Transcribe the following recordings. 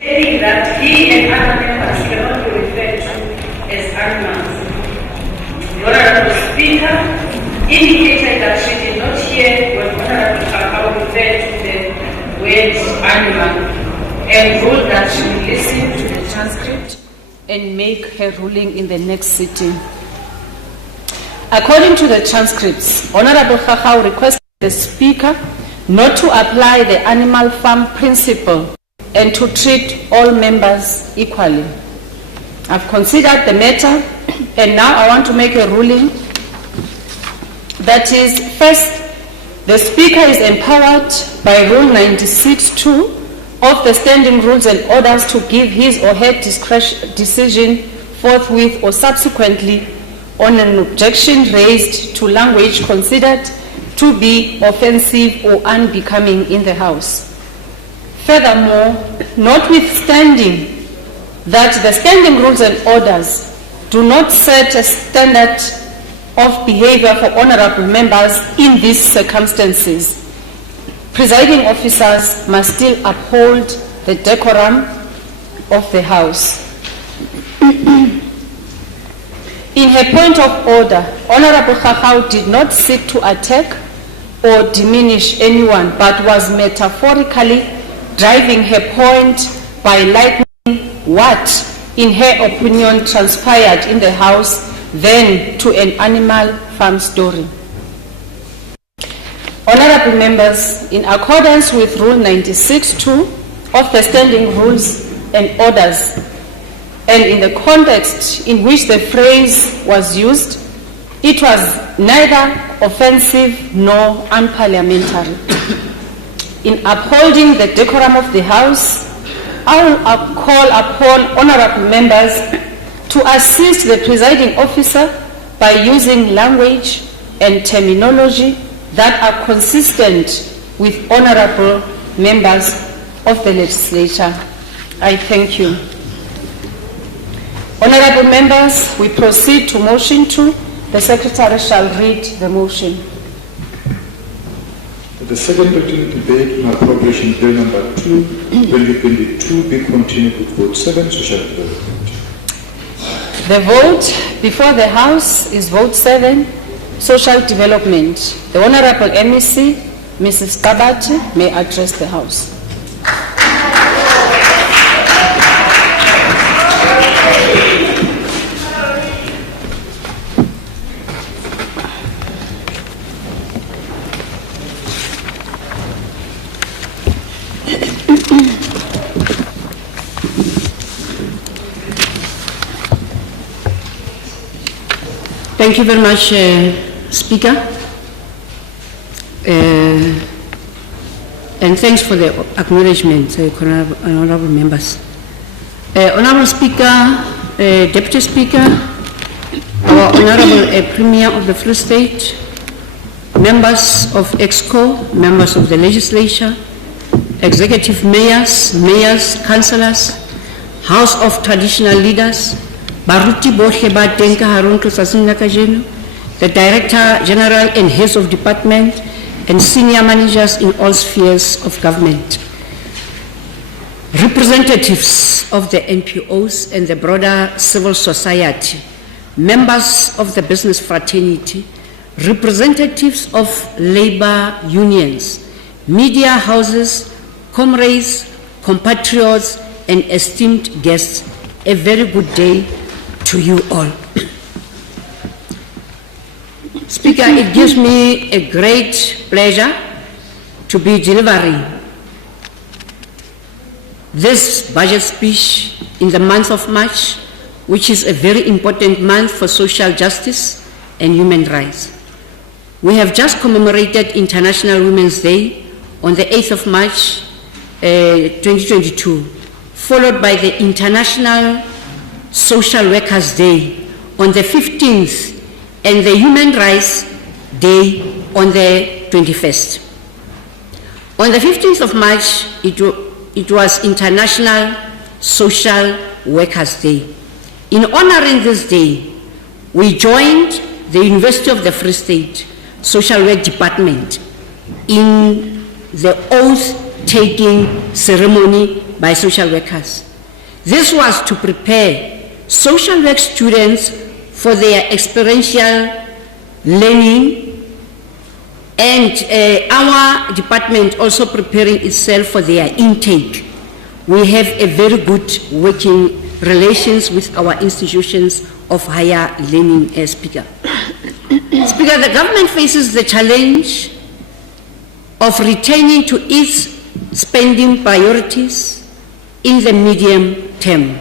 Stating that he and other members cannot be referred to as animals. The Honorable Speaker indicated that she did not hear when Honorable Kakao referred to the word animal and ruled that she will listen to the transcript and make her ruling in the next sitting. According to the transcripts, Honorable Kakao requested the Speaker not to apply the animal farm principle and to treat all members equally. I've considered the matter and now I want to make a ruling. That is, first, the Speaker is empowered by Rule 96(2) of the Standing Rules and Orders to give his or her decision forthwith or subsequently on an objection raised to language considered to be offensive or unbecoming in the House. Furthermore, notwithstanding that the Standing Rules and Orders do not set a standard of behavior for honorable members in these circumstances, presiding officers must still uphold the decorum of the House. In her point of order, Honorable Kakao did not seek to attack or diminish anyone, but was metaphorically driving her point by lightening what, in her opinion, transpired in the House then to an animal farm story. Honorable members, in accordance with Rule 96(2) of the Standing Rules and Orders, and in the context in which the phrase was used, it was neither offensive nor unparliamentary. In upholding the decorum of the House, I will call upon honorable members to assist the presiding officer by using language and terminology that are consistent with honorable members of the legislature. I thank you. Honorable members, we proceed to motion 2. The Secretary shall read the motion. The second continued debate on appropriation bill number 2, 2022 be continued with vote 7, social development. The vote before the House is vote 7, social development. The Honorable MEC, Mrs. Kabati, may address the House. Thank you very much, Speaker. And thanks for the acknowledgement, honorable members. Honorable Speaker, Deputy Speaker, our Honorable Premier of the Free State, members of EXCO, members of the legislature, executive mayors, councillors, House of Traditional Leaders, Baruti Bohe Batenka Harun Kusasina Kajenu, the Director General and heads of department, and senior managers in all spheres of government. Representatives of the NPOs and the broader civil society, members of the business fraternity, representatives of labor unions, media houses, comrades, compatriots, and esteemed guests, a very good day to you all. Speaker, it gives me a great pleasure to be delivering this budget speech in the month of March, which is a very important month for social justice and human rights. We have just commemorated International Women's Day on the 8th of March 2022, followed by the International Social Workers Day on the 15th and the Human Rights Day on the 21st. On the 15th of March, it was International Social Workers Day. In honoring this day, we joined the University of the Free State Social Work Department in the oath-taking ceremony by social workers. This was to prepare social work students for their experiential learning, and our department also preparing itself for their intake. We have a very good working relations with our institutions of higher learning, Speaker. Speaker, the government faces the challenge of returning to its spending priorities in the medium term,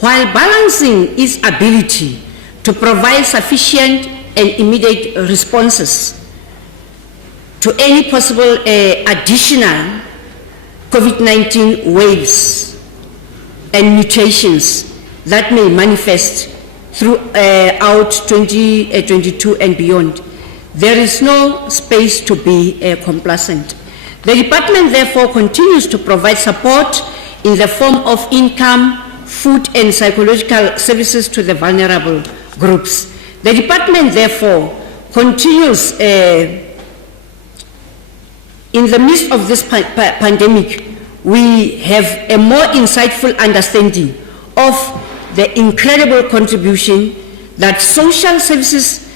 while balancing its ability to provide sufficient and immediate responses to any possible additional COVID-19 waves and mutations that may manifest throughout 2022 and beyond. There is no space to be complacent. The department therefore continues to provide support in the form of income, food and psychological services to the vulnerable groups. The department therefore continues in the midst of this pandemic. We have a more insightful understanding of the incredible contribution that social services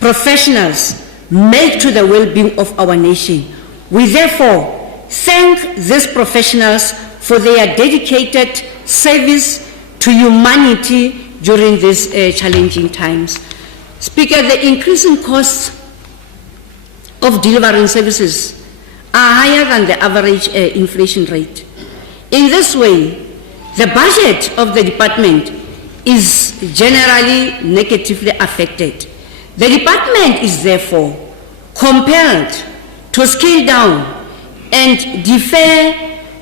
professionals make to the well-being of our nation. We therefore thank these professionals for their dedicated service to humanity during these challenging times. Speaker, the increasing costs of delivering services are higher than the average inflation rate. In this way, the budget of the department is generally negatively affected. The department is therefore compelled to scale down and defer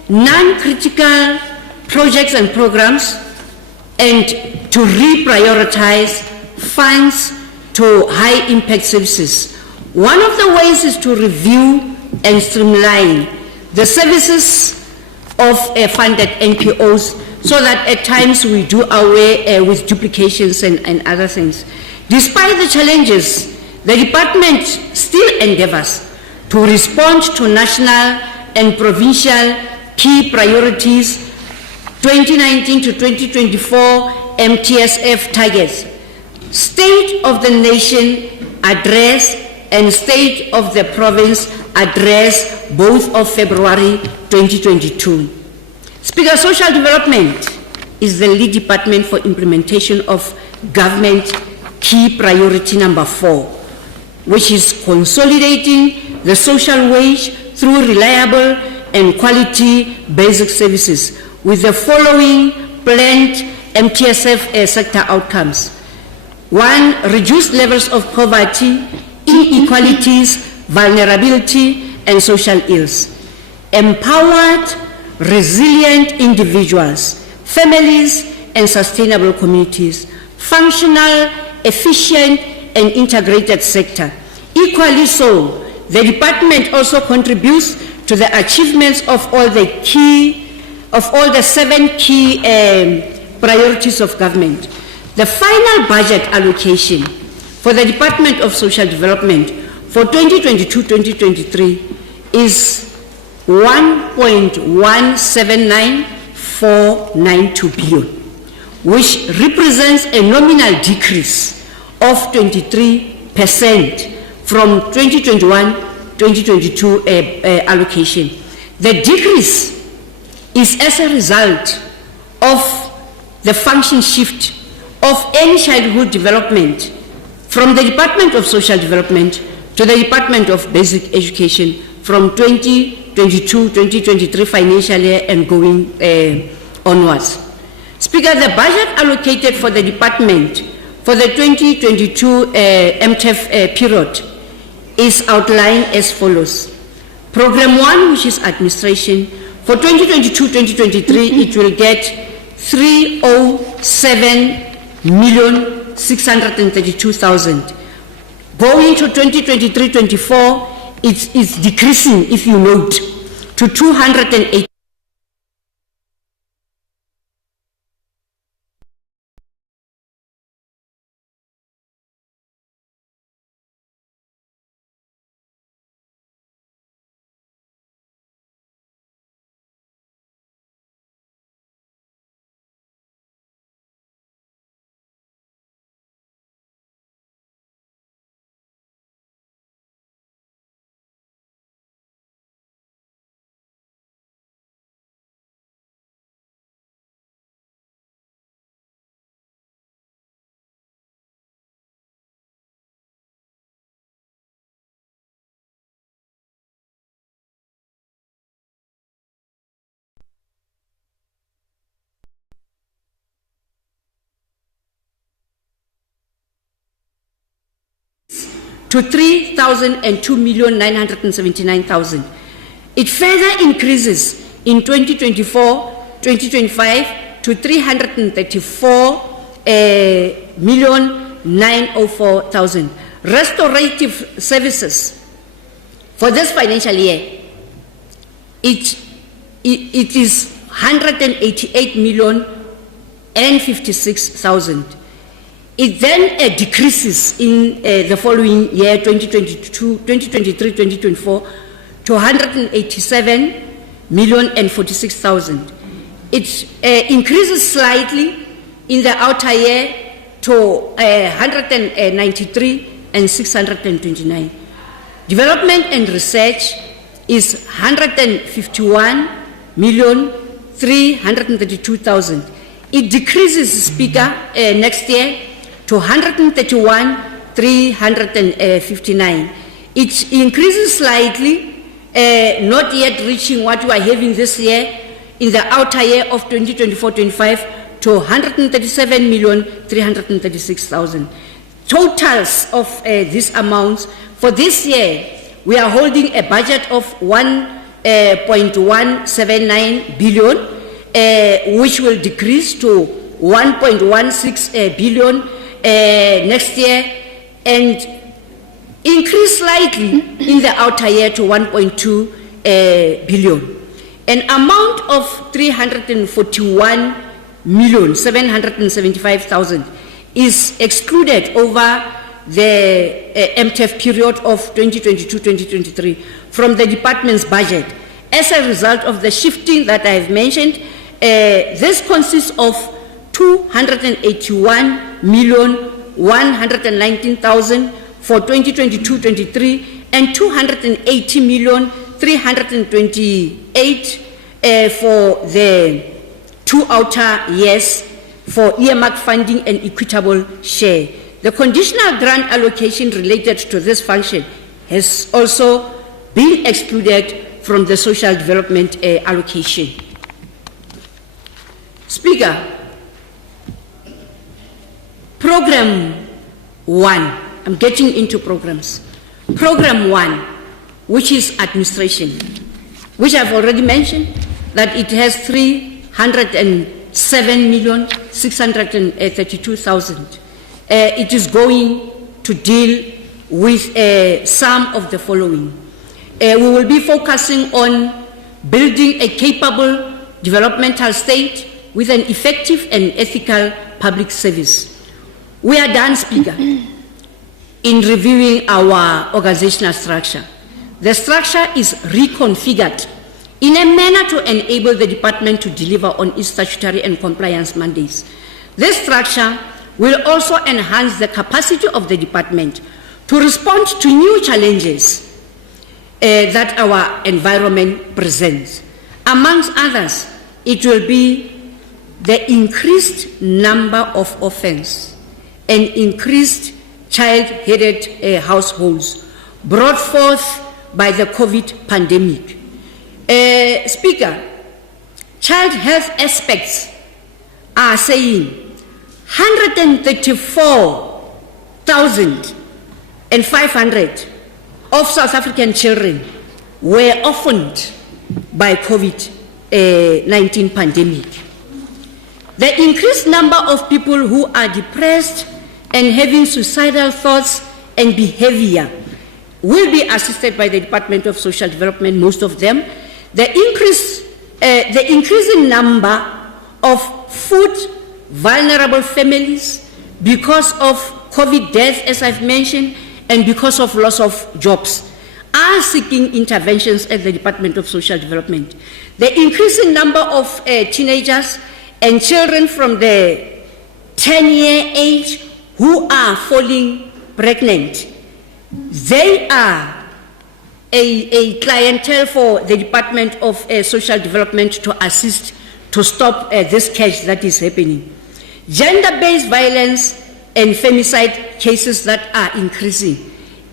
non-critical projects and programs and to reprioritize funds to high-impact services. One of the ways is to review and streamline the services of funded NPOs so that at times we do away with duplications and other things. Despite the challenges, the department still endeavors to respond to national and provincial key priorities, 2019 to 2024 MTSF targets, State of the Nation Address and State of the Province Address, both of February 2022. Speaker, social development is the lead department for implementation of government key priority number 4, which is consolidating the social wage through reliable and quality basic services with the following planned MTSF sector outcomes. 1, reduce levels of poverty, inequalities, vulnerability, and social ills. Empowered, resilient individuals, families, and sustainable communities. Functional, efficient, and integrated sector. Equally so, the department also contributes to the achievements of all the 7 key priorities of government. The final budget allocation for the Department of Social Development for 2022-2023 is 1.179492 billion, which represents a nominal decrease of 23% from 2021-2022 allocation. The decrease is as a result of the function shift of early childhood development from the Department of Social Development to the Department of Basic Education from 2022-2023 financial year and going onwards. Speaker, the budget allocated for the department for the 2022 MTEF period is outlined as follows. Program 1, which is administration, for 2022-2023, it will get 307,632,000. Going to 2023-24, it is decreasing, if you note, to 208. to 3,002,979,000. It further increases in 2024-2025 to 334,904,000. Restorative services for this financial year, it is 188,056,000. It then decreases in the following year, 2023-2024, to 187,046,000. It increases slightly in the outer year to 193,629. Development and research is 151,332,000. It decreases, Speaker, next year to 131,359. It increases slightly, not yet reaching what you are having this year in the outer year of 2024-25 to 137,336,000. Totals of these amounts for this year, we are holding a budget of 1.179 billion, which will decrease to 1.16 billion next year, and increase slightly in the outer year to 1.2 billion. An amount of 341,775,000 is excluded over the MTF period of 2022-2023 from the department's budget. As a result of the shifting that I have mentioned, this consists of 281,119,000 for 2022-23 and 280,328,000 for the 2 outer years for earmark funding and equitable share. The conditional grant allocation related to this function has also been excluded from the social development allocation. Speaker, Program 1, I'm getting into programs. Program 1, which is administration, which I've already mentioned, that it has 307,632,000. It is going to deal with some of the following. We will be focusing on building a capable developmental state with an effective and ethical public service. We are done, Speaker, in reviewing our organizational structure. The structure is reconfigured in a manner to enable the department to deliver on its statutory and compliance mandates. This structure will also enhance the capacity of the department to respond to new challenges that our environment presents. Amongst others, it will be the increased number of orphans and increased child-headed households brought forth by the COVID pandemic. Speaker, child health aspects are saying 134,500 of South African children were orphaned by COVID-19 pandemic. The increased number of people who are depressed and having suicidal thoughts and behavior will be assisted by the Department of Social Development, most of them. The increasing number of food vulnerable families because of COVID deaths, as I've mentioned, and because of loss of jobs, are seeking interventions at the Department of Social Development. The increasing number of teenagers and children from the 10-year age who are falling pregnant, they are a clientele for the Department of Social Development to assist to stop this scourge that is happening. Gender-based violence and femicide cases that are increasing.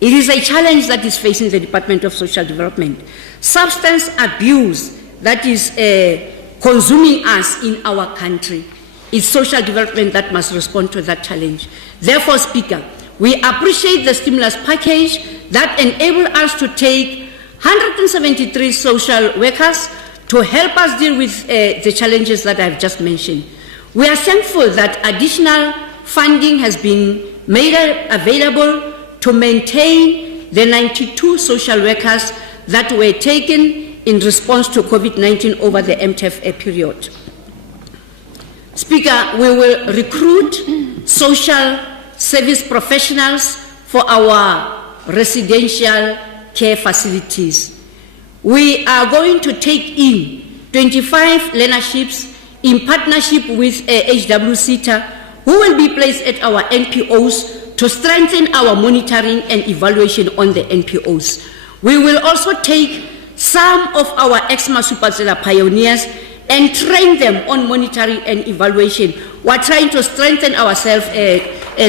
It is a challenge that is facing the Department of Social Development. Substance abuse that is consuming us in our country. It's social development that must respond to that challenge. Therefore, Speaker, We appreciate the stimulus package that enabled us to take 173 social workers to help us deal with the challenges that I've just mentioned. We are thankful that additional funding has been made available to maintain the 92 social workers that were taken in response to COVID-19 over the MTF period. Speaker, we will recruit social service professionals for our residential care facilities. We are going to take in 25 learnerships in partnership with HWCTA, who will be placed at our NPOs to strengthen our monitoring and evaluation on the NPOs. We will also take some of our ex-Masupatela pioneers and train them on monitoring and evaluation. We're trying to strengthen ourselves,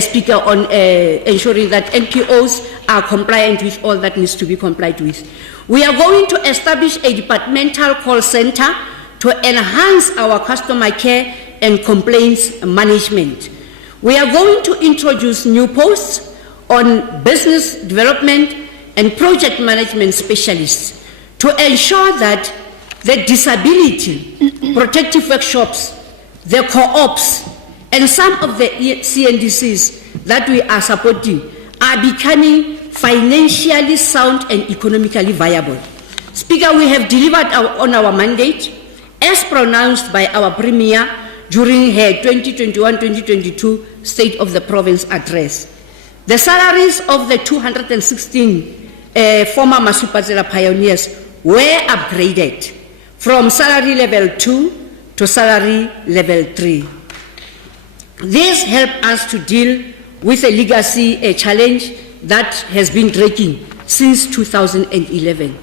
Speaker, on ensuring that NPOs are compliant with all that needs to be complied with. We are going to establish a departmental call center to enhance our customer care and complaints management. We are going to introduce new posts on business development and project management specialists to ensure that the disability protective workshops, the co-ops, and some of the CNDCs that we are supporting are becoming financially sound and economically viable. Speaker, we have delivered on our mandate as pronounced by our Premier during her 2021-2022 State of the Province address. The salaries of the 216 former Masupatela pioneers were upgraded from salary level 2 to salary level 3. This helped us to deal with a legacy challenge that has been dragging since 2011.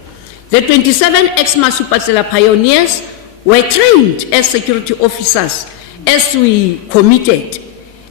The 27 ex-Masupatela pioneers were trained as security officers as we committed,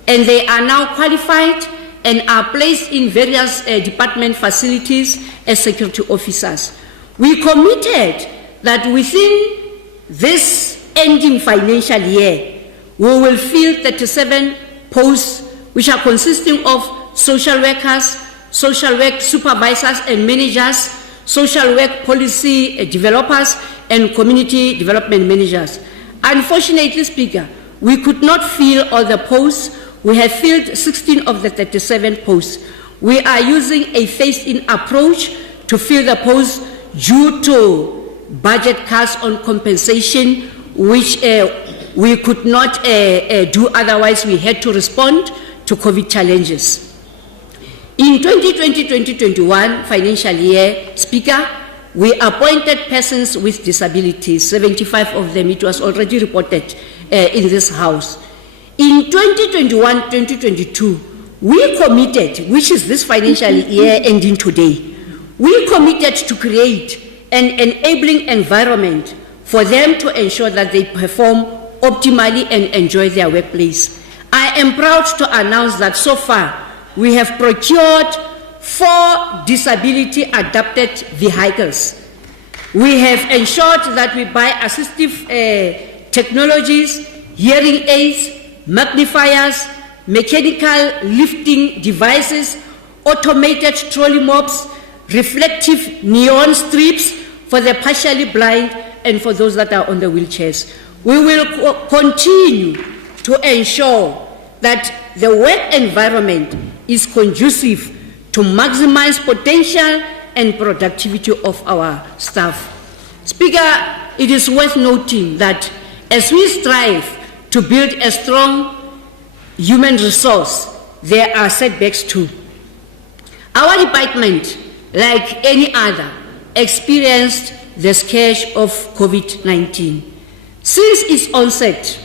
and they are now qualified and are placed in various department facilities as security officers. We committed that within this ending financial year, we will fill 37 posts which are consisting of social workers, social work supervisors and managers, social work policy developers, and community development managers. Unfortunately, Speaker, we could not fill all the posts. We have filled 16 of the 37 posts. We are using a phased-in approach to fill the posts due to budget cuts on compensation, which we could not do otherwise. We had to respond to COVID challenges. In 2020-2021 financial year, Speaker, we appointed persons with disabilities, 75 of them. It was already reported in this House. In 2021-2022, we committed, which is this financial year ending today, we committed to create an enabling environment for them to ensure that they perform optimally and enjoy their workplace. I am proud to announce that so far we have procured 4 disability-adapted vehicles. We have ensured that we buy assistive technologies, hearing aids, magnifiers, mechanical lifting devices, automated trolley mops, reflective neon strips for the partially blind and for those that are on the wheelchairs. We will continue to ensure that the work environment is conducive to maximize potential and productivity of our staff. Speaker, it is worth noting that as we strive to build a strong human resource, there are setbacks too. Our department, like any other, experienced the scourge of COVID-19. Since its onset,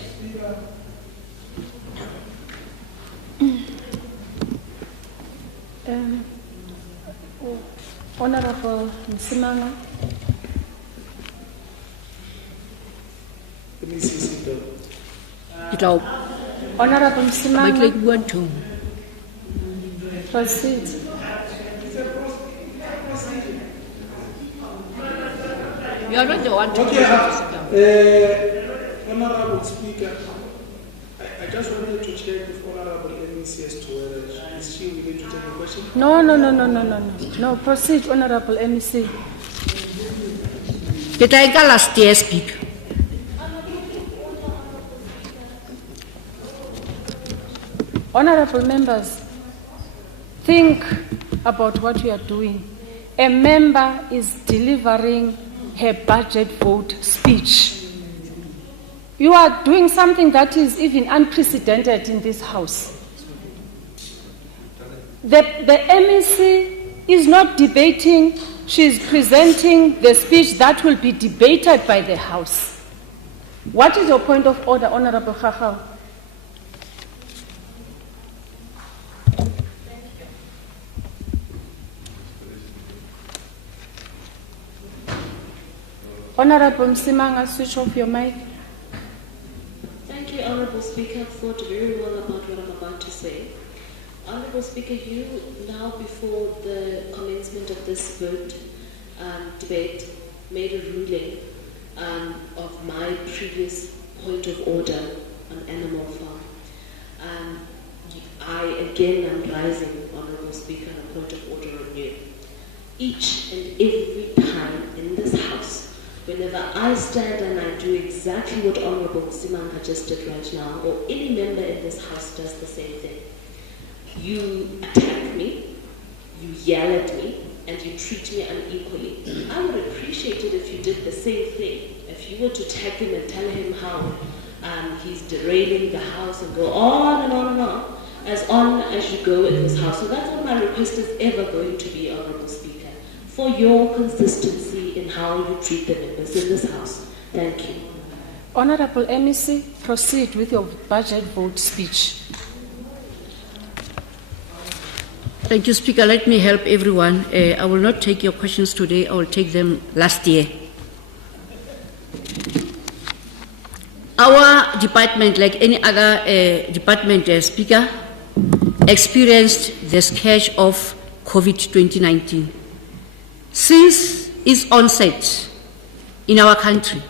Honorable Msimanga. Honorable Msimanga. Proceed. You are not the one to Okay, Honorable Speaker, I just wanted to check with Honorable MEC as to whether is she willing to take the question? No, proceed, Honorable MEC. Ke tla nka last year, Speaker. Honorable members, think about what you are doing. A member is delivering her budget vote speech. You are doing something that is even unprecedented in this House. The MEC is not debating, she is presenting the speech that will be debated by the House. What is your point of order, Honorable Khachau? Honorable Msimanga, switch off your mic. Thank you, Honorable Speaker, thought very well about what I'm about to say. Honorable Speaker, you now before the commencement of this vote debate made a ruling of my previous point of order on Animal Farm. I again am rising, Honorable Speaker, on a point of order on you. Each and every time in this House, whenever I stand and I do exactly what Honorable Simanga just did right now, or any member in this House does the same thing, you attack me, you yell at me, and you treat me unequally. I would appreciate it if you did the same thing. If you were to tag him and tell him how he's derailing the House and go on and on and on as you go in this House. So that's what my request is ever going to be, Honorable Speaker, for your consistency in how you treat the members in this House. Thank you. Honorable MEC, proceed with your budget vote speech. Thank you, Speaker. Let me help everyone. I will not take your questions today. I will take them last year. Our department, like any other department, Speaker, experienced the scourge of COVID-2019. Since its onset in our country,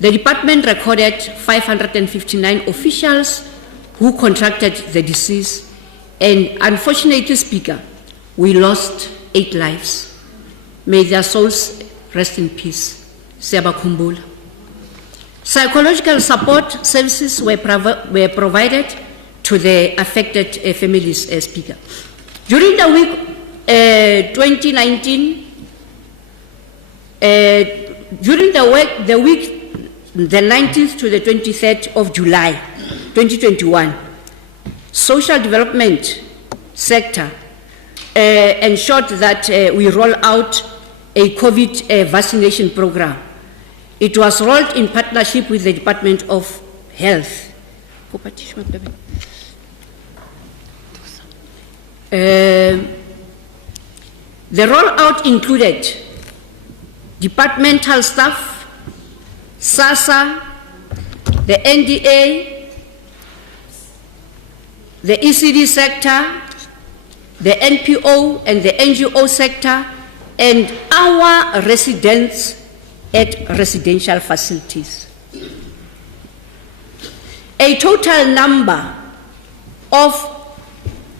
the department recorded 559 officials who contracted the disease, and unfortunately, Speaker, we lost 8 lives. May their souls rest in peace. Siyabakhumbula. Psychological support services were provided to the affected families, Speaker. During the week 2019, during the week the 19th to the 23rd of July 2021, social development sector ensured that we roll out a COVID vaccination program. It was rolled in partnership with the Department of Health. The rollout included departmental staff, SASA, the NDA, the ECD sector, the NPO and the NGO sector, and our residents at residential facilities. A total number of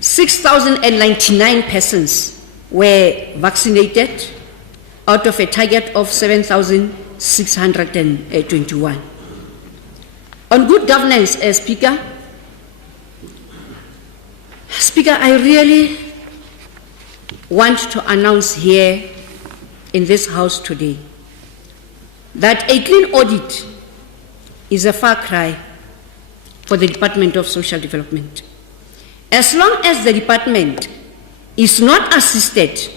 6,099 persons were vaccinated out of a target of 7,621. On good governance, Speaker, I really want to announce here in this House today that a clean audit is a far cry for the Department of Social Development. As long as the department is not assisted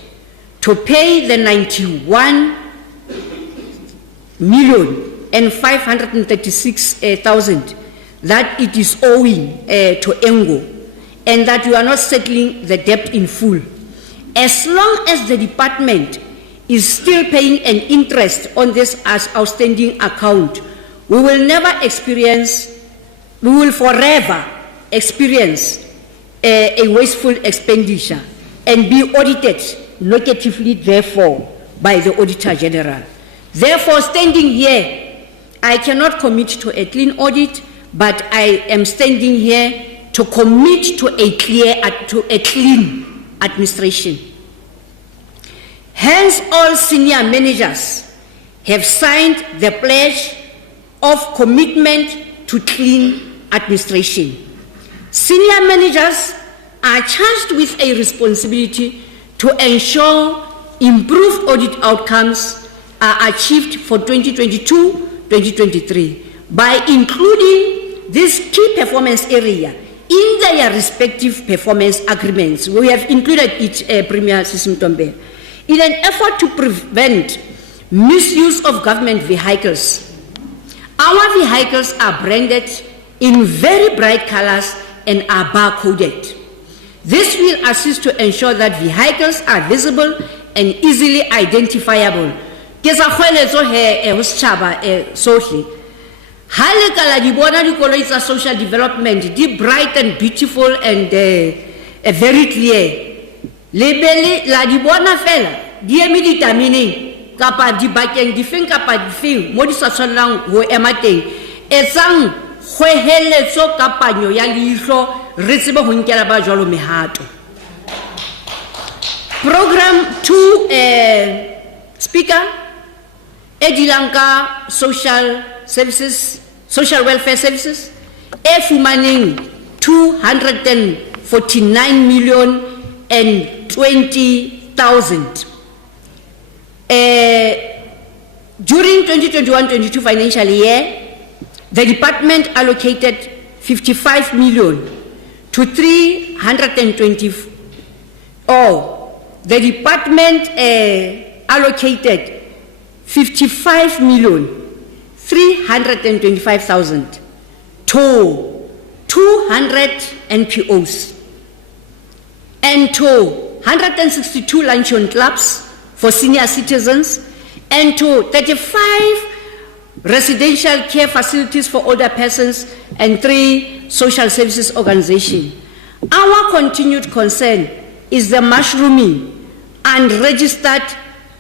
to pay the 91,536,000 that it is owing to ENGO, and that we are not settling the debt in full, as long as the department is still paying an interest on this as outstanding account, we will forever experience a wasteful expenditure and be audited negatively, therefore, by the Auditor General. Therefore, standing here, I cannot commit to a clean audit, but I am standing here to commit to a clean administration. Hence, all senior managers have signed the pledge of commitment to clean administration. Senior managers are charged with a responsibility to ensure improved audit outcomes are achieved for 2022-2023 by including this key performance area in their respective performance agreements. We have included it, Premier Sisimtombe, in an effort to prevent misuse of government vehicles. Our vehicles are branded in very bright colors and are barcoded. This will assist to ensure that vehicles are visible and easily identifiable. Kesa khwelezo he ho setjhaba sohle. Ha le kala di bona dikoloi tsa social development di bright and beautiful and very clear. Lebele la di bona fela di eme ditameneng kapa dibakeng difeng kapa difeng mo di sa tshwanelang ho ema teng etsang kgweheletso ka panyo ya leihlo re tsebe ho nkela ba jwalo mehato. Program 2 speaker Edilanka social welfare services fumaning 249,020,000 during 2021-22 financial year. The department allocated 55 million to 320. The department allocated 55,325,000 to 200 NPOs and to 162 luncheon clubs for senior citizens and to 35 residential care facilities for older persons and 3 social services organizations. Our continued concern is the mushrooming and registered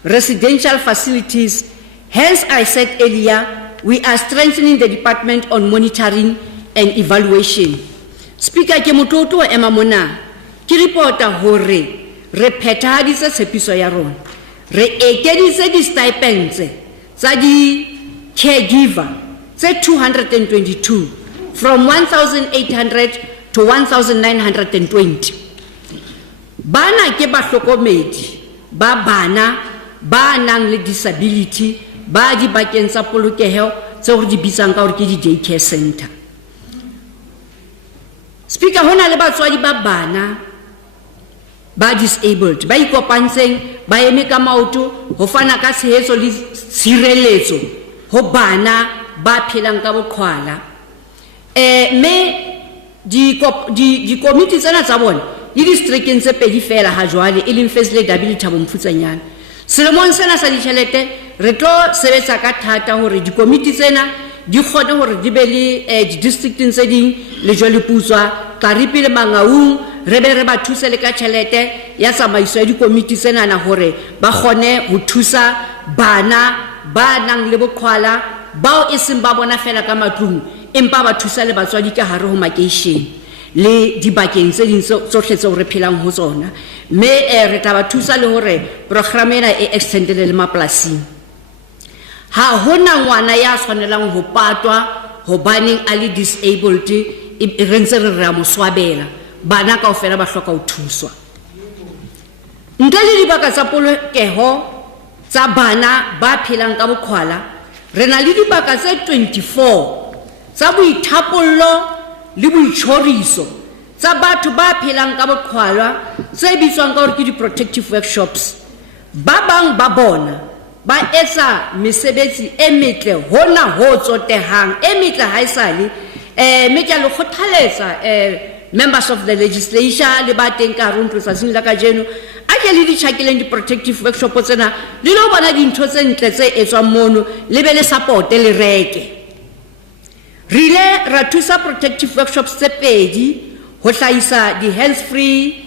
residential facilities. Hence, I said earlier, we are strengthening the department on monitoring and evaluation. Speaker ke mototo ema mona ki reporta hore re phethahaditse tshepiso ya rona re ekeditse di stipends tsa di caregiver tse 222 from 1,800 to 1,920. Bana ke bahlokomedi ba bana ba nang le disability ba di bakeng tsa polokeho tse go di bitsang ka gore ke di daycare center. Speaker, hona le batswadi ba bana ba disabled ba ikopantseng ba eme ka maoto ho fana ka tshehetso le tshireletso ho bana ba phelang ka boqhwala. Me di committee tsena tsa bona di districteng tse pedi fela ha jwale e leng First Lady Thabo Mofutshanyane. Selemong sena sa ditjhelete re tlo sebetsa ka thata hore di committee tsena di kgone hore di be le di districteng tse ding le jwale putswa Karipi le Mangaung re be re ba thusa le ka tjhelete ya tsamaiso ya di committee tsena na hore ba kgone ho thusa bana ba nang le boqhwala bao e seng ba bona fela ka matlung empa ba thusa le batswadi ka hare ho makeishene le dibakeng tse ding tsohle tseo re phelang ho tsona. Me re tla ba thusa le hore program ena e extendele le mapolasing. Ha hona ngwana ya tshwanelang ho patwa hobaneng a le disabled re ntse re ra moswabela bana kaofela ba hloka ho thuswa. Ntle le dibaka tsa polokeho tsa bana ba phelang ka boqhwala re na le dibaka tse 24 tsa boithapollo le boitshoriso tsa batho ba phelang ka boqhwala tse bitswang ka hore ke di-protective workshops. Ba bang ba bona ba etsa mesebetsi e metle hona ho tsotehang e metle ha esale me ke le kgothaletsa members of the legislature le ba teng ka rona tsatsing la kajeno a ke le di tjhakeleng di-protective workshop tsena le lo bona dintho tse ntle tse etswang mono le be le support le reke. Re ile ra thusa protective workshops tse pedi ho hlahisa di hands free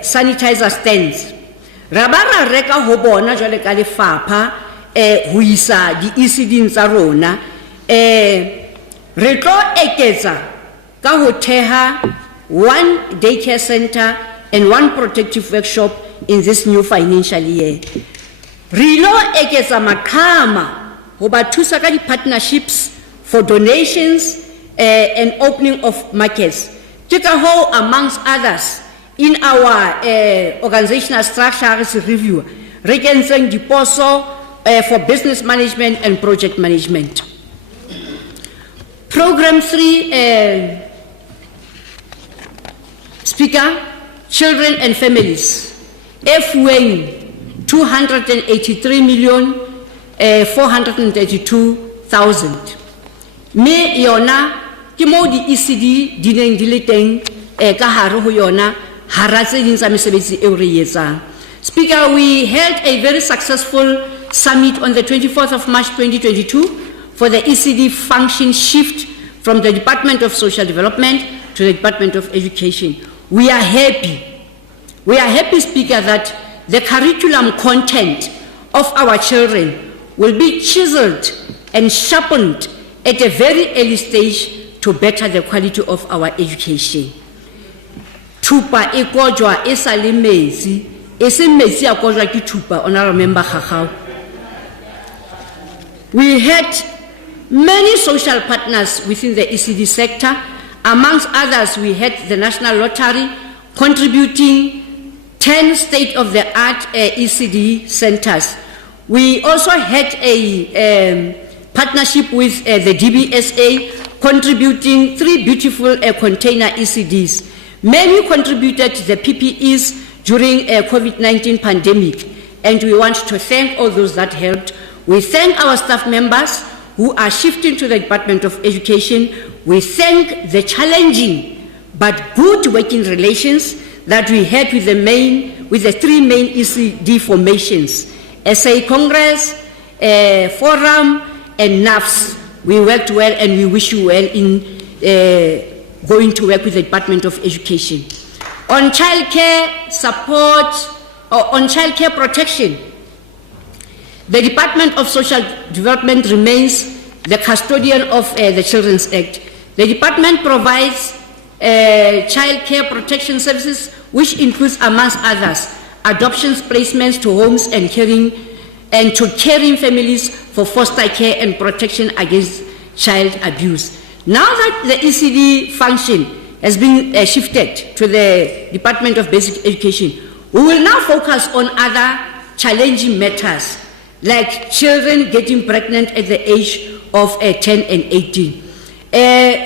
sanitizer stands. Ra ba ra reka ho bona jwale ka lefapha ho isa di ECD tsa rona Re tlo eketsa ka ho theha 1 daycare center and 1 protective workshop in this new financial year. Re lo eketsa maqhama ho ba thusa ka di-partnerships for donations and opening of markets. Ke ka ho, amongst others, in our organizational structures review, re kentseng diposo for business management and project management. Program 3, Speaker, children and families, FWAN 283,432,000. Me yona ke mo di ECD di neng di le teng ka hare ho yona hara tse ding tsa mesebetsi eo re etsang. Speaker, we held a very successful summit on the 24th of March 2022 for the ECD function shift from the Department of Social Development to the Department of Education. We are happy. We are happy, Speaker, that the curriculum content of our children will be chiseled and sharpened at a very early stage to better the quality of our education. Thupa e kojwa e sa le metsi, e se metsi a kojwa ke thupa, honorable member Khakgau. We had many social partners within the ECD sector. Amongst others, we had the National Lottery contributing 10 state-of-the-art ECD centers. We also had a partnership with the DBSA contributing 3 beautiful container ECDs. Many contributed to the PPEs during COVID-19 pandemic, and we want to thank all those that helped. We thank our staff members who are shifting to the Department of Education. We thank the challenging but good working relations that we had with the 3 main ECD formations, SA Congress, Forum, and NAFS. We worked well, and we wish you well in going to work with the Department of Education. On childcare support, or on childcare protection, the Department of Social Development remains the custodian of the Children's Act. The department provides child care protection services, which includes, amongst others, adoptions, placements to homes and to caring families for foster care and protection against child abuse. Now that the ECD function has been shifted to the Department of Basic Education, we will now focus on other challenging matters, like children getting pregnant at the age of 10 and 18.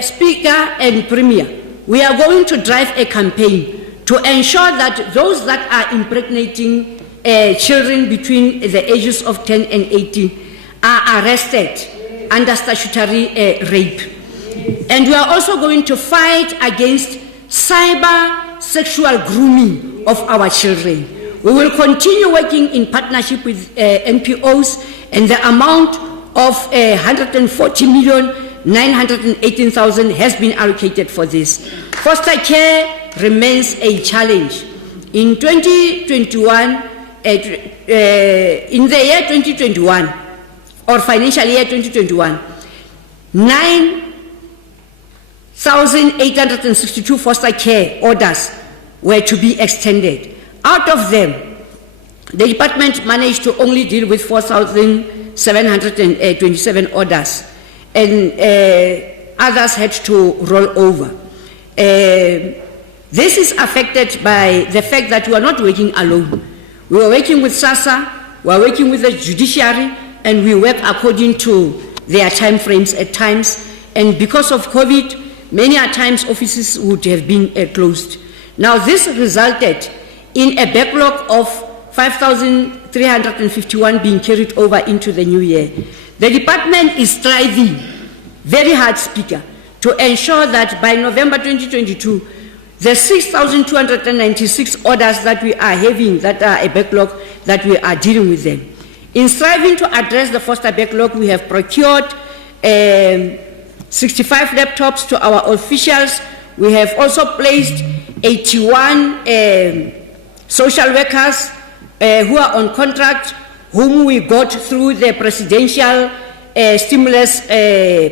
Speaker and Premier, we are going to drive a campaign to ensure that those that are impregnating children between the ages of 10 and 18 are arrested under statutory rape. And we are also going to fight against cyber sexual grooming of our children. We will continue working in partnership with NPOs, and the amount of 140,918,000 has been allocated for this. Foster care remains a challenge. In 2021, in the year 2021, or financial year 2021, 9,862 foster care orders were to be extended. Out of them, the department managed to only deal with 4,727 orders, and others had to roll over. This is affected by the fact that we are not working alone. We are working with SASSA, we are working with the judiciary, and we work according to their time frames at times. And because of COVID, many a times offices would have been closed. Now this resulted in a backlog of 5,351 being carried over into the new year. The department is striving very hard, Speaker, to ensure that by November 2022, the 6,296 orders that we are having that are a backlog, that we are dealing with them. In striving to address the foster backlog, we have procured 65 laptops to our officials. We have also placed 81 social workers who are on contract, whom we got through the presidential stimulus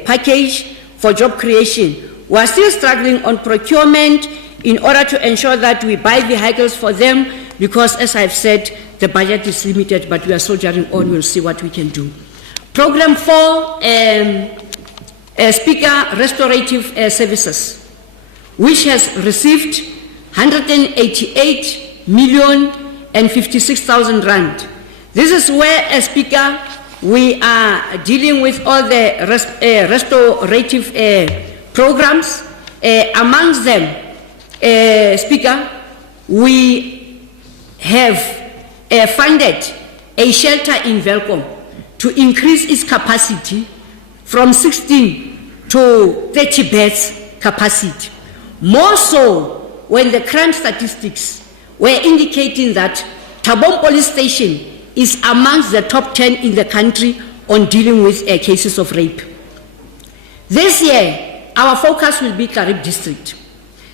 package. for job creation. We are still struggling on procurement in order to ensure that we buy vehicles for them because, as I've said, the budget is limited, but we are soldiering on. We'll see what we can do. Program 4, Speaker, Restorative Services, which has received 188,056,000 rand. This is where, as Speaker, we are dealing with all the restorative programs. Amongst them, Speaker, we have funded a shelter in Velkom to increase its capacity from 16 to 30 beds capacity. More so when the crime statistics were indicating that Tabon Police Station is amongst the top 10 in the country on dealing with cases of rape. This year, our focus will be Karib District.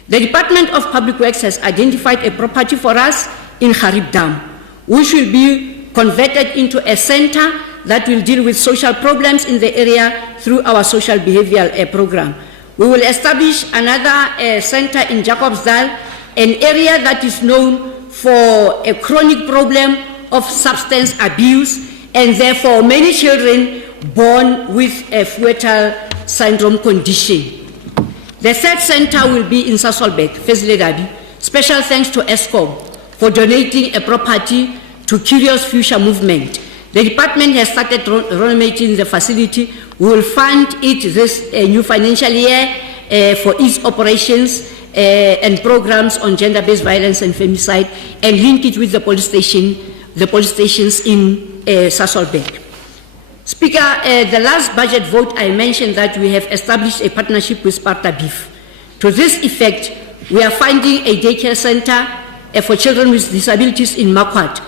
The Department of Public Works has identified a property for us in Karib Dam, which will be converted into a center that will deal with social problems in the area through our social behavioral program. We will establish another center in Jacobsdal, an area that is known for a chronic problem of substance abuse, and therefore many children born with a fetal syndrome condition. The third center will be in Sasolburg, Fezledabi. Special thanks to ESCOM for donating a property to Curious Future Movement. The department has started renovating the facility. We will fund it this new financial year for its operations and programs on gender-based violence and femicide, and link it with the police stations in Sasolburg. Speaker, the last budget vote I mentioned that we have established a partnership with Sparta Beef. To this effect, we are funding a daycare center for children with disabilities in Makwat,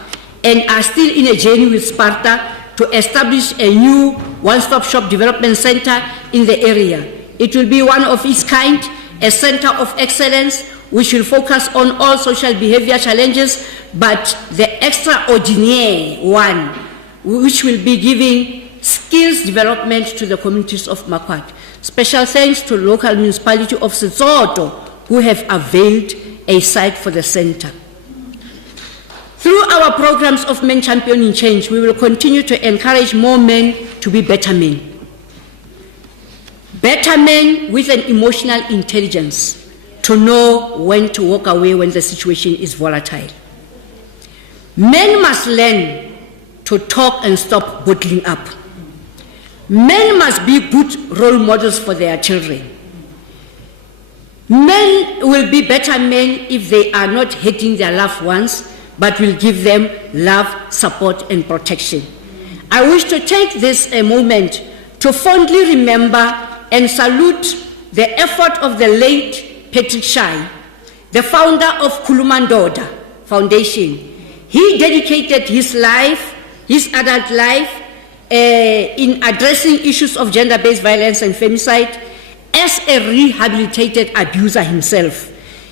and are still in a journey with Sparta to establish a new one-stop shop development center in the area. It will be one of its kind, a center of excellence which will focus on all social behavior challenges, but the extraordinary one, which will be giving skills development to the communities of Makwat. Special thanks to local municipality of Setsoto, who have availed a site for the center. Through our programs of Men Championing Change, we will continue to encourage more men to be better men. Better men with an emotional intelligence to know when to walk away when the situation is volatile. Men must learn to talk and stop bottling up. Men must be good role models for their children. Men will be better men if they are not hating their loved ones, but will give them love, support, and protection. I wish to take this moment to fondly remember and salute the effort of the late Patrick Shai, the founder of Kulumandoda Foundation. He dedicated his life, his adult life, in addressing issues of gender-based violence and femicide as a rehabilitated abuser himself.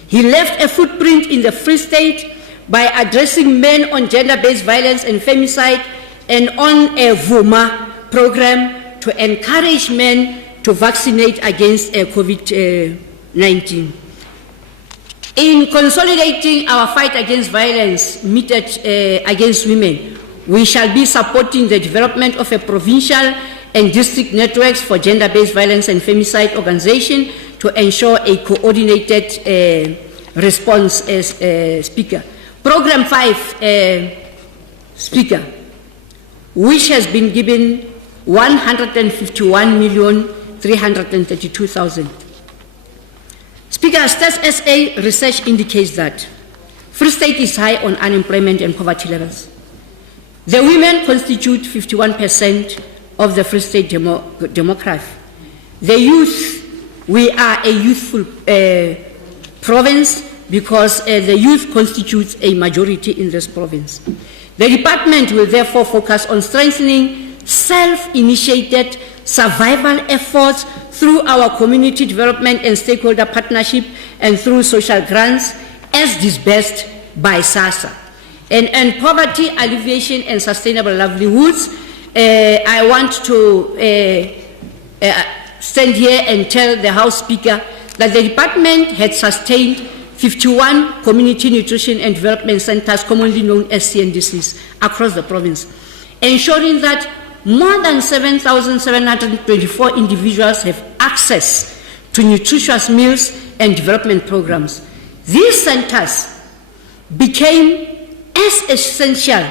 He left a footprint in the Free State by addressing men on gender-based violence and femicide, and on a VUMA program to encourage men to vaccinate against COVID-19. In consolidating our fight against violence meted against women, we shall be supporting the development of a provincial and district networks for gender-based violence and femicide organization to ensure a coordinated response as Speaker. Program 5, Speaker, which has been given 151,332,000. Speaker, Stats SA research indicates that Free State is high on unemployment and poverty levels. The women constitute 51% of the Free State demography. The youth, we are a youthful province because the youth constitutes a majority in this province. The department will therefore focus on strengthening self-initiated survival efforts through our community development and stakeholder partnership and through social grants as disbursed by SASSA. And poverty alleviation and sustainable livelihoods, I want to stand here and tell the House Speaker that the department had sustained 51 community nutrition and development centers, commonly known as CNDCs, across the province, ensuring that more than 7,724 individuals have access to nutritious meals and development programs. These centers became as essential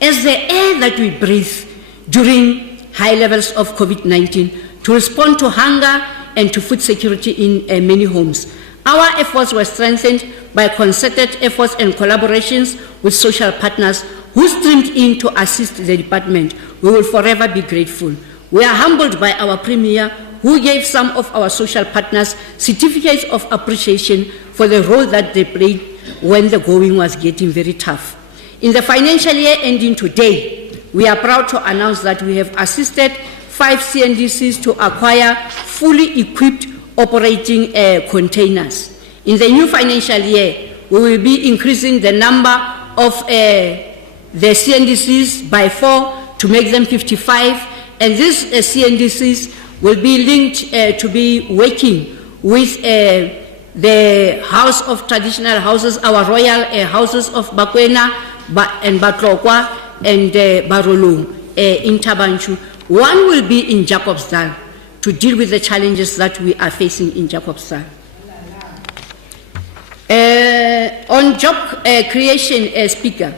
as the air that we breathe during high levels of COVID-19 to respond to hunger and to food security in many homes. Our efforts were strengthened by concerted efforts and collaborations with social partners who streamed in to assist the department. We will forever be grateful. We are humbled by our Premier, who gave some of our social partners certificates of appreciation for the role that they played when the going was getting very tough. In the financial year ending today, we are proud to announce that we have assisted 5 CNDCs to acquire fully equipped operating containers. In the new financial year, we will be increasing the number of the CNDCs by 4 to make them 55, and these CNDCs will be linked to be working with the House of Traditional Houses, our royal houses of Bakwena and Batlokwa and Barolong in Tabanchu. One will be in Jacobsdal to deal with the challenges that we are facing in Jacobsdal. On job creation, Speaker,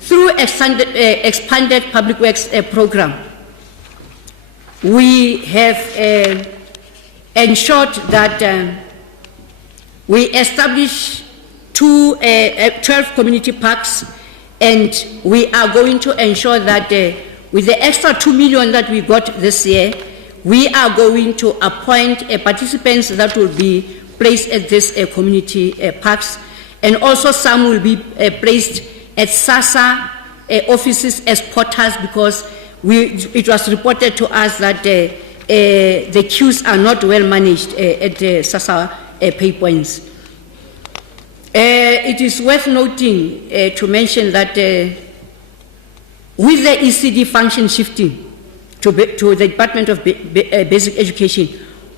through expanded public works program, we have ensured that we establish 12 community parks, and we are going to ensure that with the extra 2 million that we got this year, we are going to appoint participants that will be placed at these community parks, and also some will be placed at SASA offices as porters, because it was reported to us that the queues are not well managed at the SASA pay points. It is worth noting to mention that with the ECD function shifting to the Department of Basic Education,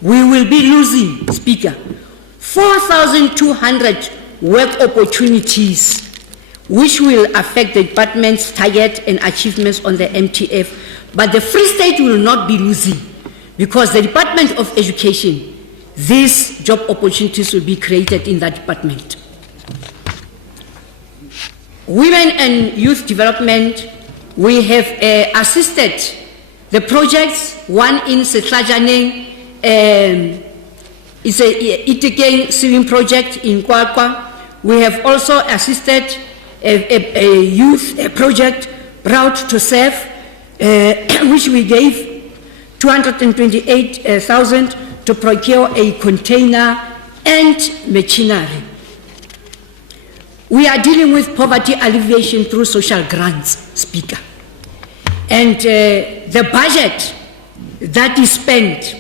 we will be losing, Speaker, 4,200 work opportunities, which will affect the department's target and achievements on the MTF. But the Free State will not be losing, because the Department of Education, these job opportunities will be created in that department. Women and youth development, we have assisted the projects, one in Setlajaneng, it's a Itikeng swimming project in Kwakwa. We have also assisted a youth project, Proud to Serve, which we gave 228,000 to procure a container and machinery. We are dealing with poverty alleviation through social grants, Speaker. And the budget that is spent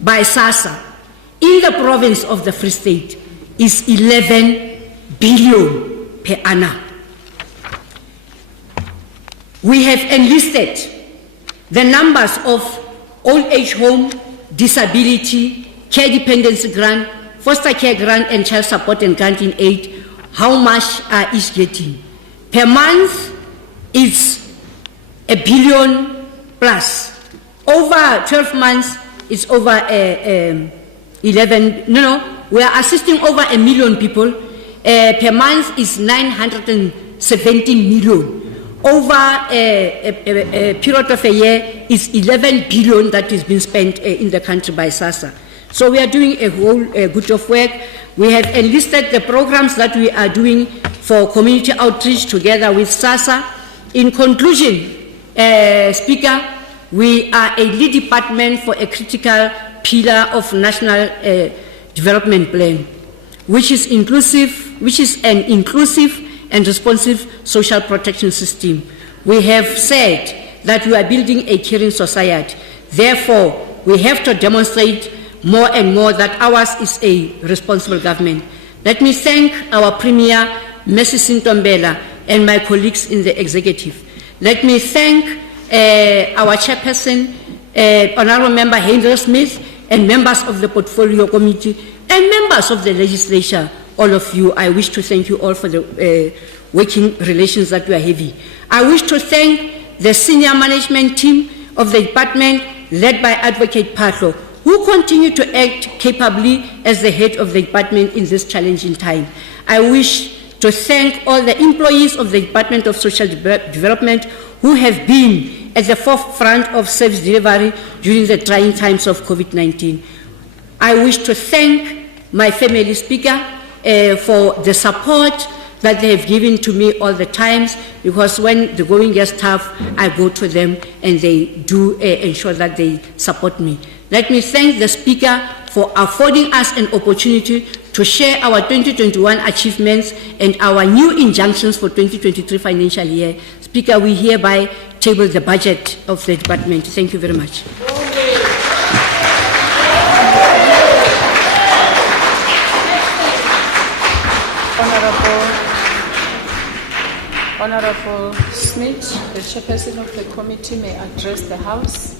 by SASA in the province of the Free State is 11 billion per annum. We have enlisted the numbers of old age home, disability, care dependency grant, foster care grant, and child support and grant in aid. How much are each getting? Per month, it's 1 billion plus. Over 12 months, it's over 11. No, we are assisting over 1 million people. Per month is 917 million. Over a period of a year is 11 billion that is being spent in the country by SASA. So we are doing a whole good of work. We have enlisted the programs that we are doing for community outreach together with SASA. In conclusion, Speaker, we are a lead department for a critical pillar of national development plan, which is an inclusive and responsive social protection system. We have said that we are building a caring society. Therefore, we have to demonstrate more and more that ours is a responsible government. Let me thank our Premier, Mrs. Sintombela, and my colleagues in the executive. Let me thank our chairperson, Honorable Member Hazel Smith, and members of the Portfolio Committee, and members of the legislature, all of you, I wish to thank you all for the working relations that we are having. I wish to thank the senior management team of the department, led by Advocate Patlo, who continue to act capably as the head of the department in this challenging time. I wish to thank all the employees of the Department of Social Development who have been at the forefront of service delivery during the trying times of COVID-19. I wish to thank my family speaker for the support that they have given to me all the times, because when the going gets tough, I go to them and they do ensure that they support me. Let me thank the speaker for affording us an opportunity to share our 2021 achievements and our new injunctions for 2023 financial year. Speaker, we hereby table the budget of the department. Thank you very much. Honorable Smith, the chairperson of the committee, may address the House.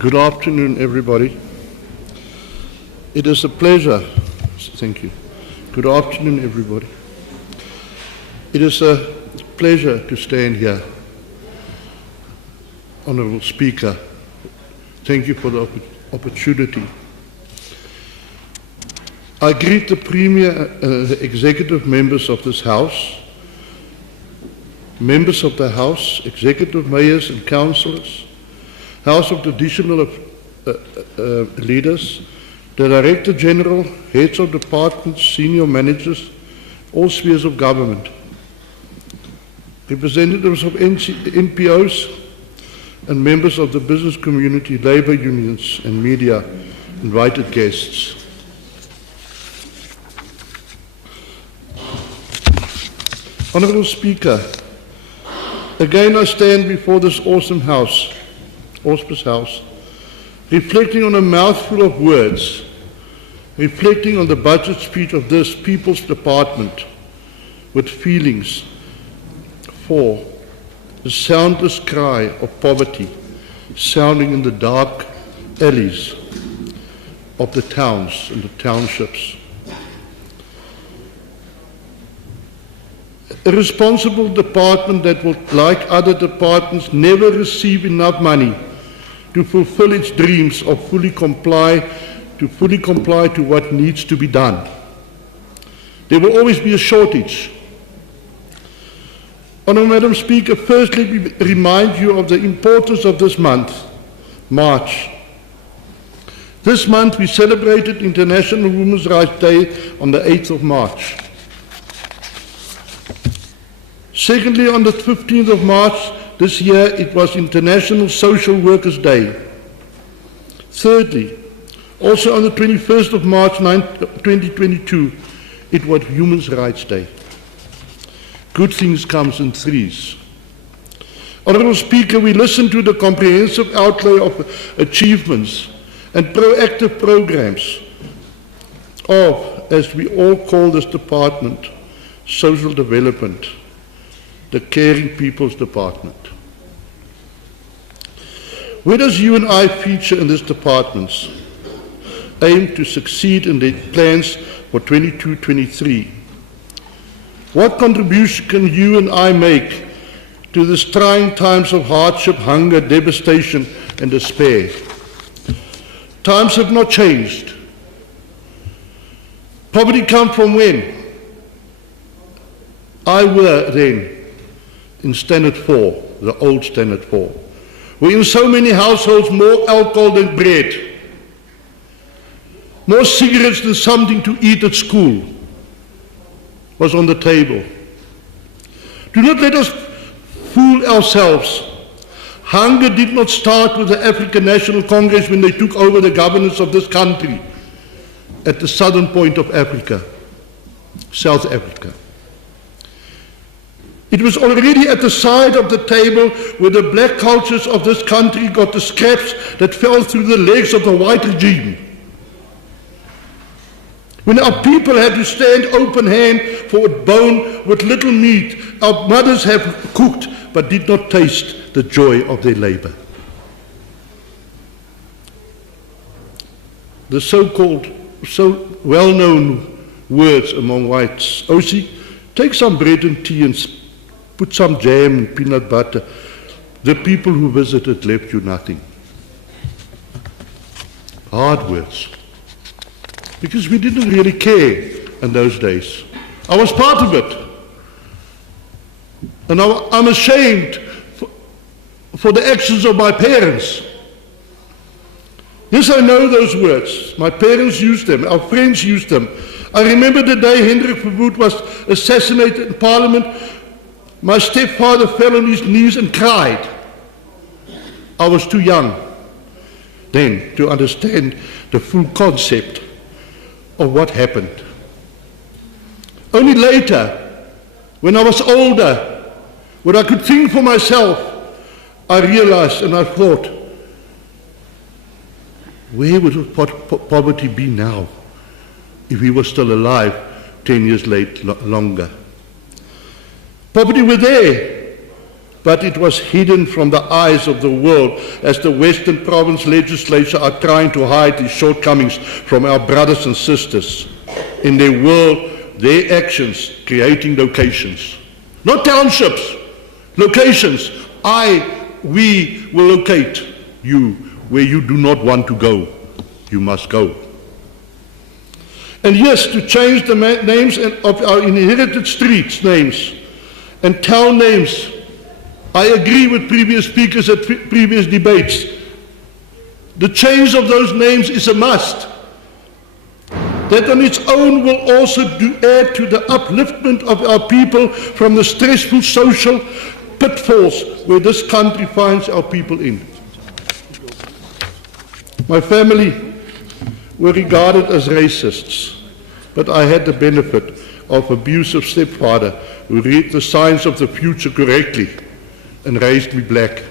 Good afternoon, everybody. It is a pleasure. Thank you. Good afternoon, everybody. It is a pleasure to stand here. Honorable Speaker, thank you for the opportunity. I greet the Premier, the executive members of this House, members of the House, executive mayors and councillors, House of Traditional Leaders, the Director General, heads of departments, senior managers, all spheres of government, representatives of NPOs, and members of the business community, labour unions, and media, invited guests. Honourable Speaker, again I stand before this awesome House, auspicious House, reflecting on a mouthful of words, reflecting on the budget speech of this People's Department with feelings for the soundless cry of poverty sounding in the dark alleys of the towns and the townships. A responsible department that will, like other departments, never receive enough money to fulfill its dreams of fully comply to what needs to be done. There will always be a shortage. Honourable Madam Speaker, first let me remind you of the importance of this month, March. This month we celebrated International Women's Rights Day on the 8th of March. Secondly, on the 15th of March this year, it was International Social Workers Day. Thirdly, also on the 21st of March 2022, it was Human Rights Day. Good things comes in threes. Honourable Speaker, we listened to the comprehensive outlay of achievements and proactive programs of, as we all call this department, social development, the Caring People's Department. Where does you and I feature in this department's aim to succeed in their plans for 22-23? What contribution can you and I make to these trying times of hardship, hunger, devastation, and despair? Times have not changed. Poverty comes from when? I were then in Standard 4, the old Standard 4, where in so many households more alcohol than bread, more cigarettes than something to eat at school was on the table. Do not let us fool ourselves. Hunger did not start with the African National Congress when they took over the governance of this country at the southern point of Africa, South Africa. It was already at the side of the table where the black cultures of this country got the scraps that fell through the legs of the white regime. When our people had to stand open hand for a bone with little meat, our mothers have cooked but did not taste the joy of their labor. The so-called, so well-known words among whites, Osie, take some bread and tea and put some jam and peanut butter. The people who visited left you nothing. Hard words. Because we didn't really care in those days. I was part of it. And I'm ashamed for the actions of my parents. Yes, I know those words. My parents used them. Our friends used them. I remember the day Hendrik Verwoerd was assassinated in Parliament. My stepfather fell on his knees and cried. I was too young then to understand the full concept of what happened. Only later, when I was older, when I could think for myself, I realized and I thought, where would poverty be now if he was still alive 10 years longer? Poverty was there, but it was hidden from the eyes of the world as the Western Province legislature are trying to hide these shortcomings from our brothers and sisters. In their world, their actions creating locations. Not townships, locations. We will locate you where you do not want to go. You must go. And yes, to change the names of our inherited streets names and town names, I agree with previous speakers at previous debates. The change of those names is a must. That on its own will also add to the upliftment of our people from the stressful social pitfalls where this country finds our people in. My family were regarded as racists, but I had the benefit of an abusive stepfather who read the signs of the future correctly and raised me black.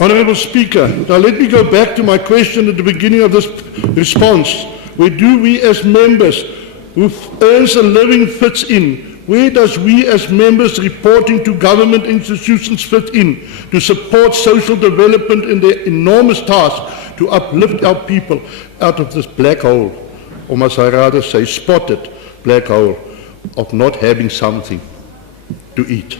Honourable Speaker, now let me go back to my question at the beginning of this response. Where do we as members who earns a living fits in? Where does we as members reporting to government institutions fit in to support social development in their enormous task to uplift our people out of this black hole, or must I rather say spotted black hole of not having something to eat?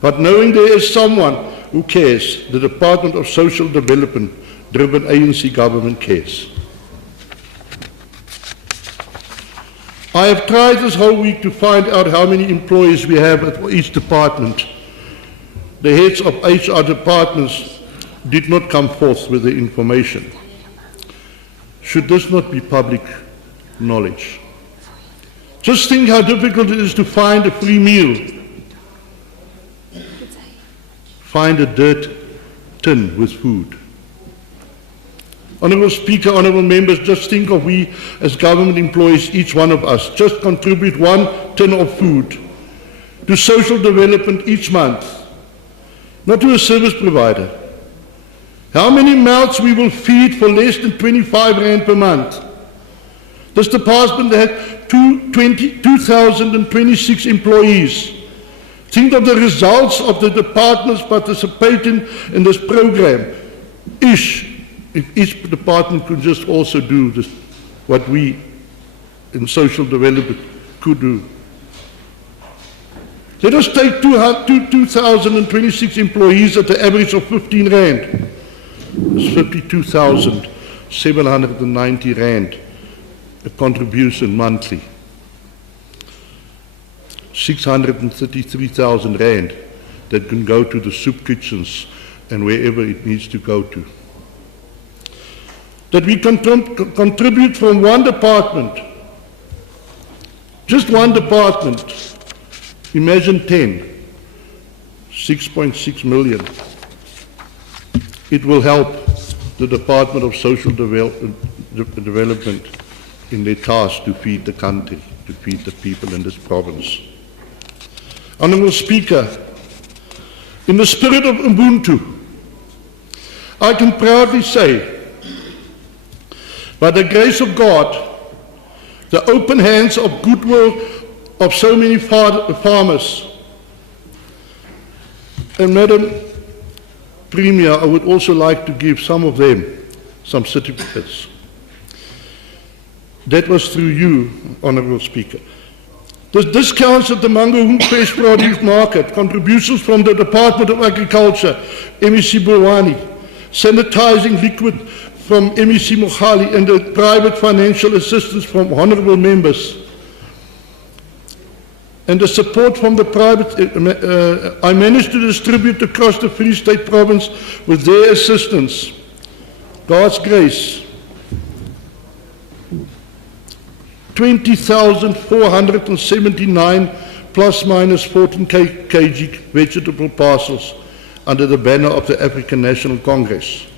But knowing there is someone who cares, the Department of Social Development, driven ANC government cares. I have tried this whole week to find out how many employees we have at each department. The heads of HR departments did not come forth with the information. Should this not be public knowledge? Just think how difficult it is to find a free meal. Find a dirt tin with food. Honourable Speaker, honourable members, just think of we as government employees, each one of us, just contribute 1 tin of food to social development each month, not to a service provider. How many mouths we will feed for less than 25 rand per month? This department had 2,026 employees. Think of the results of the departments participating in this program. If each department could just also do this, what we in social development could do. Let us take 2,026 employees at the average of 15 rand. It's 52,790 rand, a contribution monthly. 633,000 rand that can go to the soup kitchens and wherever it needs to go to. That we contribute from one department, just one department, imagine 10, 6.6 million. It will help the Department of Social Development in their task to feed the country, to feed the people in this province. Honourable Speaker, in the spirit of Ubuntu, I can proudly say, by the grace of God, the open hands of goodwill of so many farmers, and Madam Premier, I would also like to give some of them some certificates. That was through you, Honourable Speaker. The discounts at the Mangaung Fresh Produce Market, contributions from the Department of Agriculture, MEC Bowani, sanitizing liquid from MEC Mohali, and the private financial assistance from honourable members, and the support from the private, I managed to distribute across the Free State province with their assistance. God's grace. 20,479 plus minus 14 kg vegetable parcels under the banner of the African National Congress.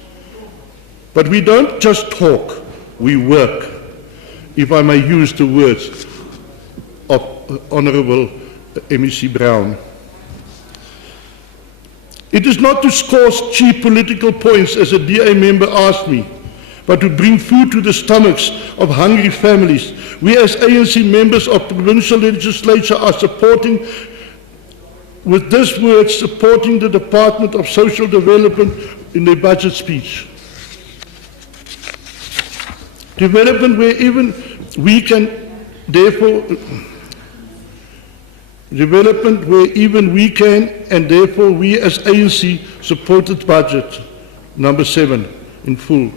But we don't just talk, we work, if I may use the words of Honourable MEC Brown. It is not to score cheap political points, as a DA member asked me, but to bring food to the stomachs of hungry families. We as ANC members of provincial legislature are supporting, with this word, supporting the Department of Social Development in their budget speech. Development where even we can, therefore, development where even we can, and therefore we as ANC supported budget, number 7, in full.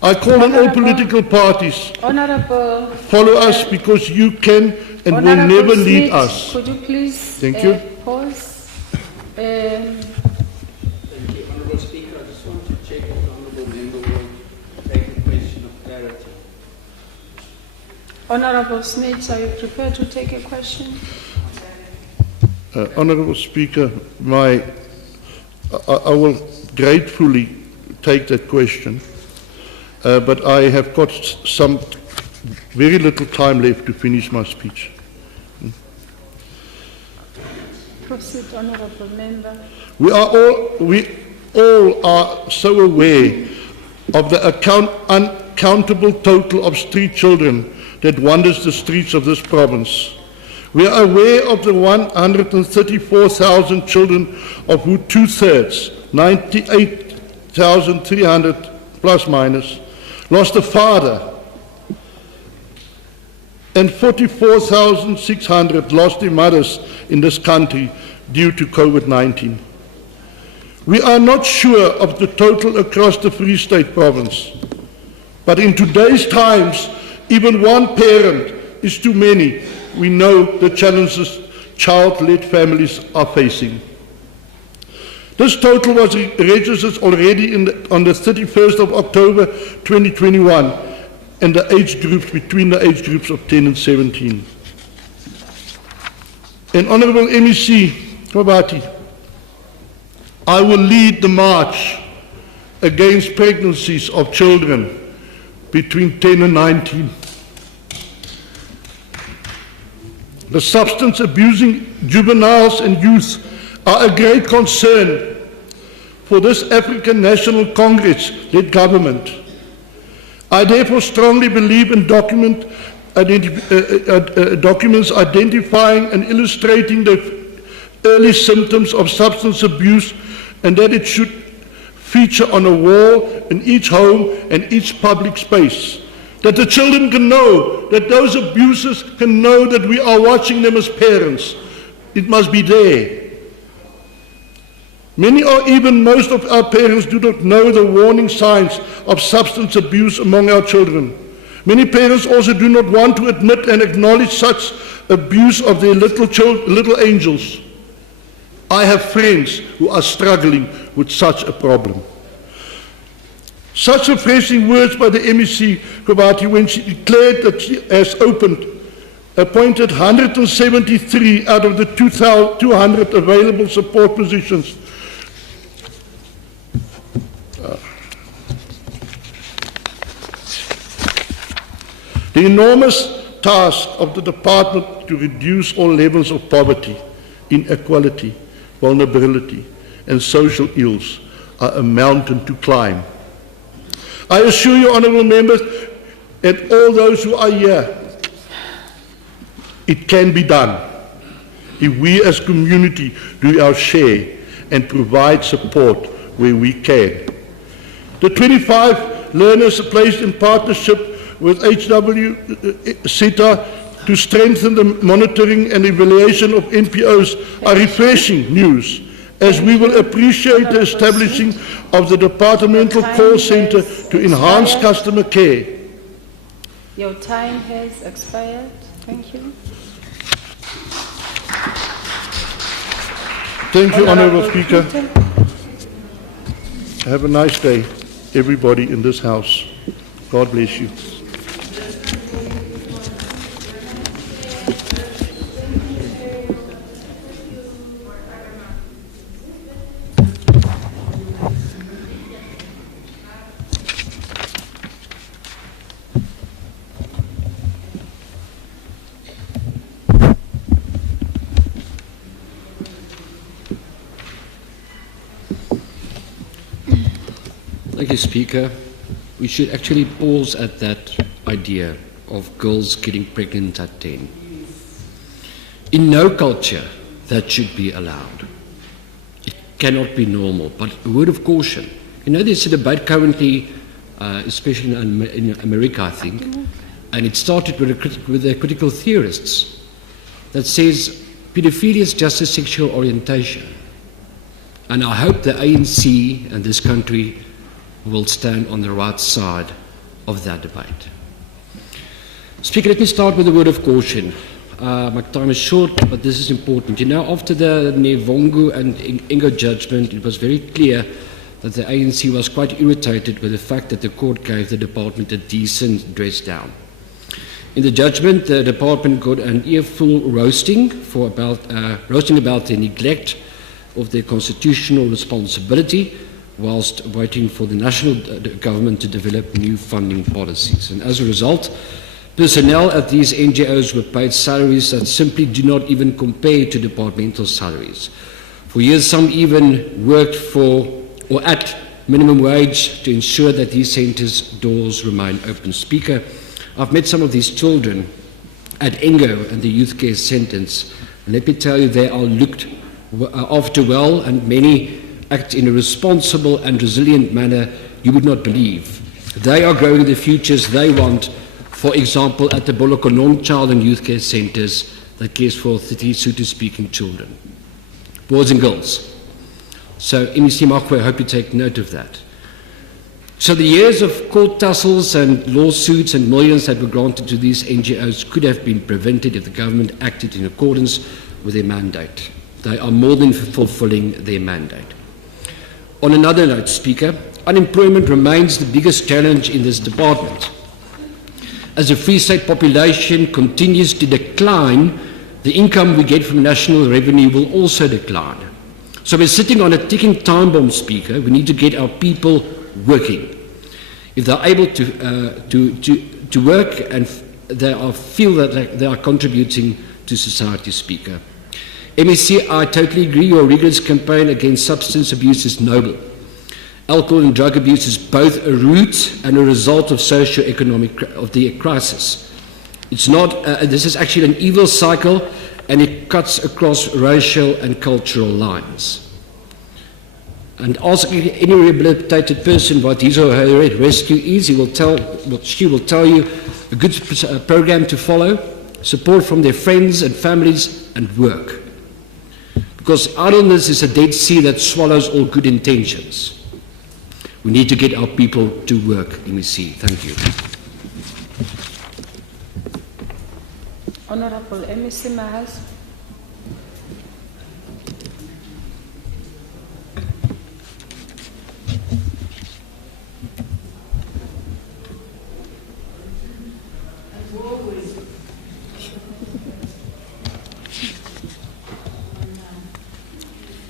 I call on all political parties, follow us because you can and will never lead us. Could you please pause? Thank you, Honourable Speaker. I just want to check if the Honourable Member will take a question of clarity. Honourable Smith, are you prepared to take a question? Honourable Speaker, I will gratefully take that question, but I have got some very little time left to finish my speech. Proceed, Honourable Member. We all are so aware of the uncountable total of street children that wanders the streets of this province. We are aware of the 134,000 children, of who 2/3, 98,300 plus minus, lost a father, and 44,600 lost their mothers in this country due to COVID-19. We are not sure of the total across the Free State province, but in today's times, even one parent is too many. We know the challenges child-led families are facing. This total was registered already on the 31st of October 2021, and the age groups between the age groups of 10 and 17. And Honourable MEC Kwabati, I will lead the march against pregnancies of children between 10 and 19. The substance abusing juveniles and youth are a great concern for this African National Congress-led government. I therefore strongly believe in documents identifying and illustrating the early symptoms of substance abuse, and that it should feature on a wall in each home and each public space. That the children can know, that those abusers can know that we are watching them as parents. It must be there. Many or even most of our parents do not know the warning signs of substance abuse among our children. Many parents also do not want to admit and acknowledge such abuse of their little angels. I have friends who are struggling with such a problem. Such refreshing words by the MEC Kobati when she declared that she has appointed 173 out of the 200 available support positions. The enormous task of the department to reduce all levels of poverty, inequality, vulnerability, and social ills are a mountain to climb. I assure you, honourable members, and all those who are here, it can be done if we as community do our share and provide support where we can. The 25 learners placed in partnership with HW to strengthen the monitoring and evaluation of NPOs are refreshing news, as we will appreciate the establishing of the Departmental Call Centre to enhance customer care. Your time has expired. Thank you. Thank you, Honourable Speaker. Clinton. Have a nice day, everybody in this House. God bless you. Thank you, Speaker. We should actually pause at that idea of girls getting pregnant at 10. In no culture, that should be allowed. It cannot be normal, but a word of caution. You know, there's a debate currently, especially in America, I think, and it started with the critical theorists that says pedophilia is just a sexual orientation. And I hope the ANC and this country will stand on the right side of that debate. Speaker, let me start with a word of caution. My time is short, but this is important. You know, after the Nevongo and Ingo judgment, it was very clear that the ANC was quite irritated with the fact that the court gave the department a decent dress down. In the judgment, the department got an earful roasting about the neglect of their constitutional responsibility whilst waiting for the national government to develop new funding policies. And as a result, personnel at these NGOs were paid salaries that simply do not even compare to departmental salaries. For years, some even worked for or at minimum wage to ensure that these centres' doors remain open. Speaker, I've met some of these children at Ingo and the youth care centres, and let me tell you, they are looked after well, and many act in a responsible and resilient manner you would not believe. They are growing the futures they want, for example, at the Bolokonom Child and Youth Care Centres that cares for 30 Sotho-speaking children, boys and girls. So, MEC Makwe, I hope you take note of that. So the years of court tussles and lawsuits and millions that were granted to these NGOs could have been prevented if the government acted in accordance with their mandate. They are more than fulfilling their mandate. On another note, Speaker, unemployment remains the biggest challenge in this department. As the Free State population continues to decline, the income we get from national revenue will also decline. So we're sitting on a ticking time bomb, Speaker. We need to get our people working. If they're able to work and they feel that they are contributing to society, Speaker. MEC, I totally agree your rigorous campaign against substance abuse is noble. Alcohol and drug abuse is both a root and a result of socio-economic of the crisis. It's not, this is actually an evil cycle, and it cuts across racial and cultural lines. And ask any rehabilitated person what his or her rescue is, she will tell you a good program to follow, support from their friends and families, and work. Because idleness is a dead sea that swallows all good intentions. We need to get our people to work, MEC. Thank you. Honorable MEC Mahas.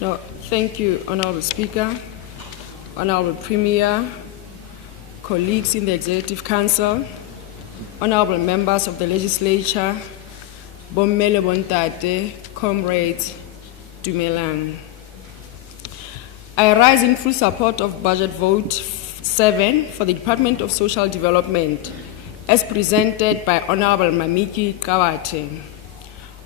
No, thank you, Honorable Speaker, Honorable Premier, colleagues in the Executive Council, Honorable members of the Legislature, Bommele Bontate, comrades, Dumelang. I rise in full support of Budget Vote 7 for the Department of Social Development as presented by Honorable Mamiki Kawate.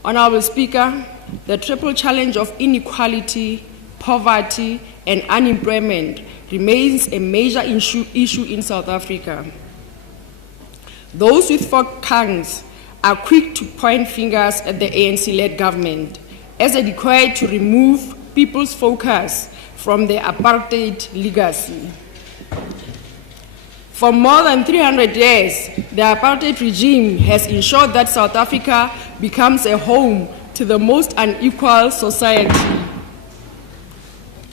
Honorable Speaker, the triple challenge of inequality, poverty, and unemployment remains a major issue in South Africa. Those with forked tongues are quick to point fingers at the ANC-led government as they require to remove people's focus from their apartheid legacy. For more than 300 years, the apartheid regime has ensured that South Africa becomes a home to the most unequal society.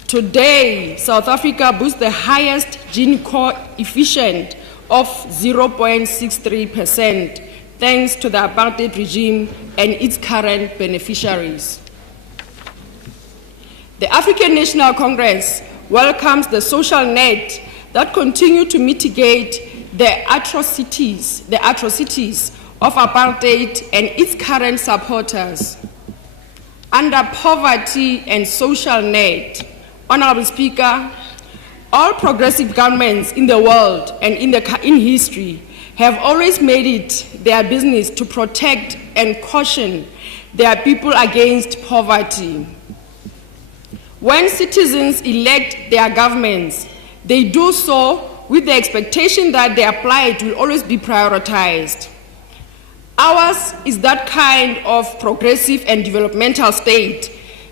Today, South Africa boasts the highest Gini coefficient of 0.63%, thanks to the apartheid regime and its current beneficiaries. The African National Congress welcomes the social net that continue to mitigate the atrocities of apartheid and its current supporters. Under poverty and social net, Honorable Speaker, all progressive governments in the world and in history have always made it their business to protect and caution their people against poverty. When citizens elect their governments, they do so with the expectation that their plight will always be prioritized. Ours is that kind of progressive and developmental state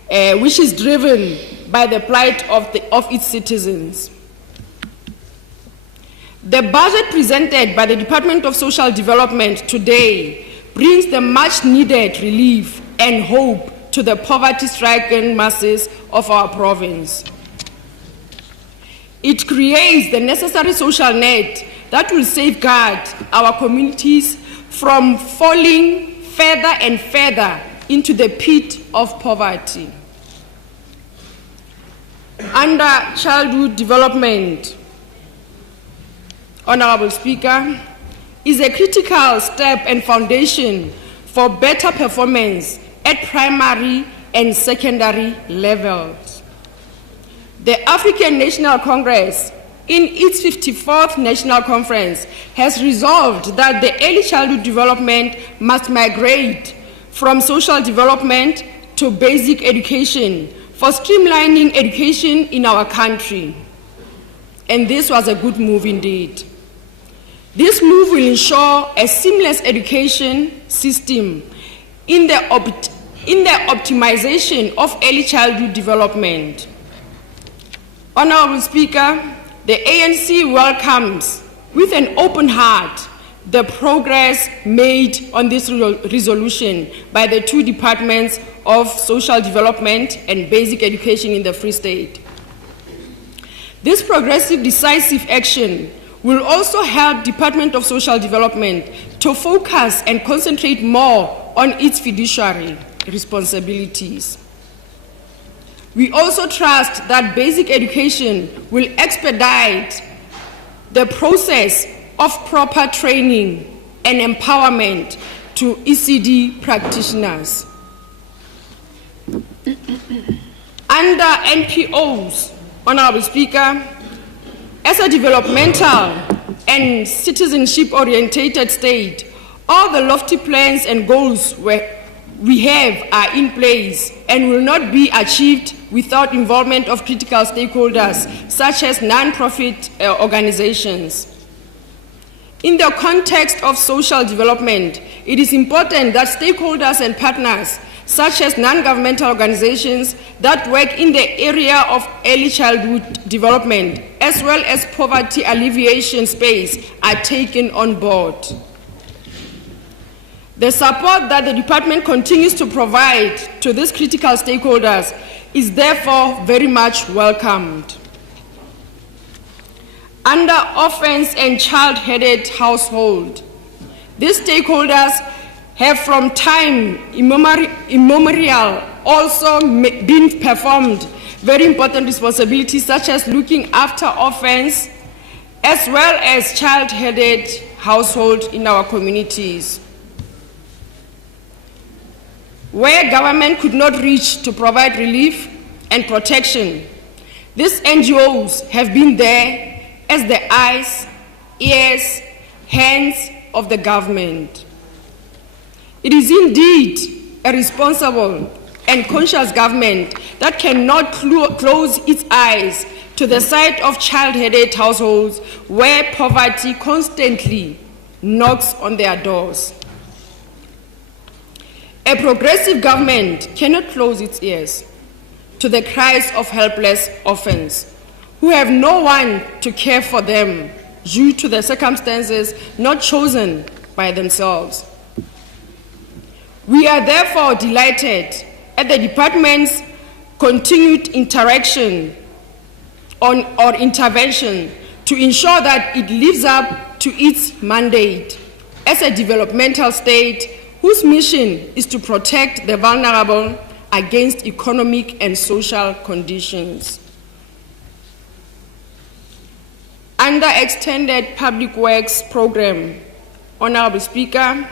which is driven by the plight of its citizens. The budget presented by the Department of Social Development today brings the much-needed relief and hope to the poverty-stricken masses of our province. It creates the necessary social net that will safeguard our communities from falling further and further into the pit of poverty. Under childhood development, Honorable Speaker, is a critical step and foundation for better performance at primary and secondary levels. The African National Congress, in its 54th National Conference, has resolved that the early childhood development must migrate from social development to basic education for streamlining education in our country. And this was a good move indeed. This move will ensure a seamless education system in the optimization of early childhood development. Honorable Speaker, the ANC welcomes with an open heart the progress made on this resolution by the two departments of social development and basic education in the Free State. This progressive, decisive action will also help Department of Social Development to focus and concentrate more on its fiduciary responsibilities. We also trust that basic education will expedite the process of proper training and empowerment to ECD practitioners. Under NPOs, Honorable Speaker, as a developmental and citizenship-orientated state, all the lofty plans and goals we have are in place and will not be achieved without involvement of critical stakeholders, such as non-profit organizations. In the context of social development, it is important that stakeholders and partners, such as non-governmental organizations that work in the area of early childhood development, as well as poverty alleviation space, are taken on board. The support that the department continues to provide to these critical stakeholders is therefore very much welcomed. Under orphans and child-headed household, these stakeholders have from time immemorial also been performed very important responsibilities such as looking after orphans as well as child-headed household in our communities. Where government could not reach to provide relief and protection, these NGOs have been there as the eyes, ears, hands of the government. It is indeed a responsible and conscious government that cannot close its eyes to the sight of child-headed households where poverty constantly knocks on their doors. A progressive government cannot close its ears to the cries of helpless orphans who have no one to care for them due to the circumstances not chosen by themselves. We are therefore delighted at the department's continued interaction or intervention to ensure that it lives up to its mandate as a developmental state whose mission is to protect the vulnerable against economic and social conditions. Under Extended Public Works Program, Honorable Speaker,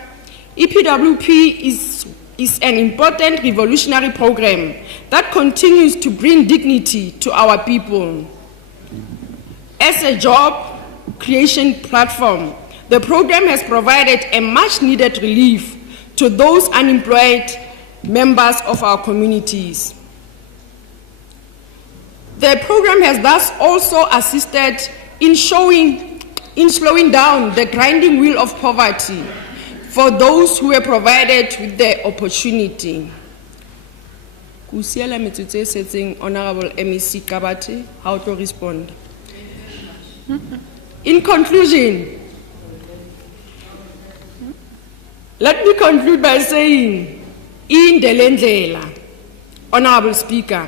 EPWP is an important revolutionary program that continues to bring dignity to our people. As a job creation platform, the program has provided a much-needed relief to those unemployed members of our communities. The program has thus also assisted in slowing down the grinding wheel of poverty for those who were provided with the opportunity. Kusiela metsotso e setseng, Honorable MEC Kabati, how to respond? In conclusion, let me conclude by saying, in Delendlela, Honorable Speaker,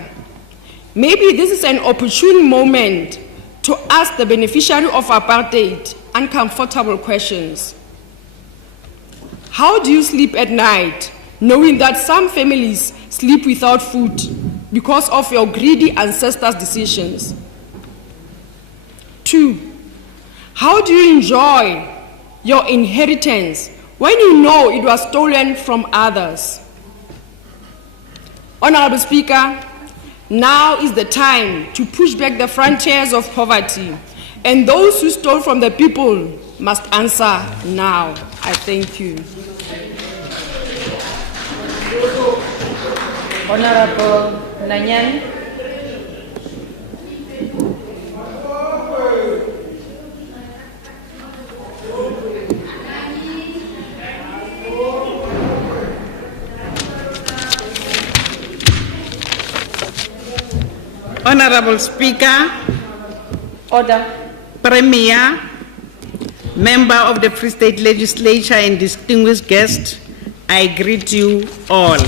maybe this is an opportune moment to ask the beneficiary of apartheid uncomfortable questions. How do you sleep at night knowing that some families sleep without food because of your greedy ancestors' decisions? 2, how do you enjoy your inheritance when you know it was stolen from others? Honorable Speaker, now is the time to push back the frontiers of poverty, and those who stole from the people must answer now. I thank you. Honorable Nanyan. Honorable Speaker, Order. Premier, Member of the Free State Legislature and distinguished guest, I greet you all.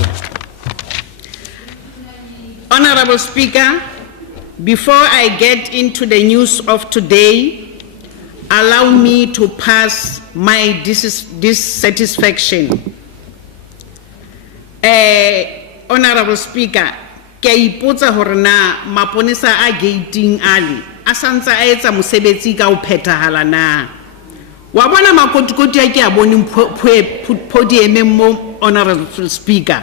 Honorable Speaker, before I get into the news of today, allow me to pass my dissatisfaction. Honorable Speaker, ke ipotsa hore na maponesa a gating ali a santsa a etsa mosebetsi ka o phethahala na wa bona makotikoti a ke a bone podium mo. Honorable Speaker,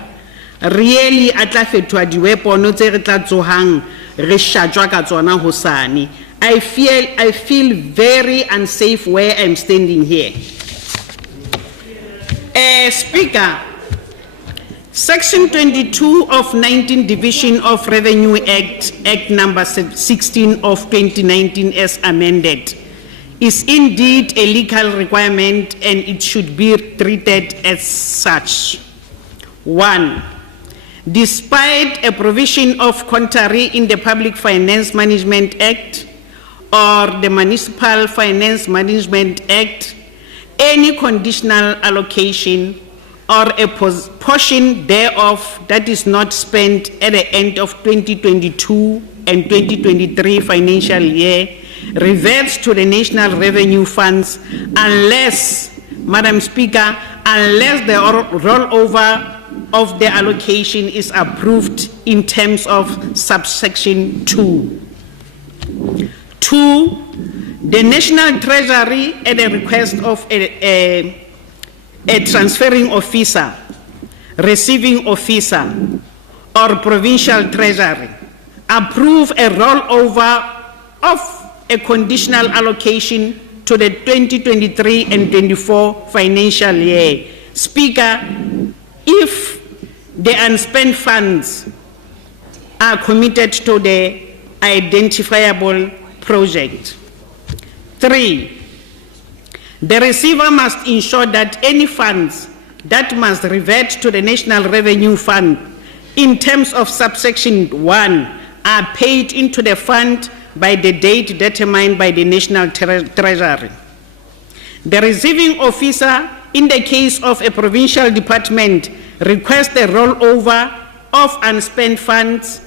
really a tla fetwa diwepono tse re tla tsohang re shatjwa ka tsona hosane. I feel very unsafe where I'm standing here. Speaker, Section 22 of 19 Division of Revenue Act number 16 of 2019 as amended is indeed a legal requirement and it should be treated as such. 1. Despite a provision of contrary in the Public Finance Management Act or the Municipal Finance Management Act, any conditional allocation or a portion thereof that is not spent at the end of 2022 and 2023 financial year reverts to the national revenue funds unless, Madam Speaker, unless the rollover of the allocation is approved in terms of subsection 2. 2, the National Treasury, at the request of a transferring officer, receiving officer, or provincial treasury, approve a rollover of a conditional allocation to the 2023 and 24 financial year. Speaker, if the unspent funds are committed to the identifiable project. 3, the receiver must ensure that any funds that must revert to the National Revenue Fund in terms of subsection 1 are paid into the fund by the date determined by the National Treasury. The receiving officer, in the case of a provincial department, requests the rollover of unspent funds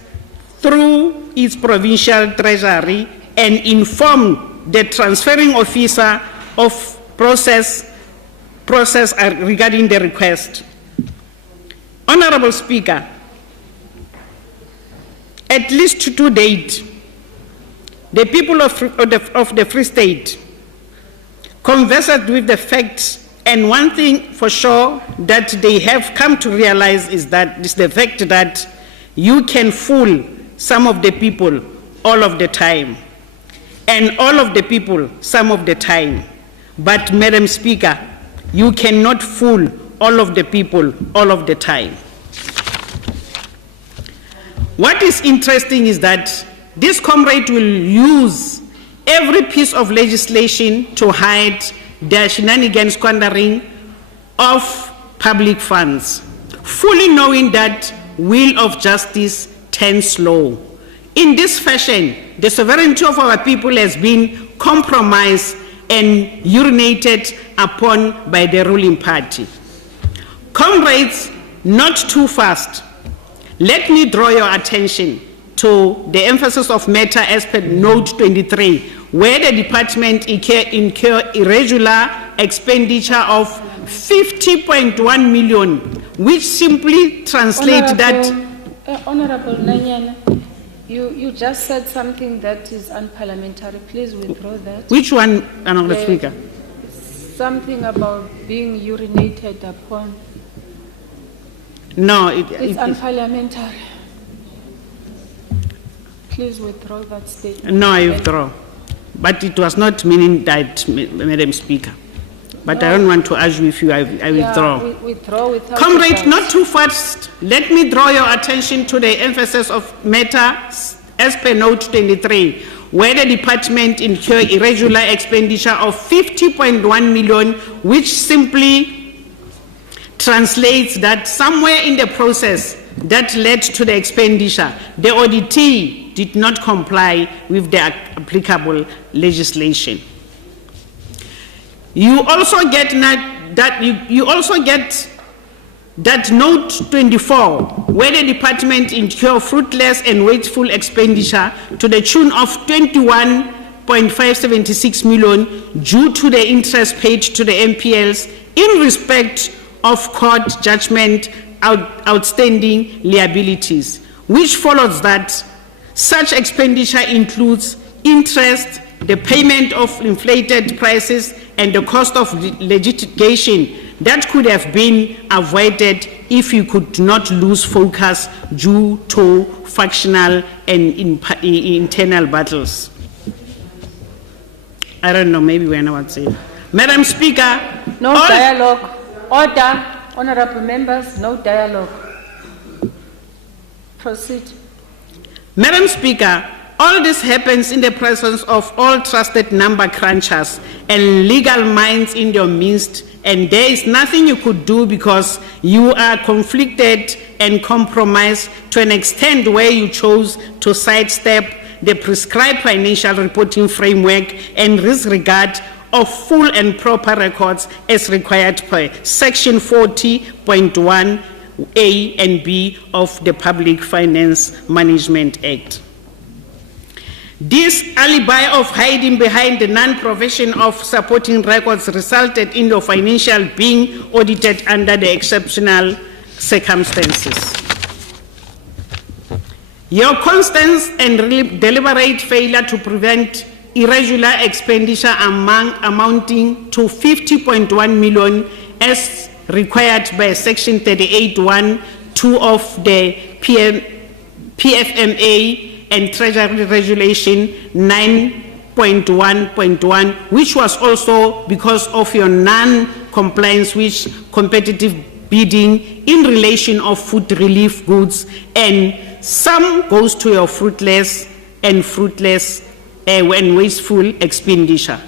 through its provincial treasury and inform the transferring officer of process regarding the request. Honorable Speaker, at least to date, the people of the Free State conversed with the facts, and one thing for sure that they have come to realize is the fact that you can fool some of the people all of the time, and all of the people some of the time. But, Madam Speaker, you cannot fool all of the people all of the time. What is interesting is that this comrade will use every piece of legislation to hide their shenanigans squandering of public funds, fully knowing that wheel of justice turns slow. In this fashion, the sovereignty of our people has been compromised and urinated upon by the ruling party. Comrades, not too fast. Let me draw your attention to the emphasis of matter as per note 23, where the department incur irregular expenditure of 50.1 million, which simply translates that... Honorable Nanyana, you just said something that is unparliamentary. Please withdraw that. Which one, Honorable Speaker? Something about being urinated upon. No, it's unparliamentary. Please withdraw that statement. No, I withdraw. But it was not meaning that, Madam Speaker. But no. I don't want to argue with you. I withdraw. Withdraw without... Comrade, not too fast. Let me draw your attention to the emphasis of matter as per note 23, where the department incur irregular expenditure of 50.1 million, which simply translates that somewhere in the process that led to the expenditure, the auditee did not comply with the applicable legislation. You also get that note 24, where the department incur fruitless and wasteful expenditure to the tune of 21.576 million due to the interest paid to the MPLs in respect of court judgment outstanding liabilities, which follows that such expenditure includes interest, the payment of inflated prices, and the cost of litigation that could have been avoided if you could not lose focus due to factional and internal battles. I don't know, maybe we're not saying. Madam Speaker, no dialogue. Order, honorable members, no dialogue. Proceed. Madam Speaker, all this happens in the presence of all trusted number crunchers and legal minds in your midst, and there is nothing you could do because you are conflicted and compromised to an extent where you chose to sidestep the prescribed financial reporting framework and disregard of full and proper records as required per Section 40.1A and B of the Public Finance Management Act. This alibi of hiding behind the non-provision of supporting records resulted in the financial being audited under the exceptional circumstances. Your constant and deliberate failure to prevent irregular expenditure amounting to 50.1 million as required by Section 38(1)(2) of the PFMA and Treasury Regulation 9.1.1, which was also because of your non-compliance with competitive bidding in relation of food relief goods, and some goes to your fruitless and wasteful expenditure.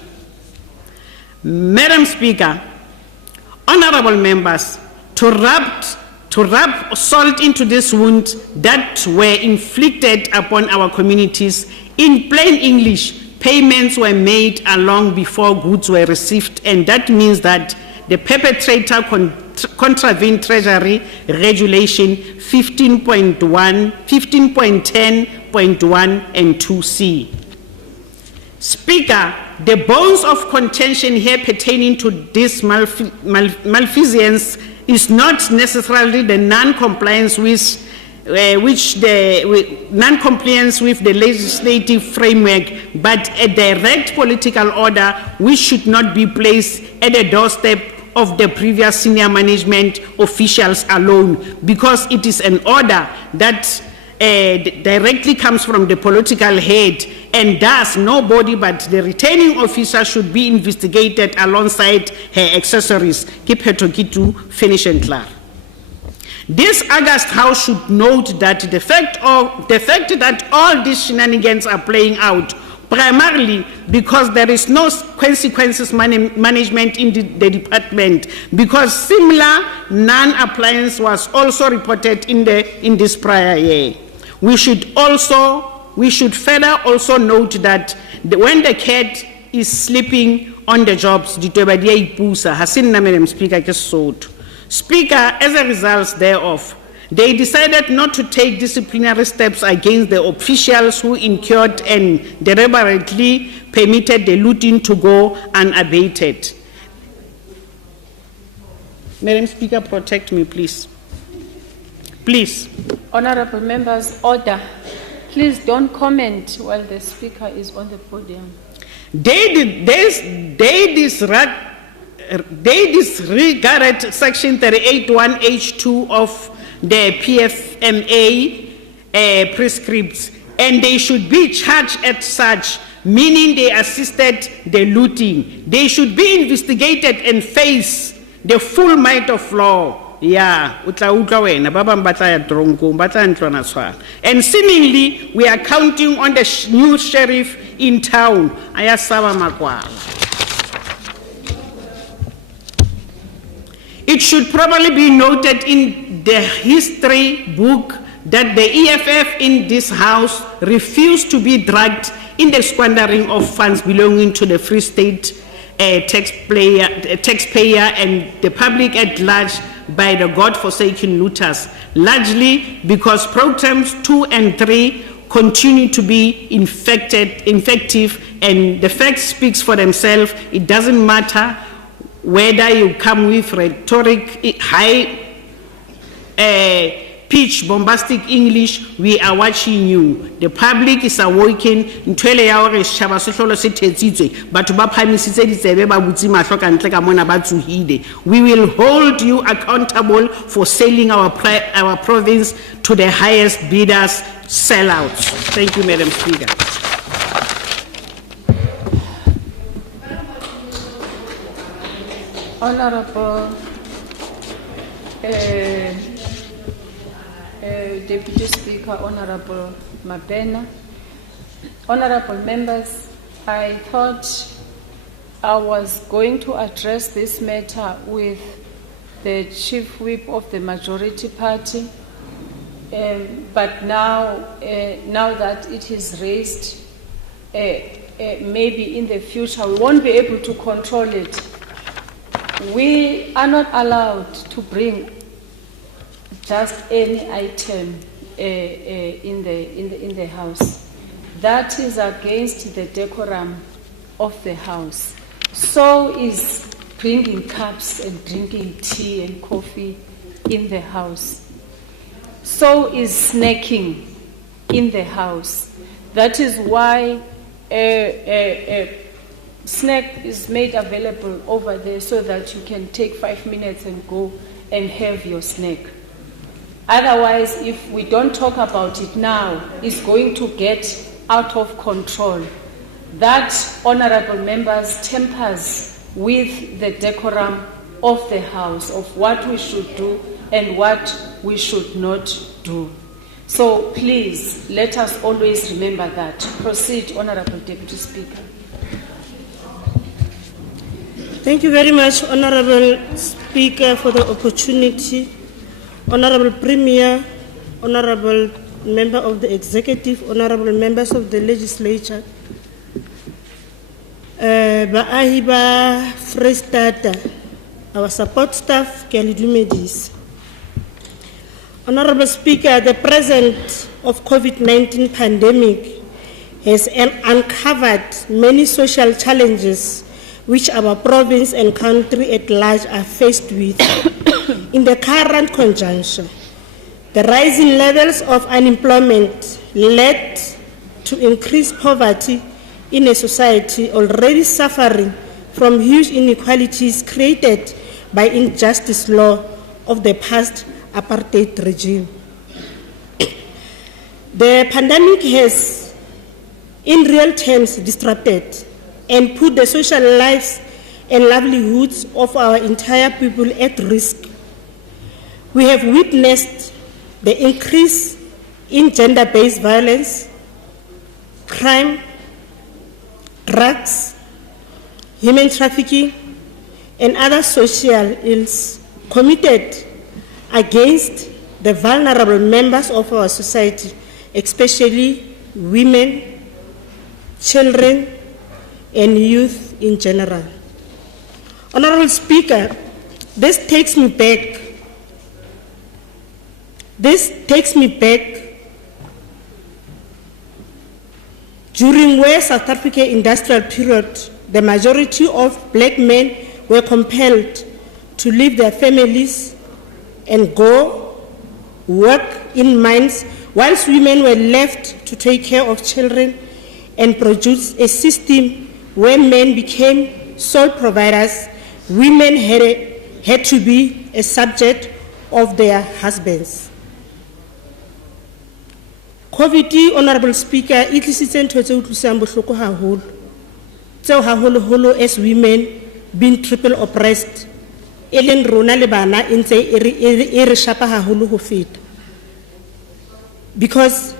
Madam Speaker, honorable members, to rub salt into this wound that were inflicted upon our communities, in plain English, payments were made long before goods were received, and that means that the perpetrator contravened Treasury Regulation 15.10.1 and 2C. Speaker, the bones of contention here pertaining to this malfeasance is not necessarily the non-compliance with non-compliance with the legislative framework, but a direct political order which should not be placed at the doorstep of the previous senior management officials alone, because it is an order that directly comes from the political head, and thus nobody but the returning officer should be investigated alongside her accessories. Keep her to finish and clear. This August House should note that the fact that all these shenanigans are playing out primarily because there is no consequences management in the department, because similar non-appliance was also reported in this prior year. We should further also note that when the cat is sleeping on the jobs, Madam Speaker, Speaker, as a result thereof, they decided not to take disciplinary steps against the officials who incurred and deliberately permitted the looting to go unabated. Madam Speaker, protect me, please. Please. Honorable members, order. Please don't comment while the speaker is on the podium. They disregarded Section 38(1)(h)(2) of the PFMA prescripts, and they should be charged as such, meaning they assisted the looting. They should be investigated and face the full might of law. Yeah, and seemingly we are counting on the new sheriff in town. It should probably be noted in the history book that the EFF in this house refused to be dragged in the squandering of funds belonging to the Free State taxpayer and the public at large by the God-forsaken looters, largely because programs 2 and 3 continue to be effective, and the fact speaks for themselves. It doesn't matter whether you come with rhetoric, high pitch, bombastic English, we are watching you. The public is awakened. We will hold you accountable for selling our province to the highest bidders, sellouts. Thank you, Madam Speaker. Honorable Deputy Speaker, Honorable Mabena, honorable members, I thought I was going to address this matter with the Chief Whip of the majority party, but now that it is raised, maybe in the future we won't be able to control it. We are not allowed to bring just any item in the house. That is against the decorum of the house. So is bringing cups and drinking tea and coffee in the house. So is snacking in the house. That is why snack is made available over there so that you can take 5 minutes and go and have your snack. Otherwise, if we don't talk about it now, it's going to get out of control. That, honorable members, tempers with the decorum of the house, of what we should do and what we should not do. So please, let us always remember that. Proceed, Honorable Deputy Speaker. Thank you very much, Honorable Speaker, for the opportunity. Honorable Premier, Honorable Member of the Executive, Honorable Members of the Legislature, Baahi ba Freestata, our support staff, ke a le dumedisa. Honorable Speaker, the presence of COVID-19 pandemic has uncovered many social challenges which our province and country at large are faced with. In the current conjuncture, the rising levels of unemployment led to increased poverty in a society already suffering from huge inequalities created by injustice law of the past apartheid regime. The pandemic has, in real terms, disrupted and put the social lives and livelihoods of our entire people at risk. We have witnessed the increase in gender-based violence, crime, drugs, human trafficking, and other social ills committed against the vulnerable members of our society, especially women, children, and youth in general. Honorable Speaker, this takes me back during where South Africa industrial period, the majority of black men were compelled to leave their families and go work in mines, whilst women were left to take care of children and produce a system where men became sole providers. Women had to be a subject of their husbands. COVID, Honorable Speaker, it is essential to say haholo as women being triple oppressed. Ellen Rona Lebana in say shapa haholo ho feta. Because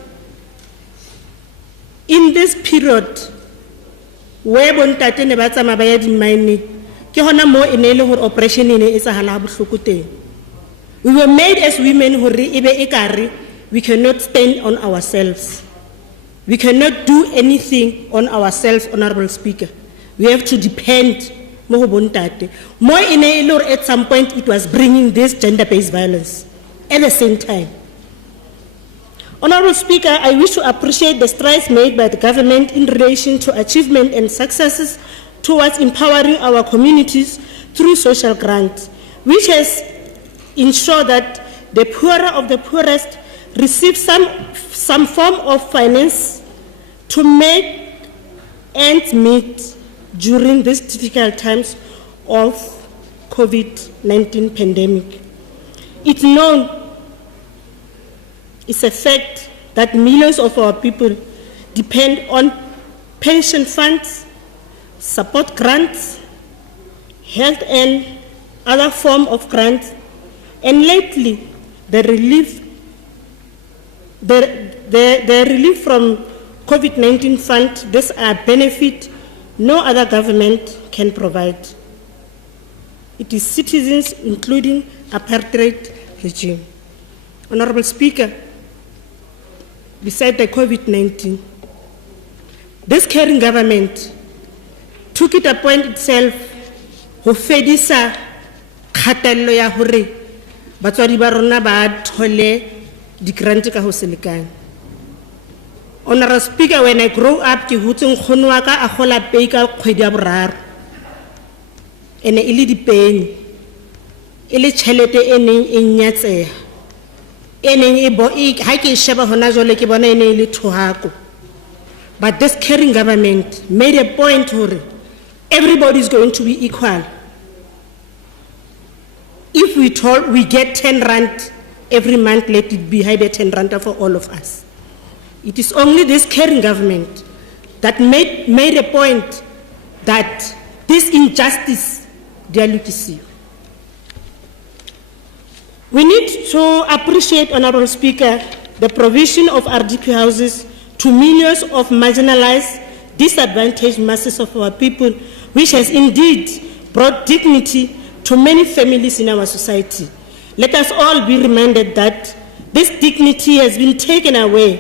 in this period where bontate ne ba tsama ba ya di mine ke hona mo ene le hore operation ene e tsahala bohloko teng. We were made as women hore ebe ekare we cannot stand on ourselves. We cannot do anything on ourselves, Honorable Speaker. We have to depend mo bontate. Mo ene le hore at some point it was bringing this gender-based violence at the same time. Honorable Speaker, I wish to appreciate the strides made by the government in relation to achievement and successes towards empowering our communities through social grants, which has ensured that the poorer of the poorest receive some form of finance to make ends meet during these difficult times of COVID-19 pandemic. It's known, it's a fact that millions of our people depend on pension funds, support grants, health and other forms of grants, and lately the relief from COVID-19 fund. These are benefit no other government can provide. It is citizens, including apartheid regime. Honorable Speaker, beside the COVID-19, this caring government took it upon itself ho fedisa kgatello ya hore batswadi ba rona ba thole di-grant ka ho se lekane. Honorable Speaker, when I grow up, ke hutse nkgono wa ka a gola pay ka kgwedi ya boraro. Ene e le dipeni. E le tšhelete e neng e nyatseha. E neng ha ke sheba hona jwale ke bona e ne e le thohako. But this caring government made a point hore everybody is going to be equal. If we get 10 rand every month, let it be 10 rand for all of us. It is only this caring government that made a point that this injustice, they are looking. We need to appreciate, Honorable Speaker, the provision of RDP houses to millions of marginalized, disadvantaged masses of our people, which has indeed brought dignity to many families in our society. Let us all be reminded that this dignity has been taken away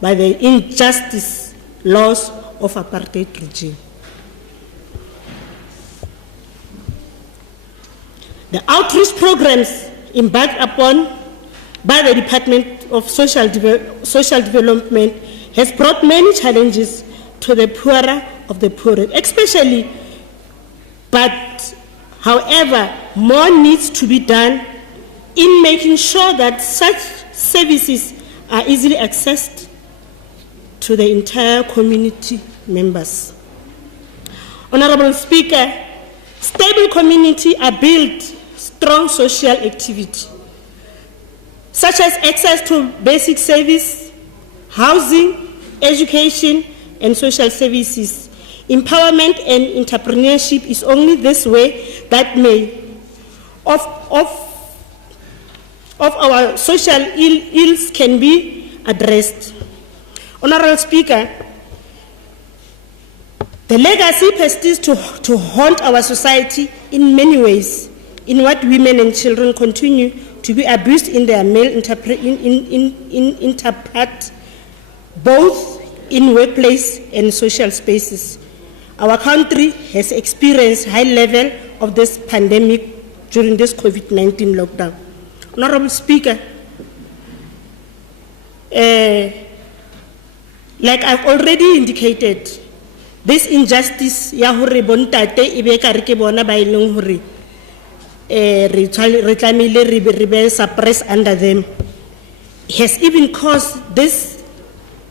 by the injustice laws of apartheid regime. The outreach programs embarked upon by the Department of Social Development has brought many challenges to the poorer of the poor, especially, but however, more needs to be done in making sure that such services are easily accessed to the entire community members. Honorable Speaker, stable community are built strong social activity, such as access to basic service, housing, education, and social services. Empowerment and entrepreneurship is only this way that may of our social ills can be addressed. Honorable Speaker, the legacy persists to haunt our society in many ways, in what women and children continue to be abused in their male interpart, both in workplace and social spaces. Our country has experienced high level of this pandemic during this COVID-19 lockdown. Honorable Speaker, like I've already indicated, this injustice ya hore bontate e be ka re ke bona ba ileng hore re tlamile re be suppress under them has even caused this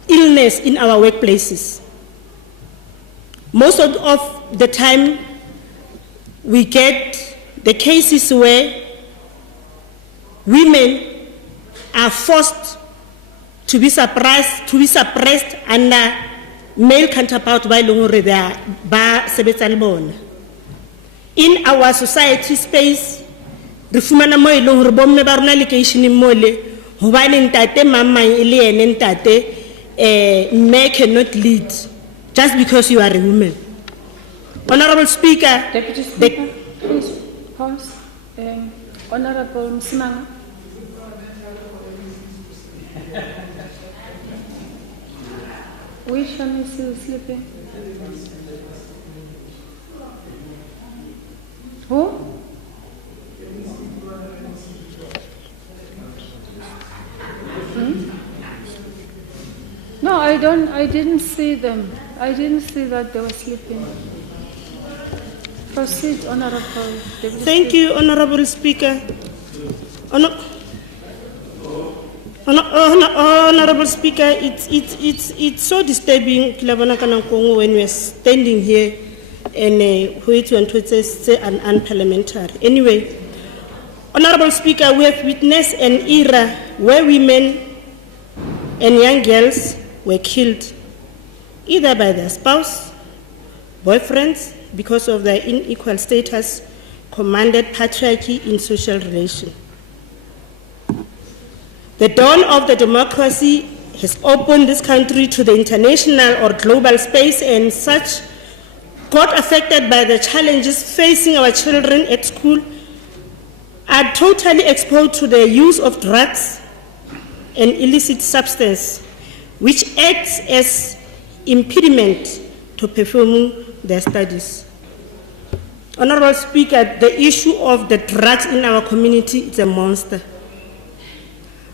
illness in our workplaces. Most of the time we get the cases where women are forced to be suppressed under male counterpart by ba sebetsa le bona. In our society space, re fumana mo ileng hore bomme ba rona location mo le hobane ntate mama ile ene ntate men cannot lead just because you are a woman. Honorable Speaker, Deputy Speaker, please pause. Honorable Msimanga. Which one is still sleeping? Who? No, I didn't see them. I didn't see that they were sleeping. Proceed, Honorable Deputy Thank Speaker. you, Honorable Speaker. Honorable Speaker, it's so disturbing when we're standing here and say an unparliamentary. Anyway, Honorable Speaker, we have witnessed an era where women and young girls were killed either by their spouse, boyfriends, because of their unequal status, commanded patriarchy in social relations. The dawn of the democracy has opened this country to the international or global space, and such got affected by the challenges facing our children at school are totally exposed to the use of drugs and illicit substance, which acts as impediment to performing their studies. Honorable Speaker, the issue of the drugs in our community is a monster.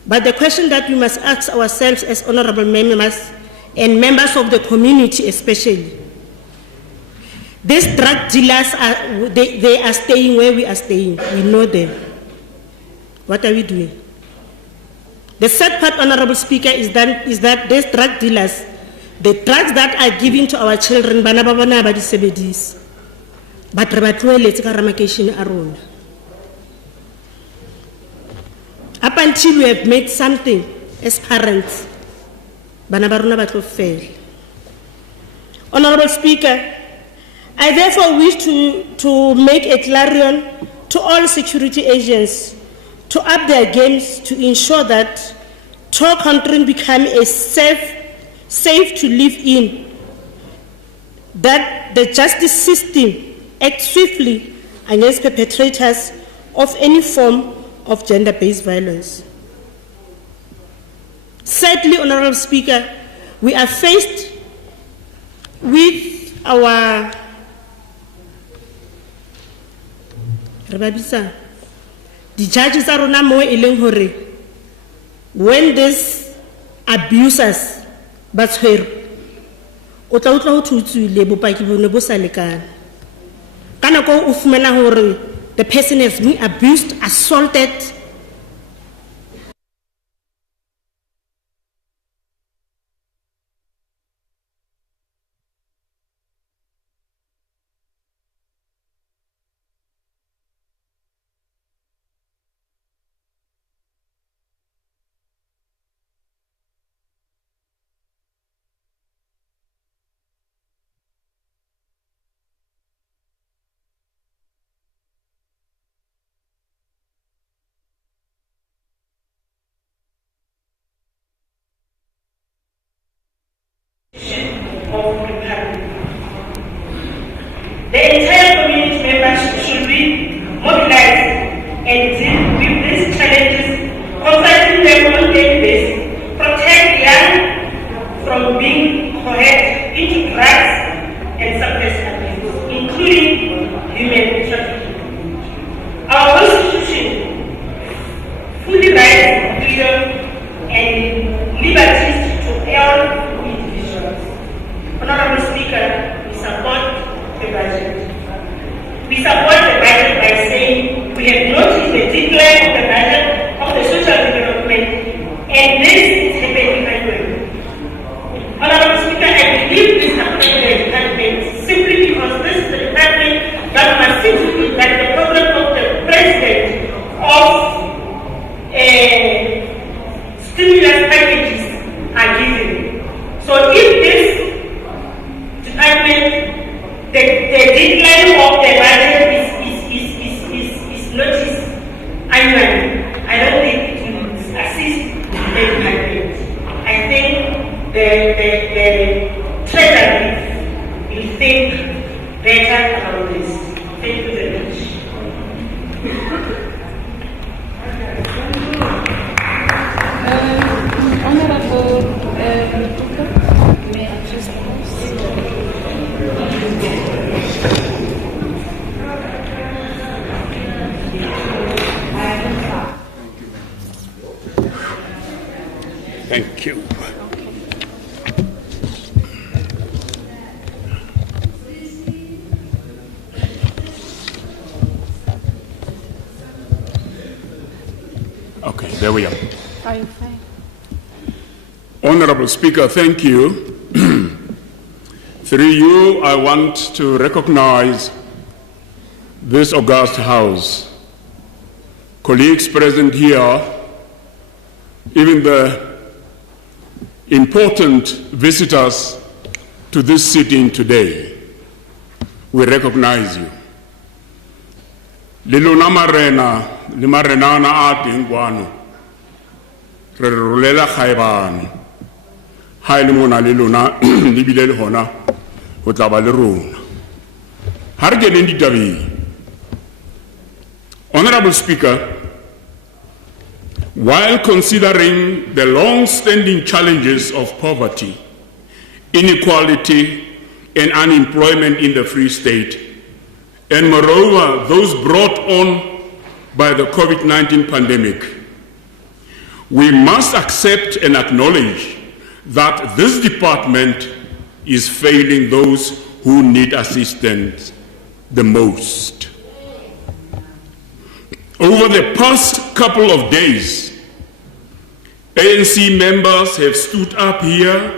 But the question that we must ask ourselves as honorable members and members of the community especially, these drug dealers, they are staying where we are staying. We know them. What are we doing? The sad part, Honorable Speaker, is that these drug dealers, the drugs that are given to our children, bana ba bona ba di sebedisa. But re ba tloeletse ka ramakeishene a rona. Up until we have made something as parents, bana ba rona ba tlo fela. Honorable Speaker, I therefore wish to make a clarion to all security agents to up their games to ensure that Tor country become a safe to live in, that the justice system acts swiftly against perpetrators of any form of gender-based violence. Sadly, Honorable Speaker, we are faced with our the judges are rona mo e leng hore when these abusers ba tshwere o tla utla ho thutswile bopaki bo ne bo sa lekana kana ko o fumana hore the person has been abused, assaulted. The entire community members should be mobilized and deal with these challenges, confronting them on a daily basis, protect young from being coerced into drugs and substance abuse, including human trafficking. Our Constitution fully grants freedom and liberties to all individuals. Honorable Speaker, we support the budget. We support the budget by saying we have noticed the decline of the budget of the social development, and this is happening annually. Honorable Speaker, I believe this affects the department simply because this is the department that must see to it that the program of the president of stimulus packages are given. So if this department, the decline of the budget is noticed annually, I don't think it will assist the department. I think the treasury will think better about this. Thank you very much. Honorable may I just Thank you. Okay, there we are. Fine. Honorable Speaker, thank you. Through you, I want to recognize this august House, colleagues present here, even the important visitors to this sitting today. We recognize you. Liluna marena, limarenana ating guano, rerulela khaibano, hailimuna liluna, libilel hona, utlabaleruna. Hargelindi Davi. Honorable Speaker, while considering the long-standing challenges of poverty inequality, and unemployment in the Free State, and moreover, those brought on by the COVID-19 pandemic, we must accept and acknowledge that this department is failing those who need assistance the most. Over the past couple of days, ANC members have stood up here